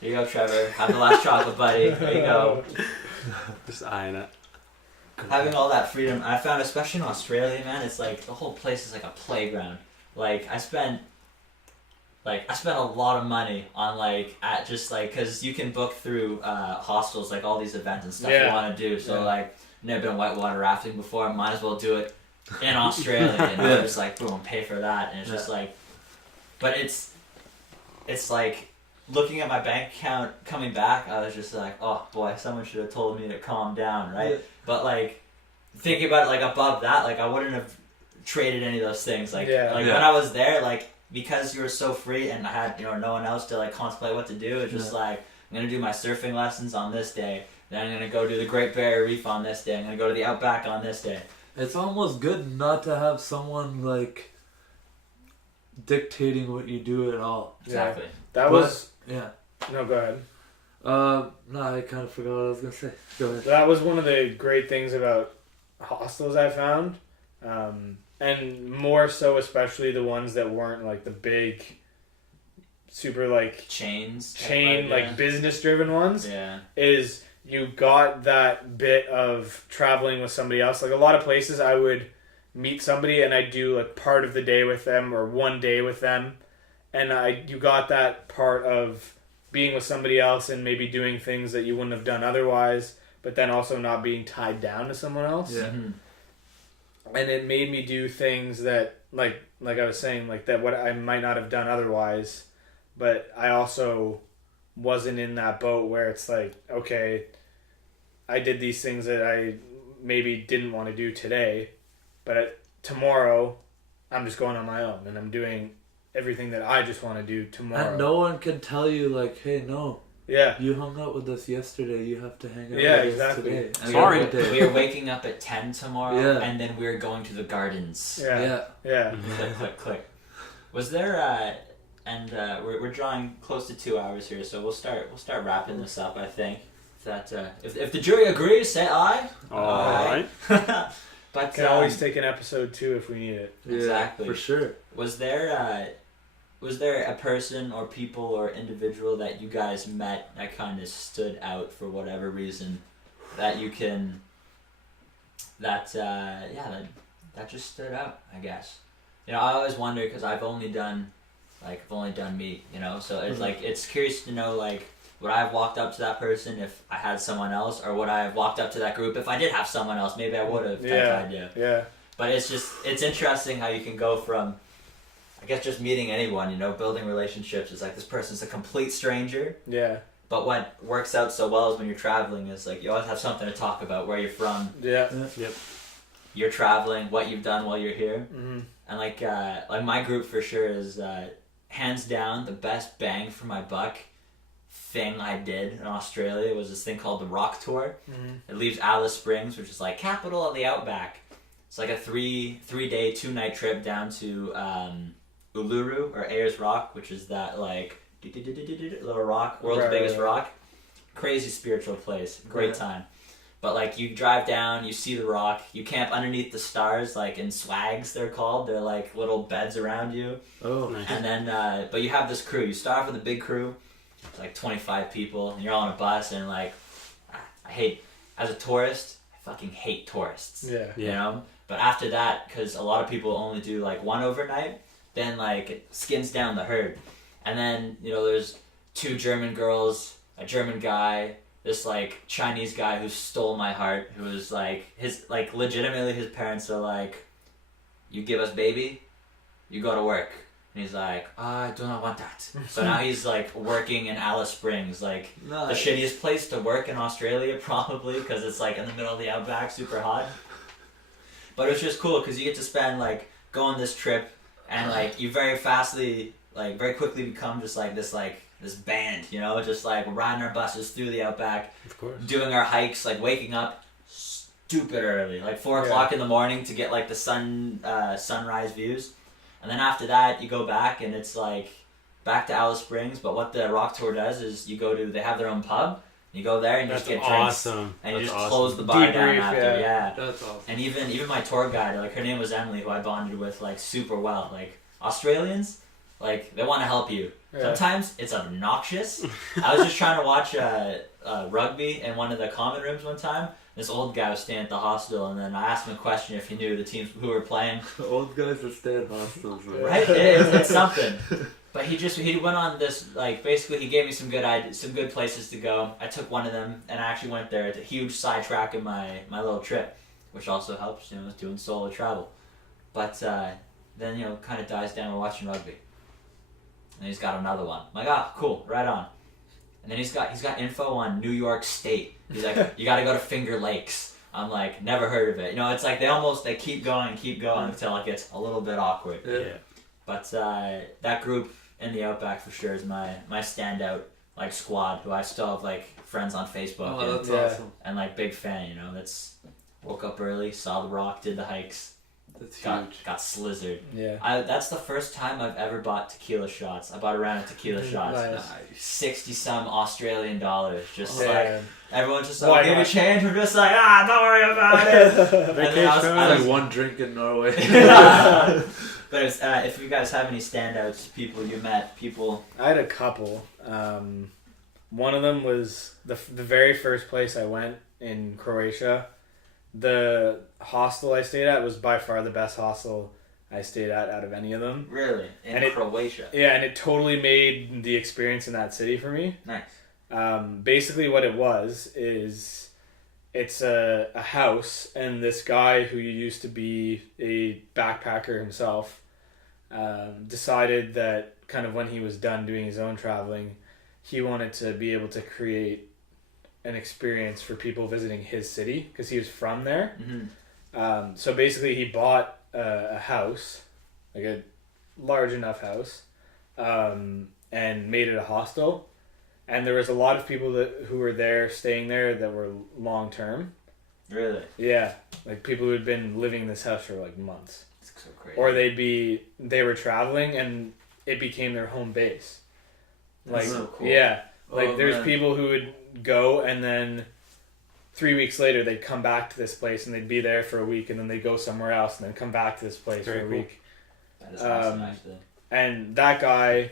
Here you go, Trevor. Have the last chocolate, buddy. There you go. Just eyeing it. Having all that freedom, I found, especially in Australia, man, it's like the whole place is like a playground. Like I spent a lot of money on like at just like because you can book through hostels like all these events and stuff you want to do. So like never been whitewater rafting before, might as well do it in Australia, and I just like boom, pay for that, and it's just like, but it's like looking at my bank account coming back, I was just like, oh boy, someone should have told me to calm down, right? But like thinking about it, like above that, like I wouldn't have traded any of those things, like when I was there, like because you were so free and I had no one else to like contemplate what to do, it's just like I'm gonna do my surfing lessons on this day, then I'm gonna go do the Great Barrier Reef on this day, I'm gonna go to the Outback on this day. It's almost good not to have someone like dictating what you do at all. Exactly. That was No, go ahead. No, I kind of forgot what I was gonna say. Go ahead. That was one of the great things about hostels I found, and more so especially the ones that weren't like the big, super like chain like business driven ones. Yeah. Is you got that bit of traveling with somebody else. Like a lot of places I would meet somebody and I'd do like part of the day with them or one day with them, and you got that part of being with somebody else and maybe doing things that you wouldn't have done otherwise, but then also not being tied down to someone else. Yeah. Mm-hmm. And it made me do things that like I was saying, like that what I might not have done otherwise, but I also wasn't in that boat where it's like, okay, I did these things that I maybe didn't want to do today, but tomorrow I'm just going on my own and I'm doing everything that I just want to do tomorrow. And no one can tell you like, hey, no. Yeah. You hung out with us yesterday. You have to hang out with us today. Sorry. We are waking up at 10 tomorrow, and then we're going to the gardens. Yeah. Click, click, click. Was there we're drawing close to 2 hours here, so we'll start wrapping this up. I think if the jury agrees, say aye. All right. But can always take an episode 2 if we need it. Yeah, exactly, for sure. Was there a person or people or individual that you guys met that kind of stood out for whatever reason that you can that just stood out, I guess? I always wonder because I've only done me, so it's like it's curious to know like would I have walked up to that person if I had someone else, or would I have walked up to that group if I did have someone else? Maybe I would have. Type idea. Yeah. But it's interesting how you can go from, I guess, just meeting anyone, building relationships. It's like this person's a complete stranger. Yeah. But what works out so well is when you're traveling is like you always have something to talk about, where you're from. Yeah. Yep. You're traveling, what you've done while you're here. Mm-hmm. And like my group for sure is hands down the best bang for my buck thing I did in Australia was this thing called the Rock Tour. Mm-hmm. It leaves Alice Springs, which is like capital of the Outback. It's like a 3-day, 2-night trip down to Uluru or Ayers Rock, which is that like little rock, world's biggest rock. Crazy spiritual place, great time. But like you drive down, you see the rock, you camp underneath the stars, like in swags they're called. They're like little beds around you. Oh, nice. And then, but you have this crew. You start off with a big crew. It's like 25 people, and you're all on a bus, and like, as a tourist, I fucking hate tourists. Yeah. But after that, because a lot of people only do like one overnight, then like it skins down the herd. And then, there's 2 German girls, a German guy, this like Chinese guy who stole my heart, who was like, legitimately his parents are like, you give us baby, you go to work. And he's like, I do not want that. So now he's like working in Alice Springs, like nice. The shittiest place to work in Australia probably, because it's like in the middle of the Outback, super hot. But it's just cool because you get to spend like go on this trip, and like you very quickly become just like this band, just like we're riding our buses through the Outback, Of course. doing our hikes, like waking up stupid early, like 4 o'clock in the morning to get like the sunrise views. And then after that, you go back, and it's like back to Alice Springs. But what the Rock Tour does is they have their own pub. You go there and you just get drinks. Awesome. And you That's just awesome. close the bar down after. Yeah. That's awesome. And even my tour guide, like her name was Emily, who I bonded with like super well. Like Australians, like they want to help you. Yeah. Sometimes it's obnoxious. I was just trying to watch rugby in one of the common rooms one time. This old guy was staying at the hostel, and then I asked him a question if he knew the teams who were playing. Old guys that stay at hostels, right? It's something. But he went on this, like, basically he gave me some good places to go. I took one of them, and I actually went there. It's a huge sidetrack in my little trip. which also helps, doing solo travel. But then, kind of dies down. We're watching rugby. And he's got another one. I'm like, cool, right on. And then he's got info on New York State. He's like, you got to go to Finger Lakes. I'm like, never heard of it. It's like they keep going until it gets a little bit awkward. Yeah. But that group in the Outback for sure is my standout squad, who I still have friends on Facebook. Oh, that's awesome. And big fan. That's woke up early, saw the Rock, did the hikes. That's huge. Got slizzard. Yeah. That's the first time I've ever bought tequila shots. I bought a round of tequila shots. Nice. 60-some Australian dollars. Just everyone's just Why, give me change. We're just don't worry about it. Vacation. It's one drink in Norway. But if you guys have any standouts, people you met, I had a couple. One of them was the very first place I went in Croatia. The hostel I stayed at was by far the best hostel I stayed at out of any of them. Really? In Croatia? Yeah, and it totally made the experience in that city for me. Nice. Basically what it was is it's a house, and this guy who used to be a backpacker himself decided that kind of when he was done doing his own traveling, he wanted to be able to create an experience for people visiting his city because he was from there. Mm-hmm. So basically he bought a house, like a large enough house, and made it a hostel. And there was a lot of people who were there, staying there, that were long term. Really? Yeah, people who had been living in this house for months. That's so crazy. Or they were traveling and it became their home base. That's so cool. Yeah. There's man. people who would go and then 3 weeks later they'd come back to this place and they'd be there for a week, and then they'd go somewhere else and then come back to this place for a week. That is awesome, actually. And that guy,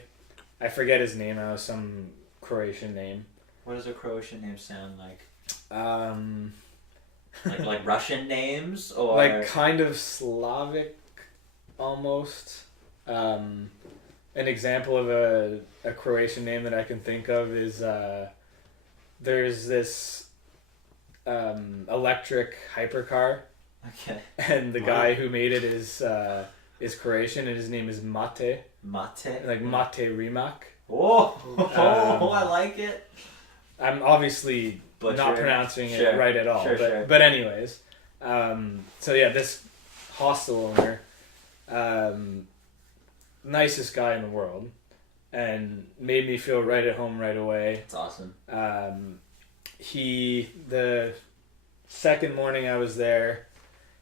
I forget his name now, some Croatian name. What does a Croatian name sound like? Like Russian names, or kind of Slavic almost. An example of a Croatian name that I can think of is there's this electric hypercar. Okay. And the guy who made it is Croatian, and his name is Mate. Mate? Mate Rimac. Oh, I like it. I'm obviously not pronouncing it right at all. But anyways, so yeah, this hostel owner, nicest guy in the world, and made me feel right at home right away. That's awesome. The second morning I was there,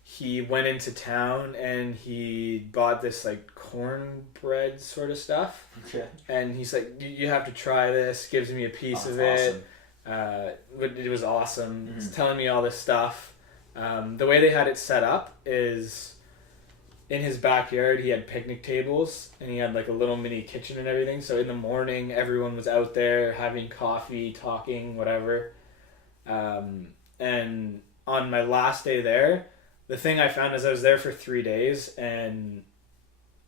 he went into town and he bought this cornbread sort of stuff. Okay. And he's like, you have to try this. Gives me a piece of it. Awesome. It was awesome. Mm-hmm. He's telling me all this stuff. The way they had it set up is in his backyard he had picnic tables, and he had a little mini kitchen and everything. So in the morning everyone was out there having coffee, talking, whatever. And on my last day there, the thing I found is I was there for 3 days, and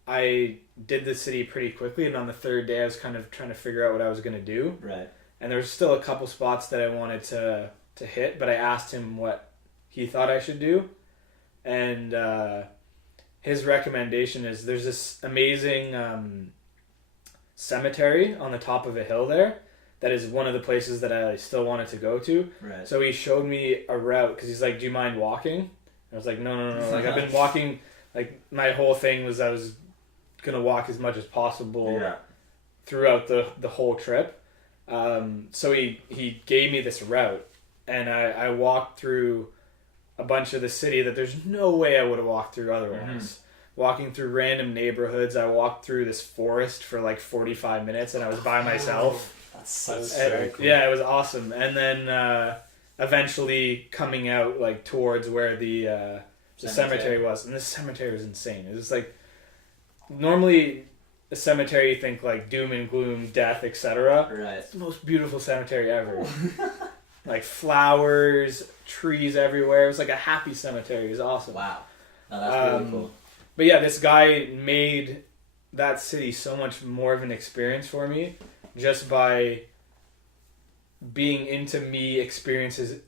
I did the city pretty quickly, and on the third day I was kind of trying to figure out what I was going to do. Right. And there was still a couple spots that I wanted to hit, but I asked him what he thought I should do. And his recommendation is there's this amazing cemetery on the top of a hill there that is one of the places that I still wanted to go to. Right. So he showed me a route because he's like, do you mind walking? I was like, no. I've been walking, my whole thing was I was going to walk as much as possible throughout the whole trip. So he gave me this route, and I walked through a bunch of the city that there's no way I would have walked through otherwise. Mm-hmm. Walking through random neighborhoods. I walked through this forest for 45 minutes, and I was by myself. That's so cool. Yeah, it was awesome. And then eventually coming out towards where the cemetery was, and this cemetery was insane. It was normally a cemetery you think doom and gloom, death, etc. Right. It's the most beautiful cemetery ever. Flowers, trees everywhere. It was a happy cemetery. It was awesome. Wow. No, that's really cool. But yeah, this guy made that city so much more of an experience for me just by being into me experiencing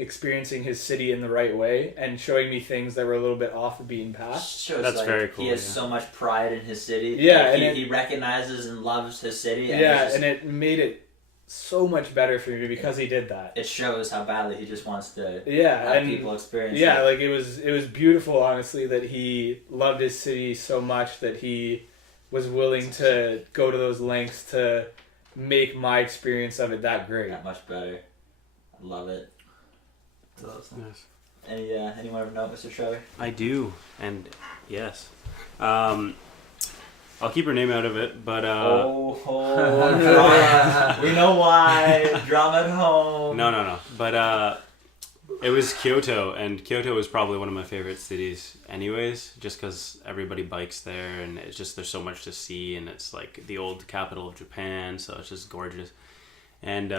experiencing his city in the right way and showing me things that were a little bit off the beaten path. Shows That's like very cool. He has so much pride in his city. Yeah, like and he recognizes and loves his city. And yeah, and it made it so much better for me because he did that. It shows how badly he just wants to have people experience it. Yeah, like it was beautiful, honestly, that he loved his city so much that he was willing to go to those lengths to make my experience of it that great. That much better. I love it. That's awesome. Yes. Anyone ever know, Mr. Trevor? I do, and yes. I'll keep her name out of it, but we know why. Drama at home. No. But it was Kyoto, and Kyoto is probably one of my favorite cities anyways, just because everybody bikes there, and it's just, there's so much to see, and it's like the old capital of Japan, so it's just gorgeous. And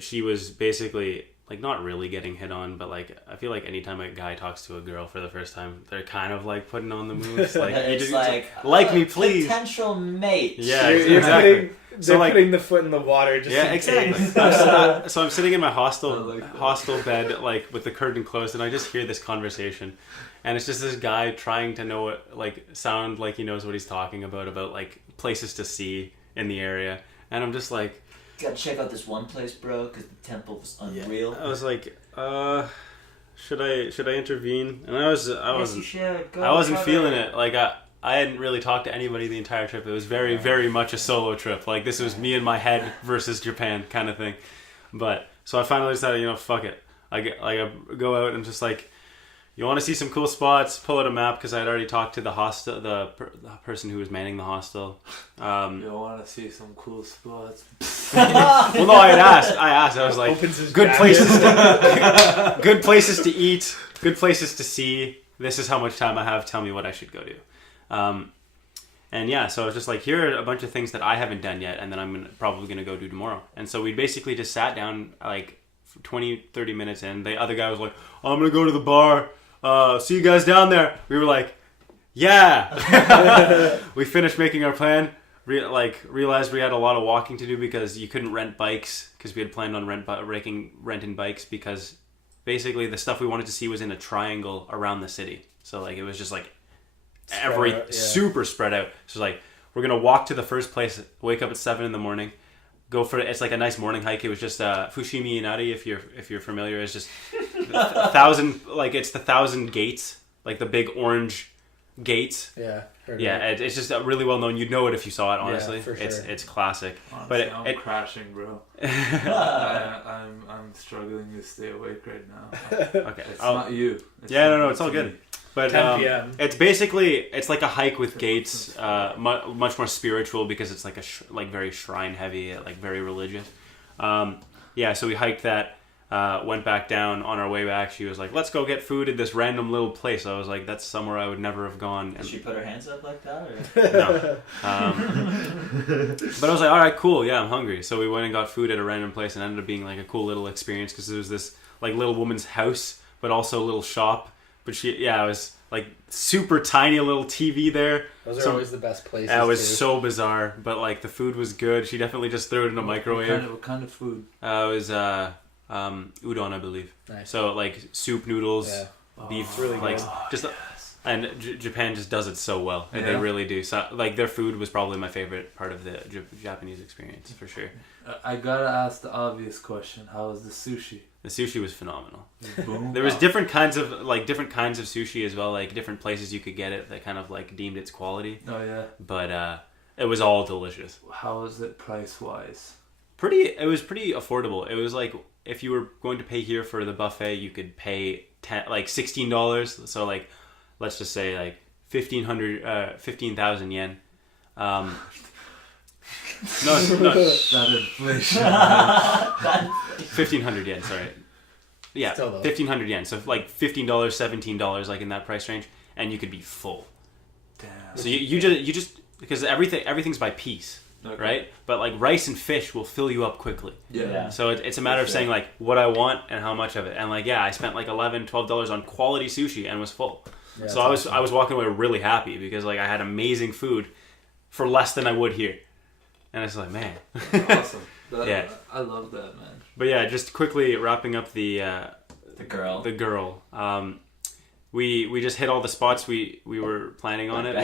she was basically like not really getting hit on, but like I feel like anytime a guy talks to a girl for the first time, they're kind of like putting on the moves, like it's like me please, potential mate. Yeah, You're exactly. They're putting the foot in the water. Just yeah, exactly. So I'm sitting in my hostel bed, like with the curtain closed, and I just hear this conversation, and it's just this guy trying to know what, like, sound like he knows what he's talking about like places to see in the area, and I'm just like, gotta check out this one place, bro, because the temple was unreal. I was like, should I intervene? And I wasn't Trevor. feeling it. Like I hadn't really talked to anybody the entire trip. It was very, very much a solo trip. Like this was me in my head versus Japan kind of thing. But so I finally decided, fuck it. I go out and just like, you want to see some cool spots? Pull out a map, because I had already talked to the hostel, the person who was manning the hostel. You want to see some cool spots? Well, no, I asked. I was like, good places to eat, good places to see. This is how much time I have. Tell me what I should go do. And yeah, so I was just like, here are a bunch of things that I haven't done yet, and then I'm probably going to go do tomorrow. And so we basically just sat down like 20, 30 minutes in. The other guy was like, I'm going to go to the bar. See you guys down there. We were like, yeah. We finished making our plan. Realized we had a lot of walking to do because you couldn't rent bikes, because we had planned on renting bikes, because basically the stuff we wanted to see was in a triangle around the city. So like it was just like super spread out. So like we're gonna walk to the first place, wake up at 7 a.m, go for it. It's like a nice morning hike. It was just Fushimi Inari, if you're familiar. It's just 1,000, like it's the 1,000 gates, like the big orange gates. Yeah. It's just really well known. You'd know it if you saw it. Honestly, for sure. It's classic. Honestly, but I'm crashing, bro. I'm struggling to stay awake right now. Okay, it's not you. No, it's all good. But 10 p.m. It's like a hike with gates, much more spiritual, because it's like like very shrine heavy, like very religious. So we hiked that. Went back down. On our way back, she was like, let's go get food at this random little place. I was like, that's somewhere I would never have gone. Did she put her hands up like that? Or? No. But I was like, all right, cool. Yeah, I'm hungry. So we went and got food at a random place, and ended up being like a cool little experience, because there was this like little woman's house, but also a little shop. But it was like super tiny, a little TV there. Those are always the best places. It was so bizarre, but like the food was good. She definitely just threw it in a microwave. What kind of food? It was udon, I believe. Nice. So like soup, noodles, beef, really like good. just and Japan just does it so well. And they really do. So like their food was probably my favorite part of the Japanese experience, for sure. I gotta ask the obvious question: how was the sushi? The sushi was phenomenal. Boom. There was different kinds of sushi as well, like different places you could get it that kind of like deemed its quality. Oh yeah. But it was all delicious. How was it price wise? It was pretty affordable. It was like, if you were going to pay here for the buffet, you could pay $16. So like, let's just say like 15,000 yen. No, That inflation. 1,500 yen. Sorry. Yeah, 1,500 yen. So like $15, $17, like in that price range, and you could be full. Damn. So you just because everything's by piece. Okay. Right? But like rice and fish will fill you up quickly. Yeah. So it's a matter of saying like what I want and how much of it. And like, I spent like $11, $12 on quality sushi and was full. Yeah, so I was walking away really happy, because like I had amazing food for less than I would here. And it's like, man. Awesome. Yeah. I love that, man. But yeah, just quickly wrapping up the girl. The girl. We just hit all the spots we were planning on it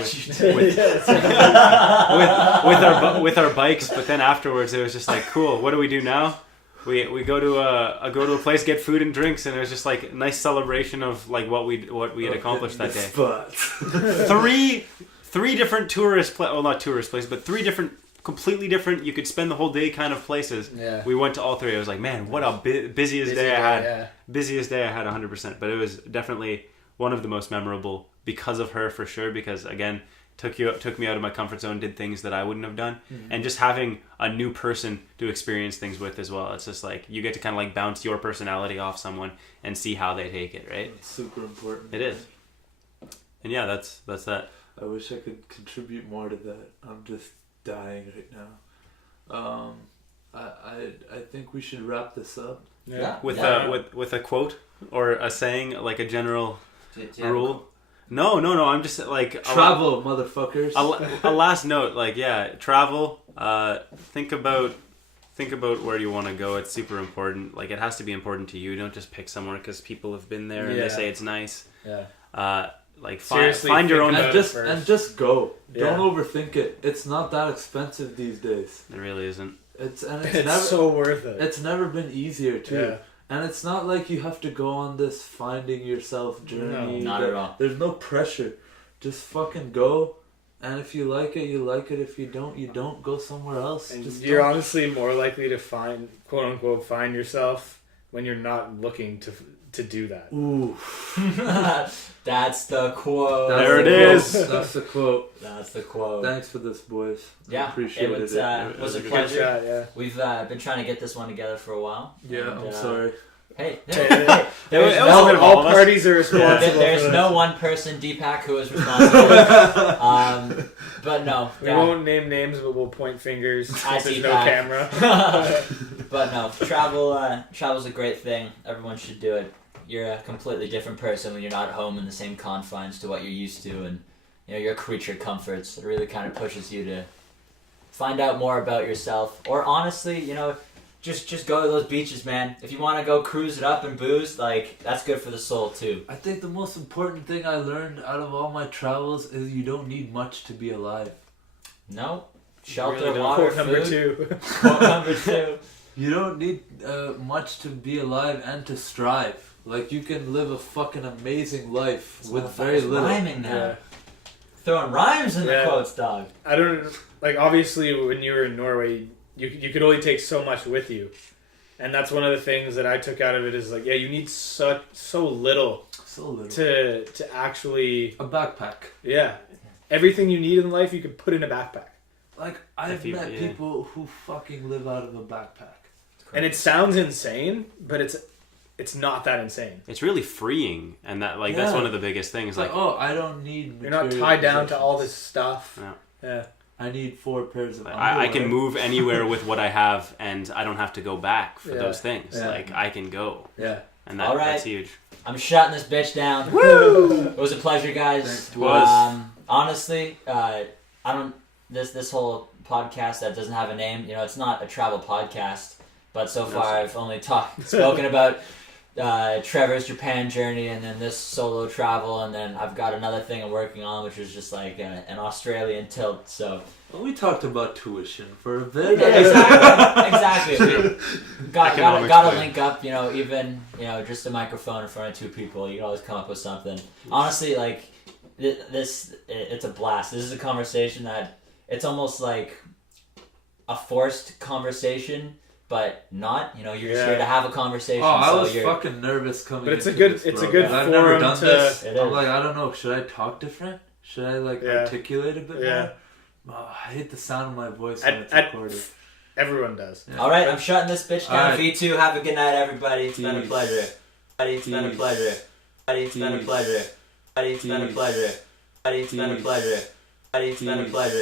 with our bikes, but then afterwards it was just like, cool, what do we do now? We go to a place, get food and drinks, and it was just like a nice celebration of like what we had accomplished that day. three different not tourist places, but three different completely different, you could spend the whole day kind of places. Yeah. We went to all three. I was like, man, what a busiest day I had. Yeah. Busiest day I had 100%, but it was definitely one of the most memorable because of her, for sure, because again, took me out of my comfort zone, did things that I wouldn't have done, and just having a new person to experience things with as well. It's just like you get to kind of like bounce your personality off someone and see how they take it, right? It's super important. It is. And yeah, that's that. I wish I could contribute more to that. I'm just dying right now. I think we should wrap this up. Yeah. With a quote or a saying, like a general rule. No. I'm just like travel, motherfuckers. A last note, like travel. Think about where you want to go. It's super important. Like it has to be important to you. Don't just pick somewhere because people have been there and they say it's nice. Yeah. Like find your own and just go. Yeah. Don't overthink it. It's not that expensive these days. It really isn't. It's never, so worth it. It's never been easier too. Yeah. And it's not like you have to go on this finding yourself journey. No, not at all. There's no pressure. Just fucking go. And if you like it, you like it. If you don't, you don't. Go somewhere else. And you're honestly more likely to find, quote unquote, find yourself when you're not looking to do that. Ooh. That's the quote. There it is. That's the quote. That's the quote. Thanks for this, boys. Yeah, appreciate it. It was a pleasure. Shot, yeah. We've been trying to get this one together for a while. Yeah, and, I'm sorry. Hey, all parties are responsible. There's no one person, Deepak, who is responsible. But no. We won't name names, but we'll point fingers since there's no camera. But no, travel's a great thing. Everyone should do it. You're a completely different person when you're not home in the same confines to what you're used to, and your creature comforts. It really kind of pushes you to find out more about yourself. Or honestly, just go to those beaches, man. If you want to go cruise it up and booze, like that's good for the soul too. I think the most important thing I learned out of all my travels is you don't need much to be alive. No, shelter, really water, quote number two. Quote number 2. You don't need much to be alive and to strive. Like you can live a fucking amazing life with very little. Rhyming now. Yeah. Throwing rhymes in the quotes, dog. I don't obviously when you were in Norway. You could only take so much with you, and that's one of the things that I took out of it is like, you need so little to actually a backpack. Yeah, everything you need in life you could put in a backpack. Like I've met people who fucking live out of a backpack, and it sounds insane, but it's not that insane. It's really freeing, and that that's one of the biggest things. Like I don't need. You're not tied down to all this stuff. Yeah. I need 4 pairs of underwear. I can move anywhere with what I have, and I don't have to go back for those things. Yeah. Like, I can go. Yeah. And that's huge. I'm shutting this bitch down. Woo! It was a pleasure, guys. It was. Honestly, this whole podcast that doesn't have a name, it's not a travel podcast, but so far I've only spoken about Trevor's Japan journey, and then this solo travel, and then I've got another thing I'm working on, which is just like an Australian tilt. So we talked about tuition for a bit. Yeah, exactly. Got to link up. Even just a microphone in front of 2 people, you can always come up with something. Honestly, like it's a blast. This is a conversation that it's almost like a forced conversation. But not, you're just here to have a conversation. I was fucking nervous coming. But it's a good forum. I've never done this. I'm like, I don't know. Should I talk different? Should I articulate a bit more? Oh, I hate the sound of my voice when it's recorded. Everyone does. Yeah. All right, I'm shutting this bitch down. Right. V2, have a good night, everybody. It's been a pleasure. It's been a pleasure. It's been a pleasure. It's been a pleasure. It's been a pleasure. It's been a pleasure.